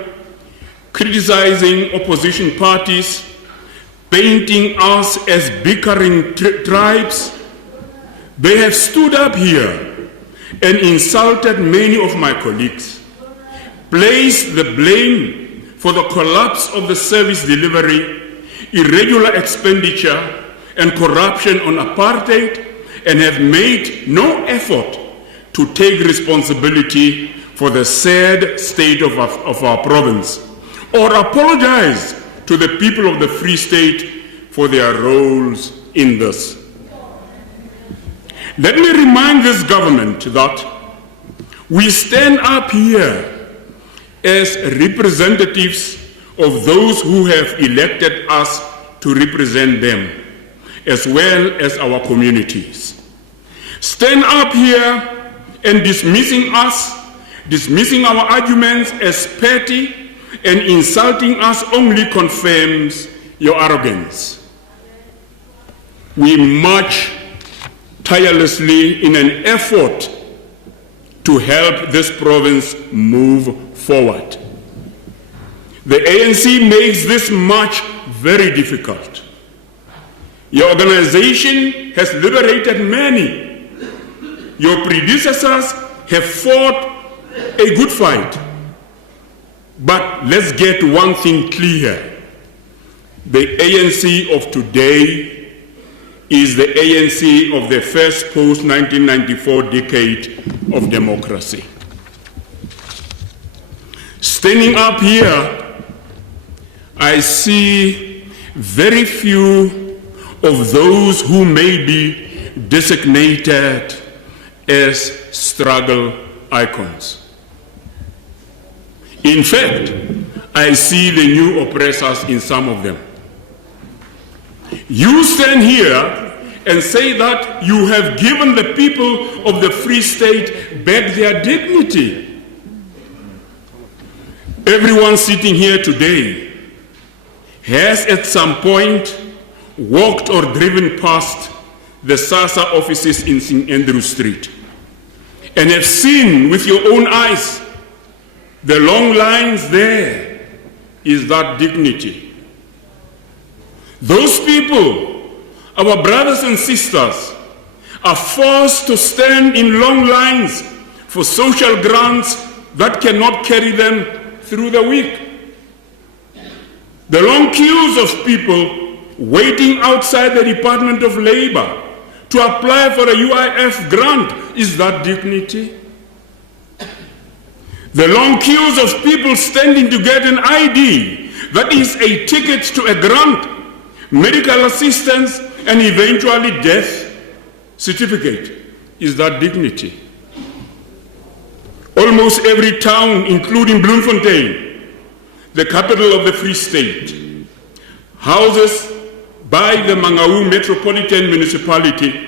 criticizing opposition parties, painting us as bickering tribes. They have stood up here and insulted many of my colleagues, placed the blame for the collapse of the service delivery, irregular expenditure, and corruption on apartheid, and have made no effort to take responsibility for the sad state of our province, or apologize to the people of the Free State for their roles in this. Let me remind this government that we stand up here as representatives of those who have elected us to represent them, as well as our communities. Stand up here and dismissing us, dismissing our arguments as petty and insulting us only confirms your arrogance. We march tirelessly in an effort to help this province move forward. The ANC makes this march very difficult. Your organization has liberated many. Your predecessors have fought a good fight. But let's get one thing clear. The ANC of today is the ANC of the first post-1994 decade of democracy. Standing up here, I see very few of those who may be designated as struggle icons. In fact, I see the new oppressors in some of them. You stand here and say that you have given the people of the Free State back their dignity. Everyone sitting here today has at some point walked or driven past the SASA offices in St. Andrew Street and have seen with your own eyes the long lines there. Is that dignity? Those people, our brothers and sisters, are forced to stand in long lines for social grants that cannot carry them through the week. The long queues of people waiting outside the Department of Labor to apply for a UIF grant, is that dignity? The long queues of people standing to get an ID that is a ticket to a grant, medical assistance, and eventually death certificate, is that dignity? Almost every town, including Bloemfontein, the capital of the Free State, houses by the Mangaung Metropolitan Municipality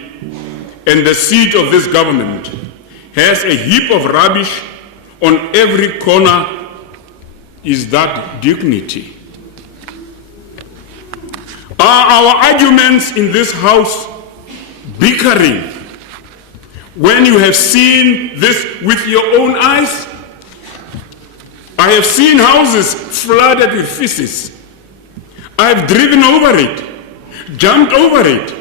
and the seat of this government, has a heap of rubbish on every corner. Is that dignity? Are our arguments in this house bickering when you have seen this with your own eyes? I have seen houses flooded with feces. I have driven over it, jumped over it,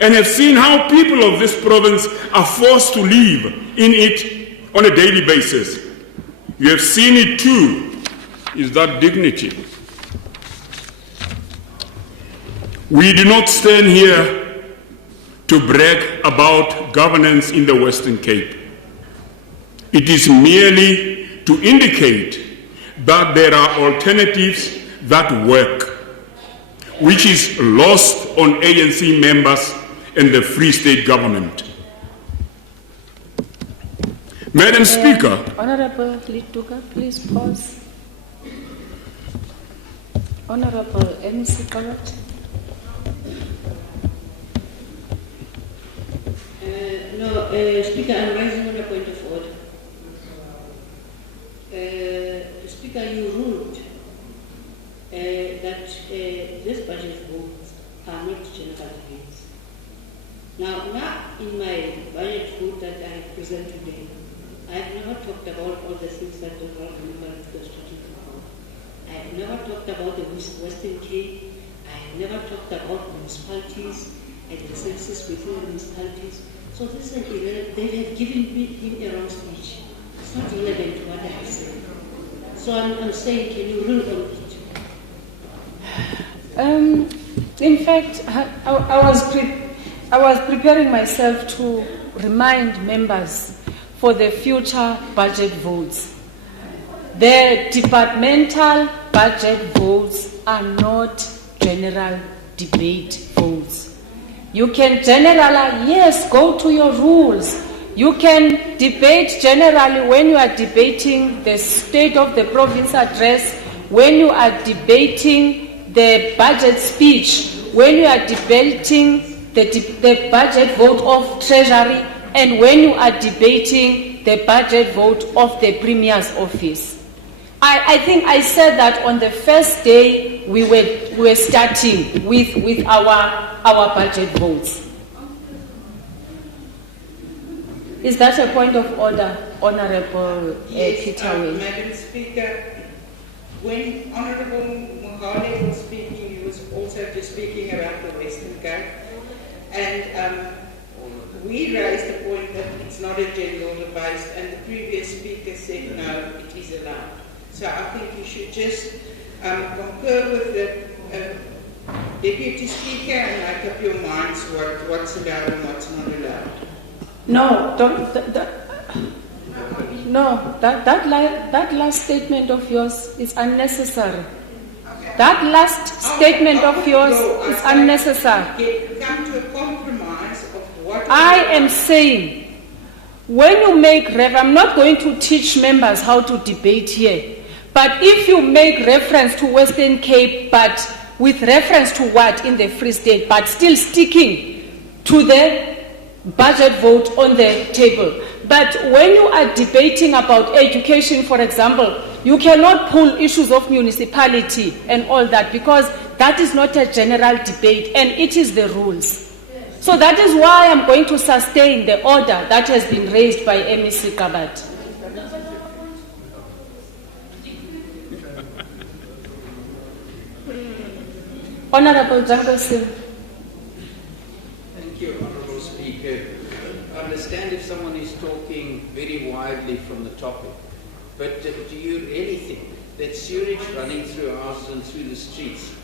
and have seen how people of this province are forced to live in it on a daily basis. You have seen it too. Is that dignity? We do not stand here to brag about governance in the Western Cape. It is merely to indicate that there are alternatives that work, which is lost on ANC members and the Free State government. Madam Speaker. Honorable Lituka, please pause. Honorable MC Kawat. Speaker, I'm raising on a point of order. Speaker, you ruled that this budget votes are not general debates. Now, in my budget vote that I present today, I have never talked about all the things that the Honourable Member was talking about. I have never talked about the Western Cape. I have never talked about municipalities and the census within the municipalities. So this is they have given him a wrong speech. It's not relevant to what I have said. So I'm saying, can you rule on it? In fact, I was preparing myself to remind members for the future budget votes. The departmental budget votes are not general debate votes. You can generalize, yes, go to your rules. You can debate generally when you are debating the State of the Province address, when you are debating the budget speech, when you are debating the budget vote of Treasury, and when you are debating the budget vote of the Premier's office. I think I said that on the first day we were starting with our budget votes. Is that a point of order, Honourable Peter Wayne? Madam Speaker, when Honourable Mogale was speaking, he was also just speaking about the Western Cape, and we raised the point that it's not a general debate, and the previous speaker said no, it is allowed. So I think you should just concur with the Deputy Speaker and make up your minds what's allowed and what's not allowed. No, that last statement of yours is unnecessary. That last statement of yours is unnecessary. Come to a compromise of what I am saying, when you make I'm not going to teach members how to debate here, but if you make reference to Western Cape, but with reference to what in the Free State, but still sticking to the budget vote on the table. But when you are debating about education, for example, you cannot pull issues of municipality and all that, because that is not a general debate and it is the rules. So that is why I'm going to sustain the order that has been raised by MEC Kabat. Honourable Jungle Sim. Thank you, Honourable Speaker. I understand if someone is talking very widely from the topic, but do you really think that sewage running through houses and through the streets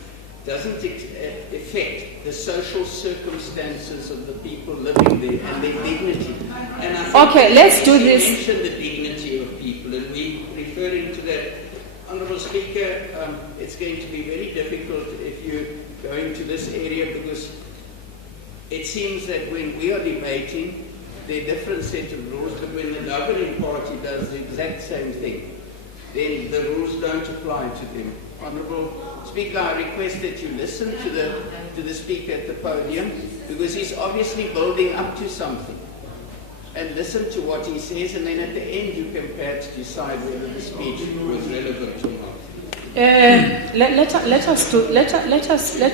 doesn't affect the social circumstances of the people living there and their dignity? And I think okay, let's do this. You mentioned the dignity of people, and we referring to that. Honourable Speaker, it's going to be very difficult if you go into this area, because it seems that when we are debating, there are different set of rules, but when the governing party does the exact same thing, then the rules don't apply to them. Honourable Speaker, I request that you listen to the Speaker at the podium, because he's obviously building up to something. And listen to what he says, and then at the end you can perhaps decide whether the speech was relevant or not. Let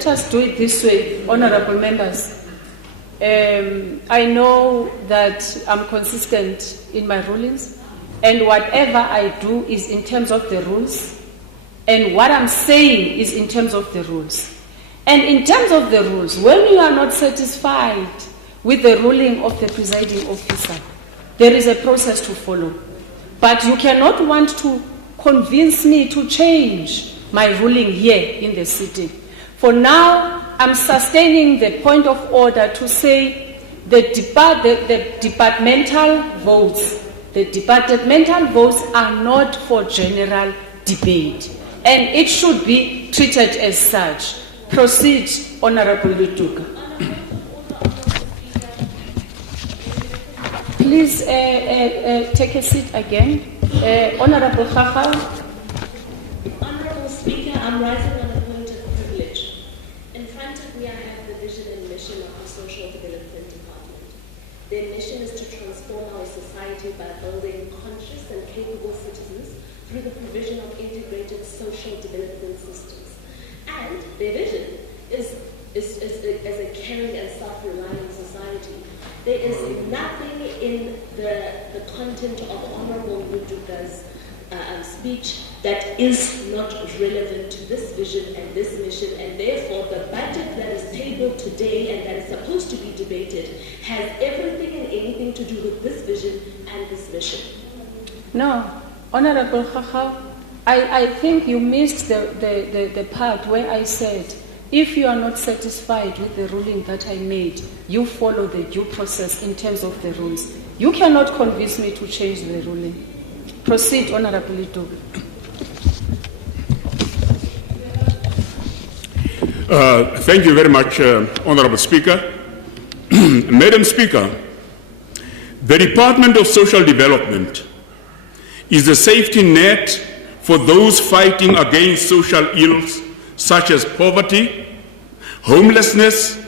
us do it this way, honourable members. I know that I'm consistent in my rulings, and whatever I do is in terms of the rules, and what I'm saying is in terms of the rules. And in terms of the rules, when you are not satisfied with the ruling of the presiding officer, there is a process to follow. But you cannot want to convince me to change my ruling here in the city. For now, I'm sustaining the point of order to say the departmental votes. The departmental votes are not for general debate, and it should be treated as such. Proceed, Honourable Lutuka. Please take a seat again. Honourable Khakha. Honourable Speaker, I'm rising on a point transform our society by building conscious and capable citizens through the provision of integrated social development systems. And their vision is as a caring and self-reliant society. There is nothing in the content of Honorable Muduka's speech that is not relevant to this vision and this mission, and therefore the budget that is tabled today and that is supposed to be debated has everything and anything to do with this vision and this mission. No, Honorable Khakha, I think you missed the part where I said, if you are not satisfied with the ruling that I made, you follow the due process in terms of the rules. You cannot convince me to change the ruling. Proceed, Honorable Ito. Thank you very much, Honorable Speaker. Madam Speaker, the Department of Social Development is a safety net for those fighting against social ills such as poverty, homelessness,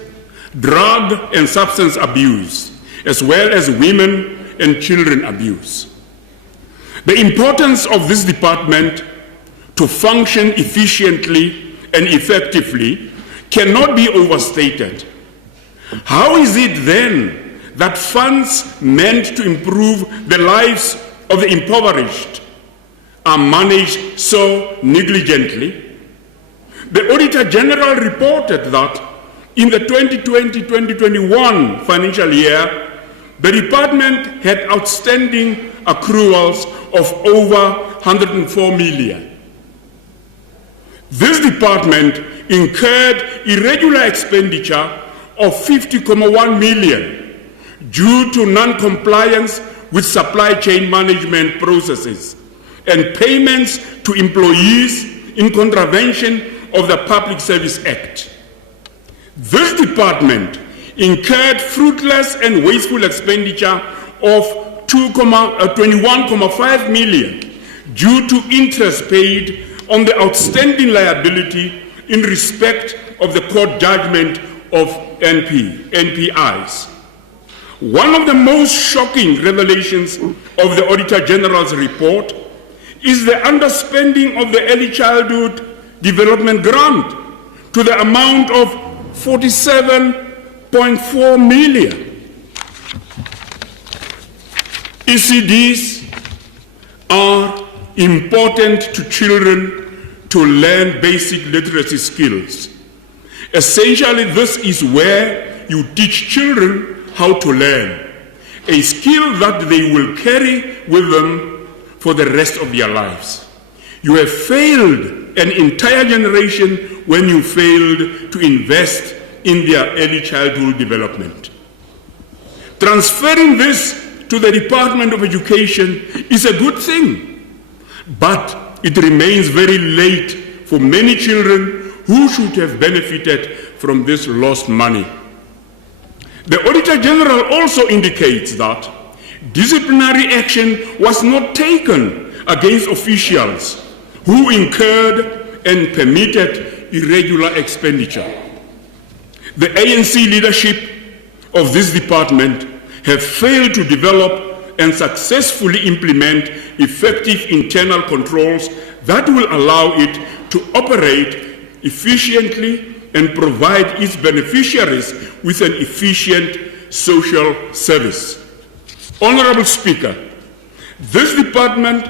drug and substance abuse, as well as women and children abuse. The importance of this department to function efficiently and effectively cannot be overstated. How is it then that funds meant to improve the lives of the impoverished are managed so negligently? The Auditor General reported that in the 2020-2021 financial year, the department had outstanding accruals of over 104 million. This department incurred irregular expenditure of 50.1 million due to non-compliance with supply chain management processes and payments to employees in contravention of the Public Service Act. This department incurred fruitless and wasteful expenditure of 21.5 million due to interest paid on the outstanding liability in respect of the court judgment of NPIs. One of the most shocking revelations of the Auditor General's report is the underspending of the Early Childhood Development Grant to the amount of 47.4 million. ECDs are important to children to learn basic literacy skills. Essentially, this is where you teach children how to learn, a skill that they will carry with them for the rest of their lives. You have failed an entire generation when you failed to invest in their early childhood development. Transferring this to the Department of Education is a good thing, but it remains very late for many children who should have benefited from this lost money. The Auditor General also indicates that disciplinary action was not taken against officials who incurred and permitted irregular expenditure. The ANC leadership of this department have failed to develop and successfully implement effective internal controls that will allow it to operate efficiently and provide its beneficiaries with an efficient social service. Honorable Speaker, this department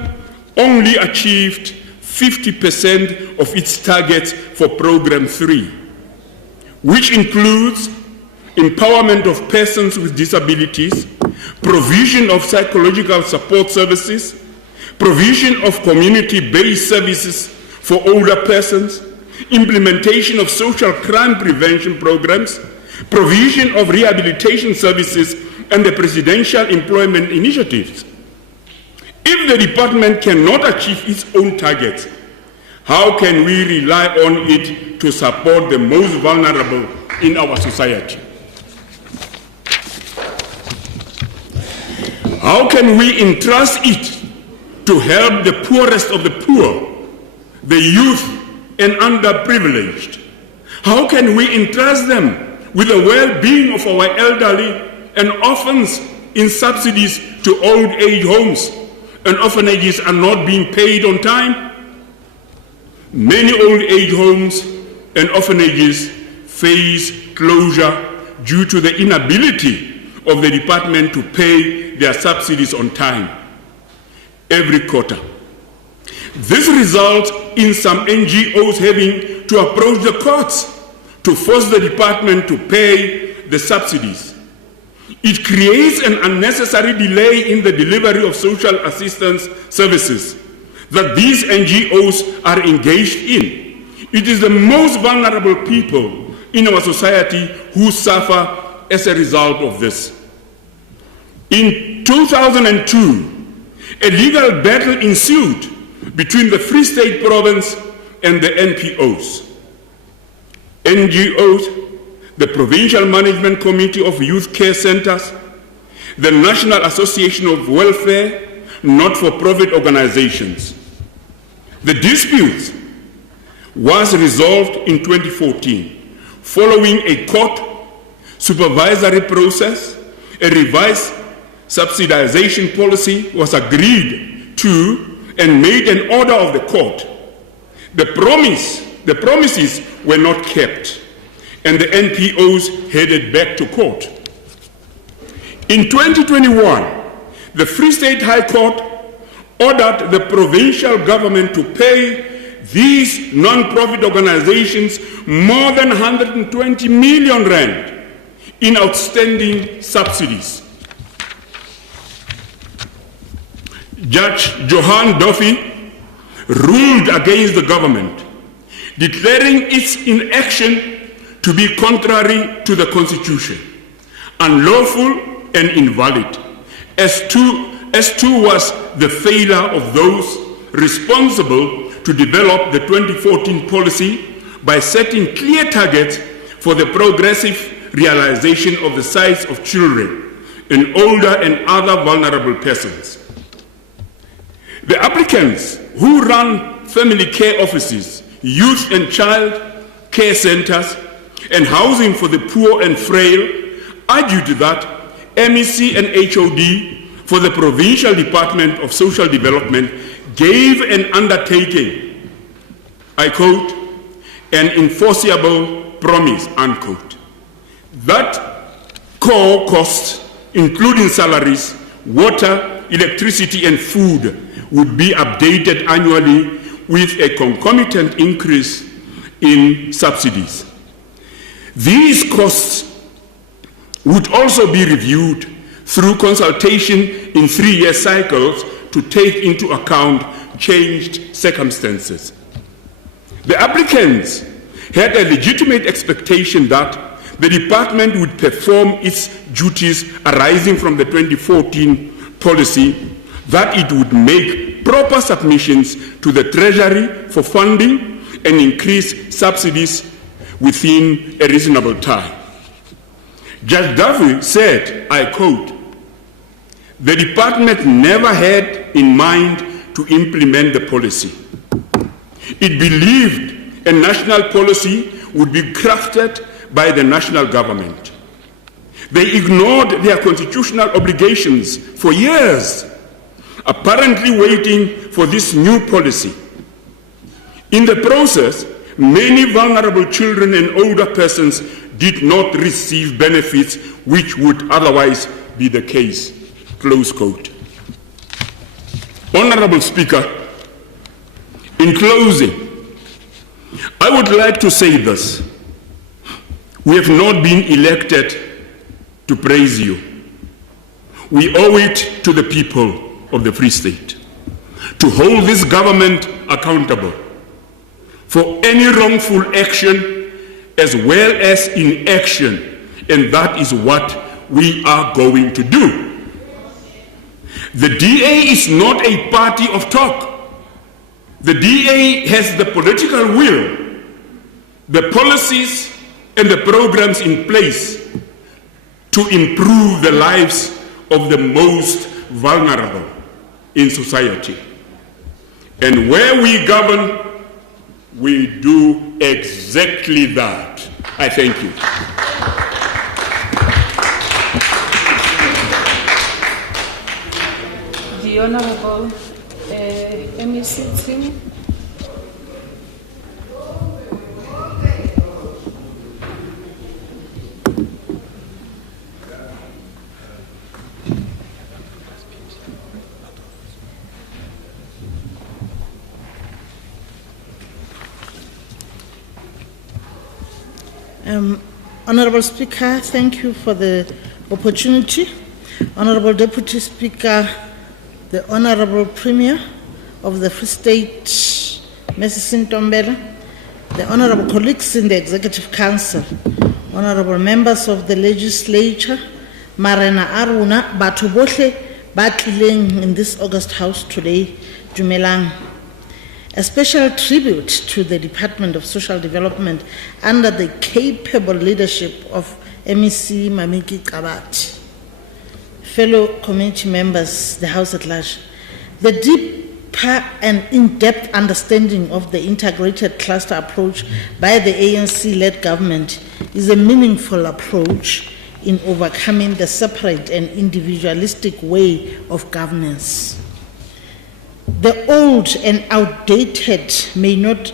only achieved 50% of its targets for Program 3, which includes empowerment of persons with disabilities, provision of psychological support services, provision of community-based services for older persons, implementation of social crime prevention programs, provision of rehabilitation services, and the presidential employment initiatives. If the department cannot achieve its own targets, how can we rely on it to support the most vulnerable in our society? How can we entrust it to help the poorest of the poor, the youth and underprivileged? How can we entrust them with the well-being of our elderly and orphans in subsidies to old age homes and orphanages are not being paid on time. Many old age homes and orphanages face closure due to the inability of the department to pay their subsidies on time every quarter. This results in some NGOs having to approach the courts to force the department to pay the subsidies. It creates an unnecessary delay in the delivery of social assistance services that these NGOs are engaged in. It is the most vulnerable people in our society who suffer as a result of this. In 2002, a legal battle ensued between the Free State Province and the NPOs. NGOs, the Provincial Management Committee of Youth Care Centers, the National Association of Welfare, not-for-profit organizations. The dispute was resolved in 2014 following a court supervisory process. A revised subsidization policy was agreed to and made an order of the court. The promises were not kept, and the NPOs headed back to court. In 2021, the Free State High Court ordered the provincial government to pay these non-profit organizations more than 120 million rand in outstanding subsidies. Judge Johan Duffy ruled against the government, declaring its inaction to be contrary to the Constitution, unlawful and invalid, as too was the failure of those responsible to develop the 2014 policy by setting clear targets for the progressive realization of the sights of children and older and other vulnerable persons. The applicants who run family care offices, youth and child care centers, and housing for the poor and frail argued that MEC and HOD for the Provincial Department of Social Development gave an undertaking, I quote, an enforceable promise, unquote, that core costs, including salaries, water, electricity, and food, would be updated annually with a concomitant increase in subsidies. These costs would also be reviewed through consultation in 3-year cycles to take into account changed circumstances. The applicants had a legitimate expectation that the department would perform its duties arising from the 2014 policy, that it would make proper submissions to the Treasury for funding and increase subsidies within a reasonable time. Judge Duffy said, I quote, "The department never had in mind to implement the policy. It believed a national policy would be crafted by the national government. They ignored their constitutional obligations for years, apparently waiting for this new policy. In the process, many vulnerable children and older persons did not receive benefits which would otherwise be the case." Close quote. Honorable Speaker, in closing, I would like to say this. We have not been elected to praise you. We owe it to the people of the Free State to hold this government accountable for any wrongful action as well as inaction, and that is what we are going to do. The DA is not a party of talk. The DA has the political will, the policies and the programs in place to improve the lives of the most vulnerable in society. And where we govern, we do exactly that. I thank you. the Honorable MEC Tim. Honorable Speaker, thank you for the opportunity. Honorable Deputy Speaker, the Honorable Premier of the Free State, Mrs. Ntombela, the Honorable colleagues in the Executive Council, Honorable members of the Legislature, Marena Aruna, batho bohle ba tlileng in this August House today, dumelang. A special tribute to the Department of Social Development under the capable leadership of MEC Mamiki Kabati. Fellow community members, the House at large, the deeper and in-depth understanding of the integrated cluster approach by the ANC-led government is a meaningful approach in overcoming the separate and individualistic way of governance. The old and outdated may not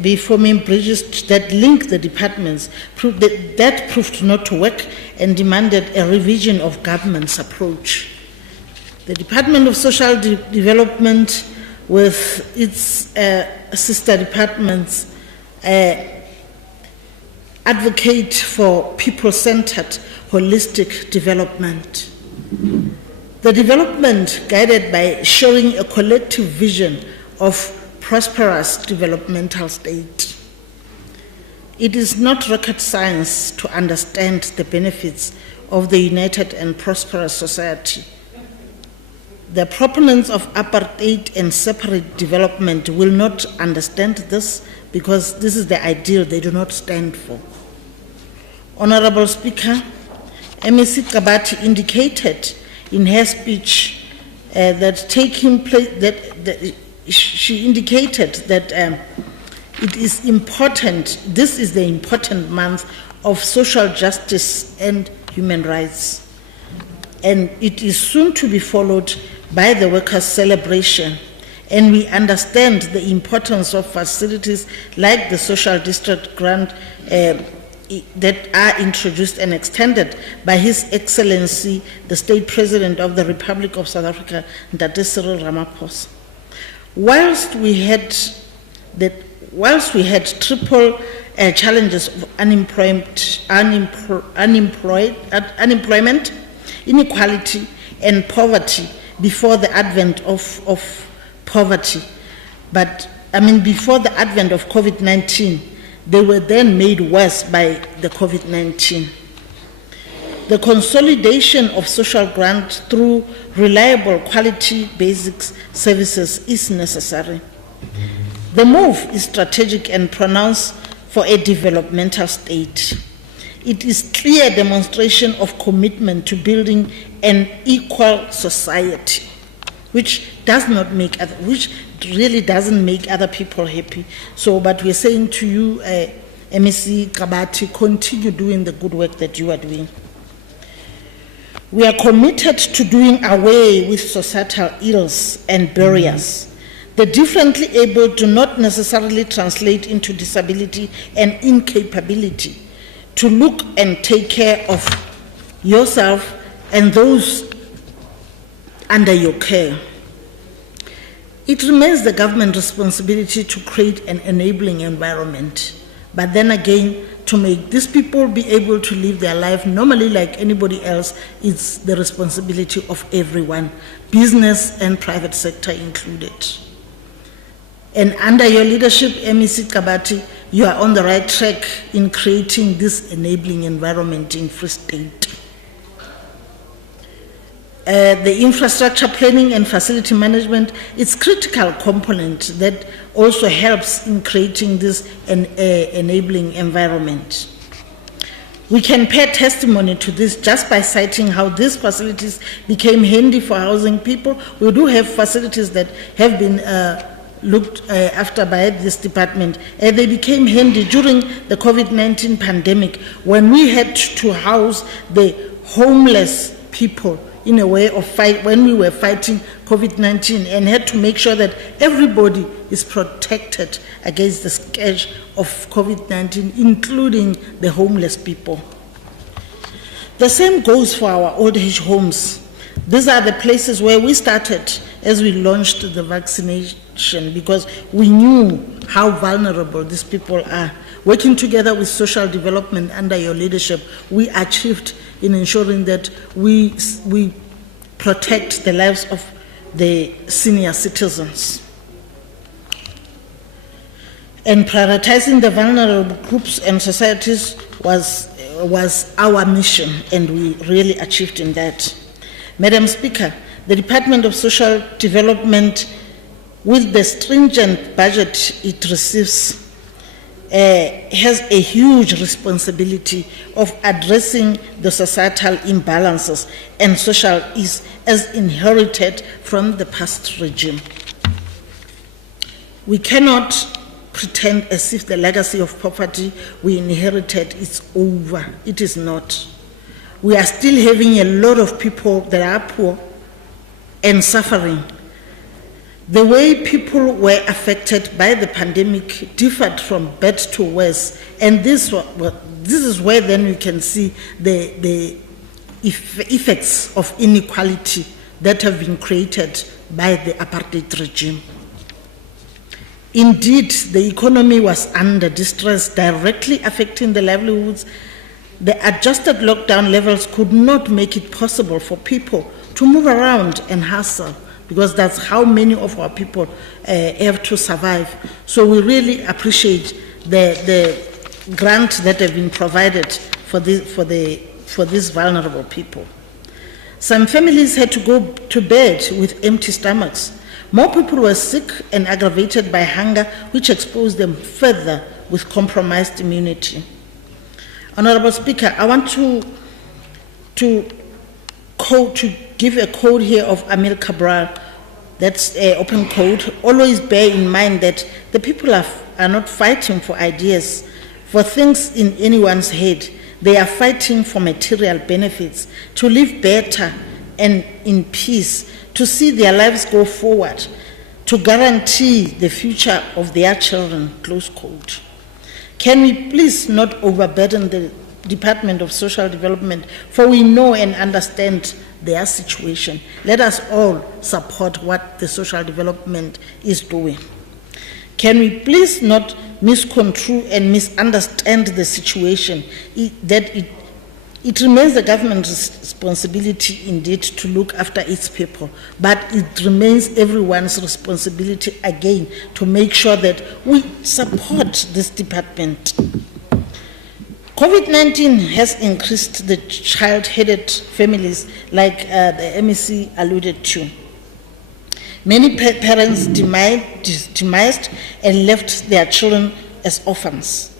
be forming bridges that link the departments. That proved not to work and demanded a revision of government's approach. The Department of Social Development, with its sister departments, advocate for people-centered, holistic development. The development guided by showing a collective vision of prosperous developmental state. It is not rocket science to understand the benefits of the united and prosperous society. The proponents of apartheid and separate development will not understand this because this is the ideal they do not stand for. Honorable Speaker, MEC Kabati indicated in her speech she indicated that it is important, this is the important month of social justice and human rights. And it is soon to be followed by the workers' celebration. And we understand the importance of facilities like the social district grant that are introduced and extended by His Excellency, the State President of the Republic of South Africa, Ndate Cyril Ramaphosa. Whilst we had triple challenges of unemployment, inequality, and poverty before the advent of poverty, before the advent of COVID-19, they were then made worse by the COVID-19. The consolidation of social grants through reliable quality basic services is necessary. The move is strategic and pronounced for a developmental state. It is clear demonstration of commitment to building an equal society, which really doesn't make other people happy. So, but we're saying to you, MEC Kabati, continue doing the good work that you are doing. We are committed to doing away with societal ills and barriers. The differently able do not necessarily translate into disability and incapability to look and take care of yourself and those under your care. It remains the government's responsibility to create an enabling environment, but then again, to make these people be able to live their life normally like anybody else, it's the responsibility of everyone, business and private sector included. And under your leadership, MEC Kabati, you are on the right track in creating this enabling environment in Free State. The infrastructure planning and facility management is a critical component that also helps in creating this enabling environment. We can pay testimony to this just by citing how these facilities became handy for housing people. We do have facilities that have been looked after by this department. They became handy during the COVID-19 pandemic when we had to house the homeless people in a way of fight when we were fighting COVID-19, and had to make sure that everybody is protected against the scourge of COVID-19, including the homeless people. The same goes for our old age homes. These are the places where we started as we launched the vaccination, because we knew how vulnerable these people are. Working together with social development under your leadership, we achieved in ensuring that we protect the lives of the senior citizens. And prioritizing the vulnerable groups and societies was our mission, and we really achieved in that. Madam Speaker, the Department of Social Development, with the stringent budget it receives, has a huge responsibility of addressing the societal imbalances and social ills as inherited from the past regime. We cannot pretend as if the legacy of poverty we inherited is over. It is not. We are still having a lot of people that are poor and suffering. The way people were affected by the pandemic differed from bad to worse, and this is where then we can see the effects of inequality that have been created by the apartheid regime. Indeed, the economy was under distress, directly affecting the livelihoods. The adjusted lockdown levels could not make it possible for people to move around and hustle, because that's how many of our people have to survive. So we really appreciate the grant that have been provided for these vulnerable people. Some families had to go to bed with empty stomachs. More people were sick and aggravated by hunger, which exposed them further with compromised immunity. Honorable Speaker, I want to give a quote here of Amir Cabral. That's an open quote. Always bear in mind that the people are not fighting for ideas, for things in anyone's head. They are fighting for material benefits, to live better and in peace, to see their lives go forward, to guarantee the future of their children, close quote. Can we please not overburden the Department of Social Development, for we know and understand their situation. Let us all support what the social development is doing. Can we please not misconstrue and misunderstand the situation, it remains the government's responsibility indeed to look after its people, but it remains everyone's responsibility again to make sure that we support this department. COVID-19 has increased the child-headed families like the MEC alluded to. Many parents demised and left their children as orphans.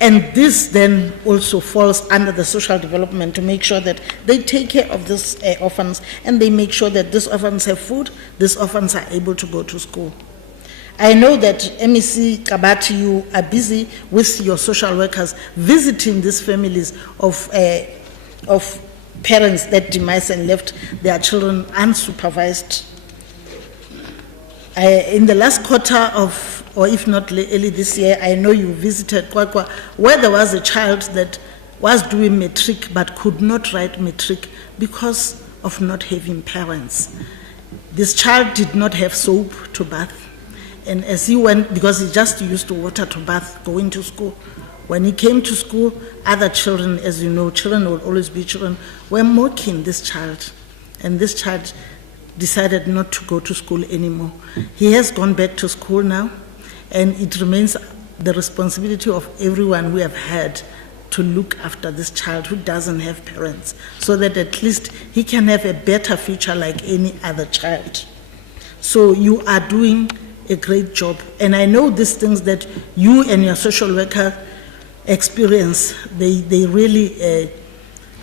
And this then also falls under the social development to make sure that they take care of these orphans, and they make sure that these orphans have food, these orphans are able to go to school. I know that MEC Kabati, you are busy with your social workers visiting these families of parents that demised and left their children unsupervised. In the last quarter or if not early this year, I know you visited Kwakwa, where there was a child that was doing matric but could not write matric because of not having parents. This child did not have soap to bath. And as he went, because he just used water to bath, going to school, when he came to school, other children, as you know, children will always be children, were mocking this child. And this child decided not to go to school anymore. He has gone back to school now, and it remains the responsibility of everyone we have had to look after this child who doesn't have parents, so that at least he can have a better future like any other child. So you are doing a great job, and I know these things that you and your social worker experience, they really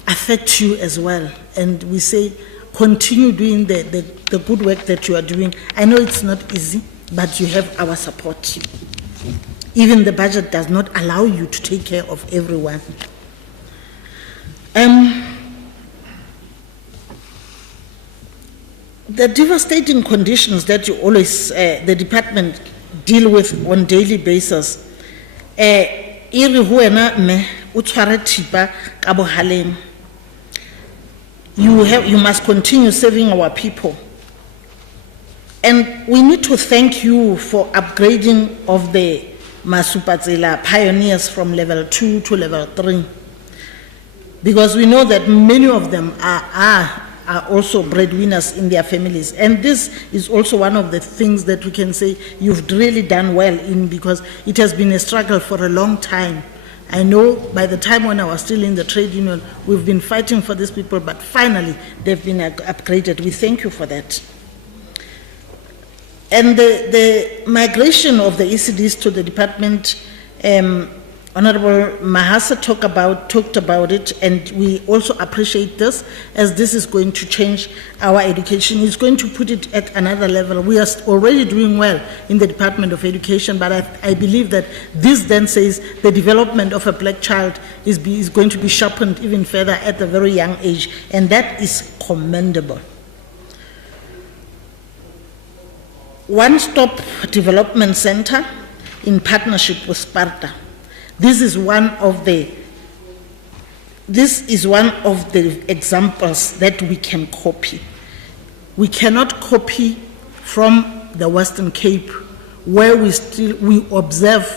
affect you as well. And we say, continue doing the good work that you are doing. I know it's not easy, but you have our support. Even the budget does not allow you to take care of everyone. The devastating conditions that you always, the department deal with on daily basis, you must continue serving our people. And we need to thank you for upgrading of the Masupatsela pioneers from level 2 to level 3. Because we know that many of them are also breadwinners in their families. And this is also one of the things that we can say you've really done well in, because it has been a struggle for a long time. I know by the time when I was still in the trade union, we've been fighting for these people, but finally they've been upgraded. We thank you for that. And the migration of the ECDs to the department, Honorable Mahasa talked about it, and we also appreciate this, as this is going to change our education. It's going to put it at another level. We are already doing well in the Department of Education, but I believe that this then says the development of a black child is going to be sharpened even further at a very young age, and that is commendable. One-Stop Development Center in partnership with Sparta. This is one of the examples that we can copy. We cannot copy from the Western Cape, where we observe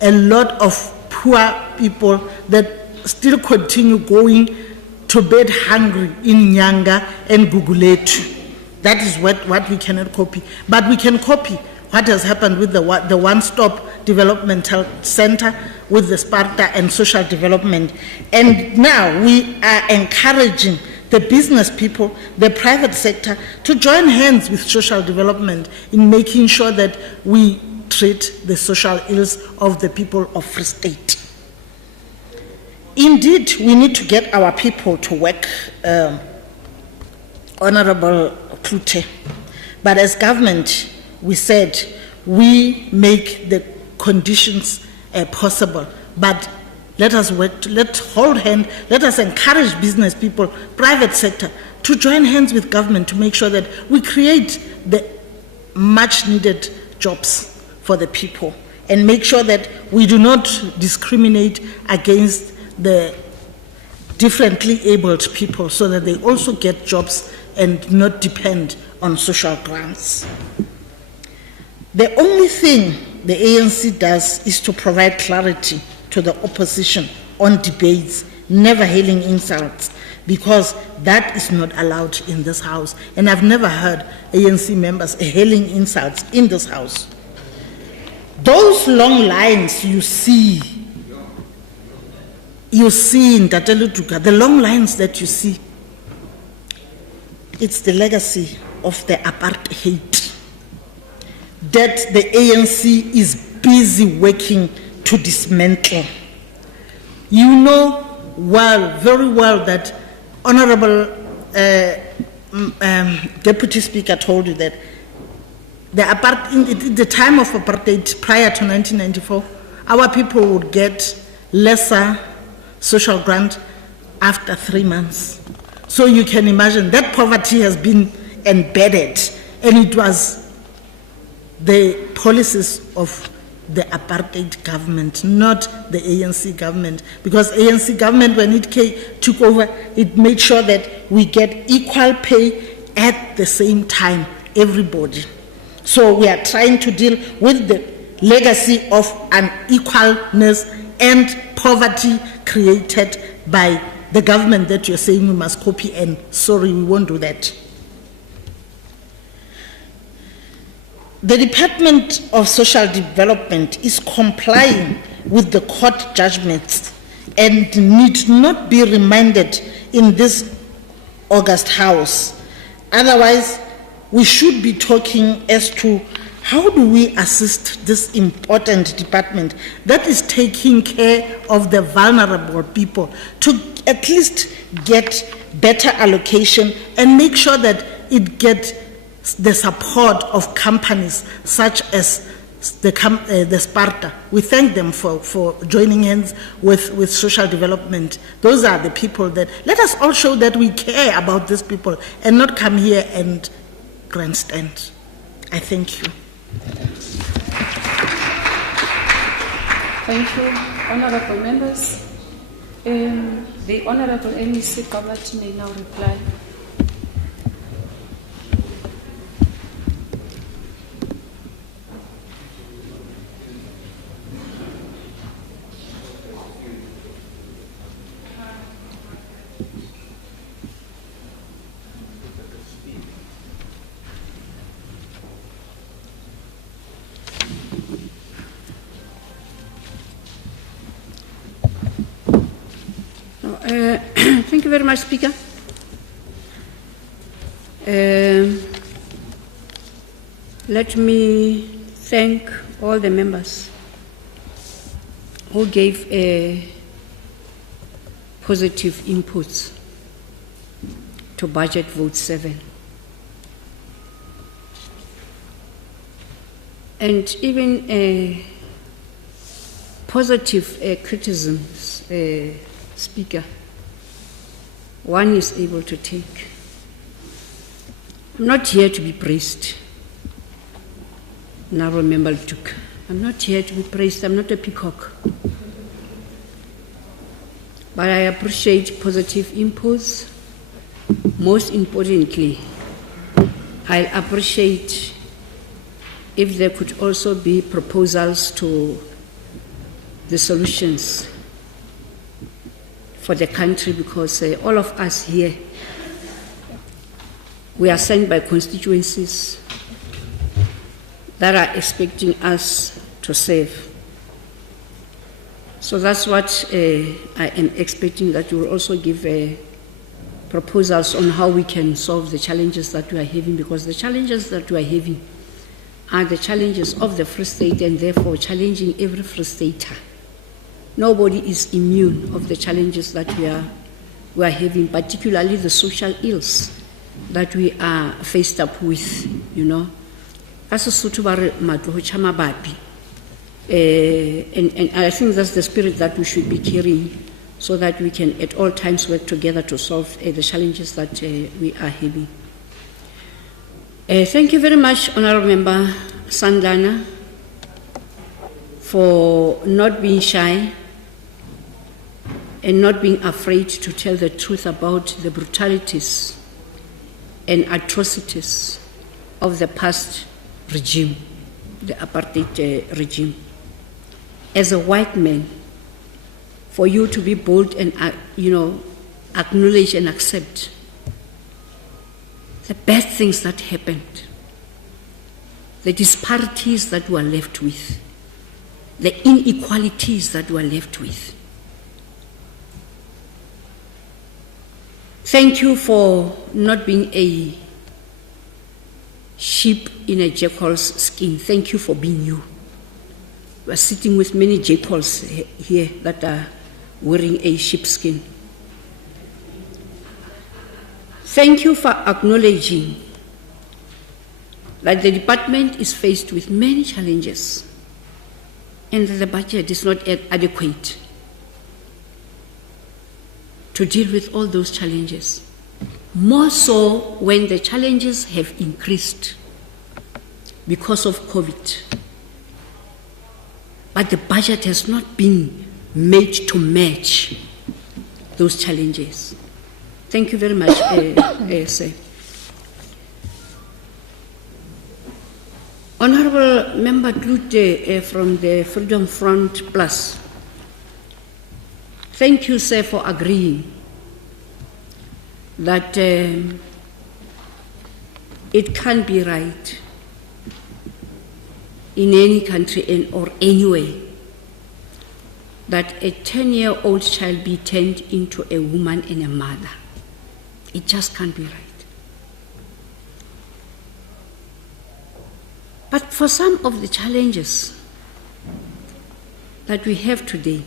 a lot of poor people that still continue going to bed hungry in Nyanga and Guguletu. That is what we cannot copy. But we can copy what has happened with the One-Stop Developmental Center, with the Sparta and social development. And now we are encouraging the business people, the private sector, to join hands with social development in making sure that we treat the social ills of the people of Free State. Indeed, we need to get our people to work, Honorable Klute. But as government, we said we make the conditions possible. But let us work, let's hold hand, let us encourage business people, private sector, to join hands with government to make sure that we create the much needed jobs for the people, and make sure that we do not discriminate against the differently abled people, so that they also get jobs and not depend on social grants. The only thing the ANC does is to provide clarity to the opposition on debates, never hailing insults, because that is not allowed in this house. And I've never heard ANC members hailing insults in this house. Those long lines you see in Tatelutuka, the long lines that you see, it's the legacy of the apartheid that the ANC is busy working to dismantle. You know very well that Honorable Deputy Speaker told you that in the time of apartheid prior to 1994, our people would get lesser social grant after 3 months. So you can imagine that poverty has been embedded, and it was the policies of the apartheid government, not the ANC government. Because ANC government, when it took over, it made sure that we get equal pay at the same time, everybody. So we are trying to deal with the legacy of unequalness and poverty created by the government that you're saying we must copy, and sorry, we won't do that. The Department of Social Development is complying with the court judgments and need not be reminded in this August House. Otherwise, we should be talking as to how do we assist this important department that is taking care of the vulnerable people to at least get better allocation and make sure that it gets the support of companies such as the Sparta. We thank them for joining hands with social development. Those are the people that, let us all show that we care about these people and not come here and grandstand. I thank you. Thank you, honorable members. The Honorable MEC Kabati may now reply. Thank you very much, Speaker. Let me thank all the members who gave positive inputs to budget vote 7. And even positive criticisms, Speaker, one is able to take. I'm not here to be praised. Now remember, Duke. I'm not here to be praised. I'm not a peacock. But I appreciate positive inputs. Most importantly, I appreciate if there could also be proposals to the solutions for the country, because all of us here, we are sent by constituencies that are expecting us to serve. So that's what I am expecting, that you will also give proposals on how we can solve the challenges that we are having, because the challenges that we are having are the challenges of the Free State, and therefore challenging every Free Stater. Nobody is immune of the challenges that we are having, particularly the social ills that we are faced up with, you know. And I think that's the spirit that we should be carrying, so that we can at all times work together to solve the challenges that we are having. Thank you very much, Honourable Member Sandlana, for not being shy and not being afraid to tell the truth about the brutalities and atrocities of the past regime, the apartheid regime. As a white man, for you to be bold and, acknowledge and accept the bad things that happened, the disparities that we are left with, the inequalities that we are left with. Thank you for not being a sheep in a jackal's skin. Thank you for being you. We are sitting with many jackals here that are wearing a sheepskin. Thank you for acknowledging that the department is faced with many challenges and that the budget is not adequate to deal with all those challenges. More so when the challenges have increased because of COVID. But the budget has not been made to match those challenges. Thank you very much, sir. Honourable Member Klute from the Freedom Front Plus. Thank you, sir, for agreeing that it can't be right in any country or anywhere that a 10-year-old child be turned into a woman and a mother. It just can't be right. But for some of the challenges that we have today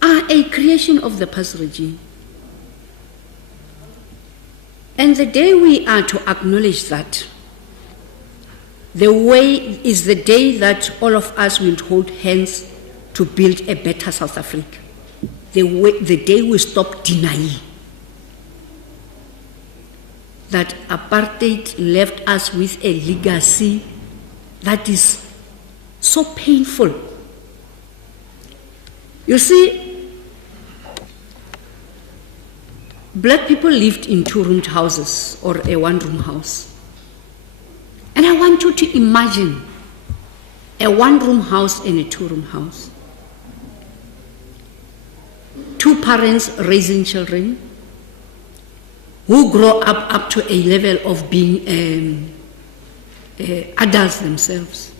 are a creation of the past regime. And the day we are to acknowledge that, the way is the day that all of us will hold hands to build a better South Africa. The day we stop denying. that apartheid left us with a legacy that is so painful. You see, black people lived in two-roomed houses or a one-room house. And I want you to imagine a one-room house and a two-room house. Two parents raising children who grow up to a level of being adults themselves,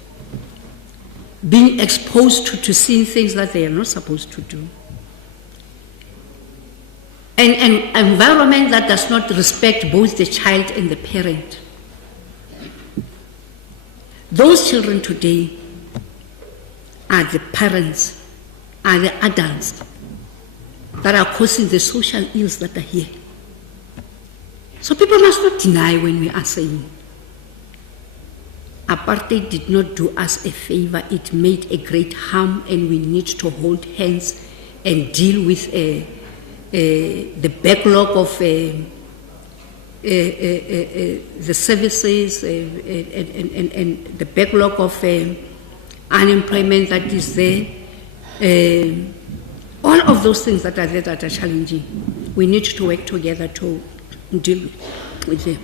being exposed to seeing things that they are not supposed to do. An environment that does not respect both the child and the parent. Those children today are the parents, are the adults that are causing the social ills that are here. So people must not deny when we are saying apartheid did not do us a favor, it made a great harm, and we need to hold hands and deal with the backlog of the services and the backlog of unemployment that is there. All of those things that are there that are challenging, we need to work together to deal with them.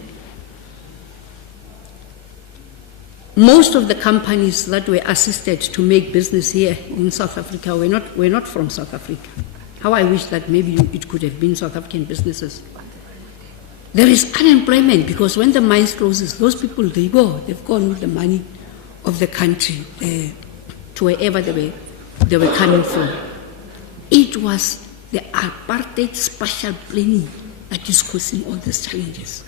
Most of the companies that were assisted to make business here in South Africa were not from South Africa. How I wish that maybe it could have been South African businesses. There is unemployment because when the mines closes, those people, they've gone with the money of the country to wherever they were coming from. It was the apartheid spatial planning that is causing all these challenges.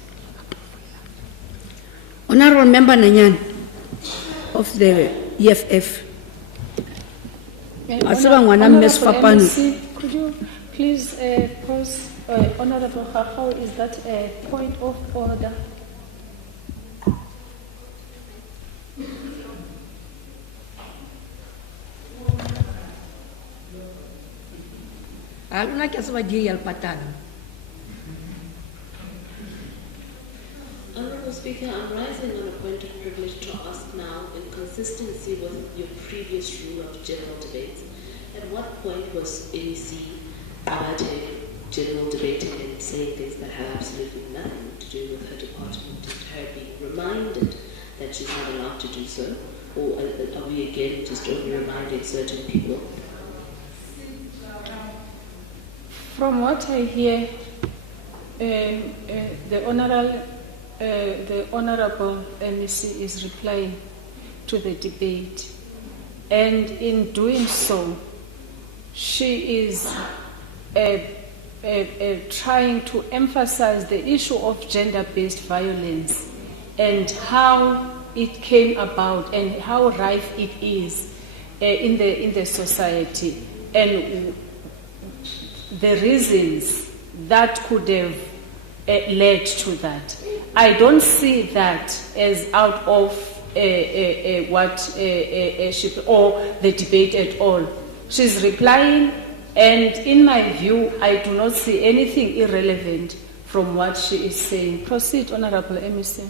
Honorable Member Nanyan of the EFF. Honorable MC, could you please pause, Honorable Khakau, is that a point of order? Honourable Speaker, I'm rising on a point of privilege to ask now, in consistency with your previous rule of general debates, at what point was NEC allowed to general debating and saying things that have absolutely nothing to do with her department, and her being reminded that she's not allowed to do so? Or are we again just only reminding certain people? From what I hear, the Honorable MEC is replying to the debate, and in doing so, she is trying to emphasize the issue of gender-based violence and how it came about and how rife it is in the society, and the reasons that could have led to that. I don't see that as out of what she or the debate at all. She's replying, and in my view, I do not see anything irrelevant from what she is saying. Proceed, Honorable MEC.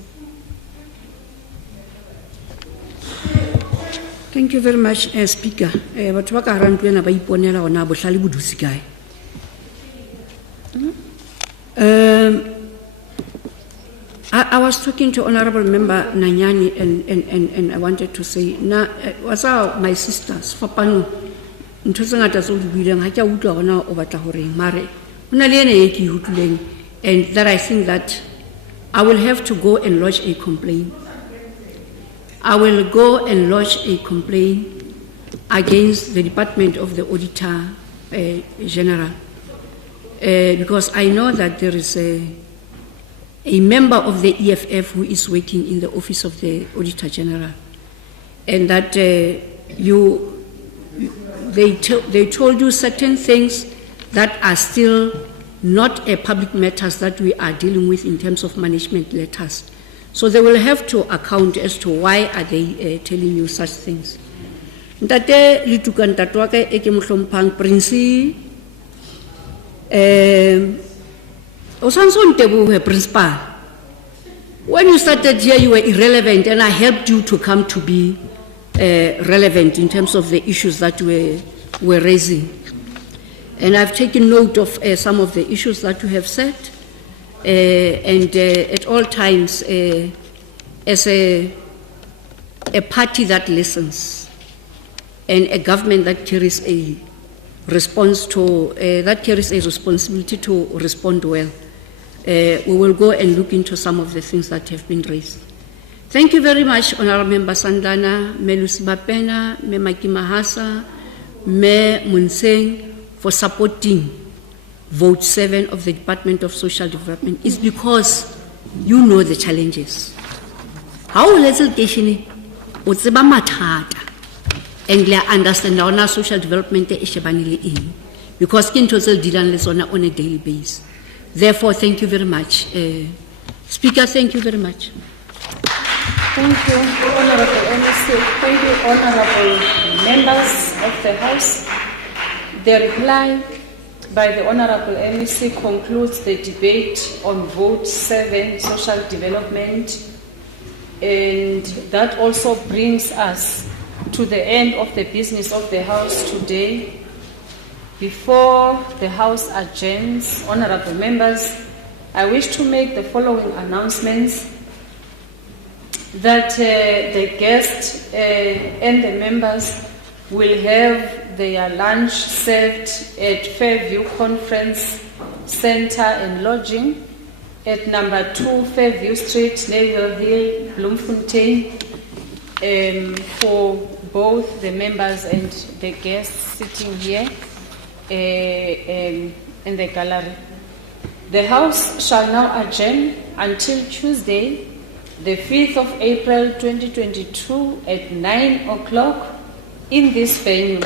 Thank you very much, Speaker. I was talking to Honorable Member Nanyani and I wanted to say, what's my sisters, Fapano, and that I think that I will have to go and lodge a complaint. I will go and lodge a complaint against the Department of the Auditor General, because I know that there is a member of the EFF who is working in the office of the Auditor General, and that they told you certain things that are still not public matters that we are dealing with in terms of management letters. So they will have to account as to why are they telling you such things. Ntate litukan tatwake eke mohlompang Prince o sanso ntebohe principal When you started here, you were irrelevant, and I helped you to come to be relevant in terms of the issues that we're raising. And I've taken note of some of the issues that you have said, and at all times, as a party that listens, and a government that carries a response to, that carries a responsibility to respond well, we will go and look into some of the things that have been raised. Thank you very much, Honorable Member Sandana, Me Lucy Bapena, Me Maki Mahasa, Me Munseng, for supporting Vote 7 of the Department of Social Development. It's because you know the challenges. How let's education utseba mathata and le understand our social development is because kinto tse dealing le sona on a daily basis. Therefore, thank you very much. Speaker, thank you very much. Thank you, Honorable MEC. Thank you, Honorable Members of the House. The reply by the Honorable MEC concludes the debate on Vote 7, Social Development, and that also brings us to the end of the business of the House today. Before the House adjourns, Honorable Members, I wish to make the following announcements: that the guests and the members will have their lunch served at Fairview Conference Center and Lodging at number 2 Fairview Street, Neville Hill, Bloemfontein, for both the members and the guests sitting here in the gallery. The House shall now adjourn until Tuesday, the 5th of April 2022 at 9 o'clock in this venue,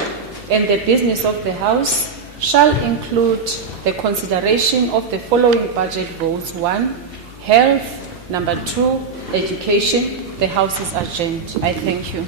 and the business of the House shall include the consideration of the following budget votes: 1, health; 2, education. The House is adjourned. I thank you.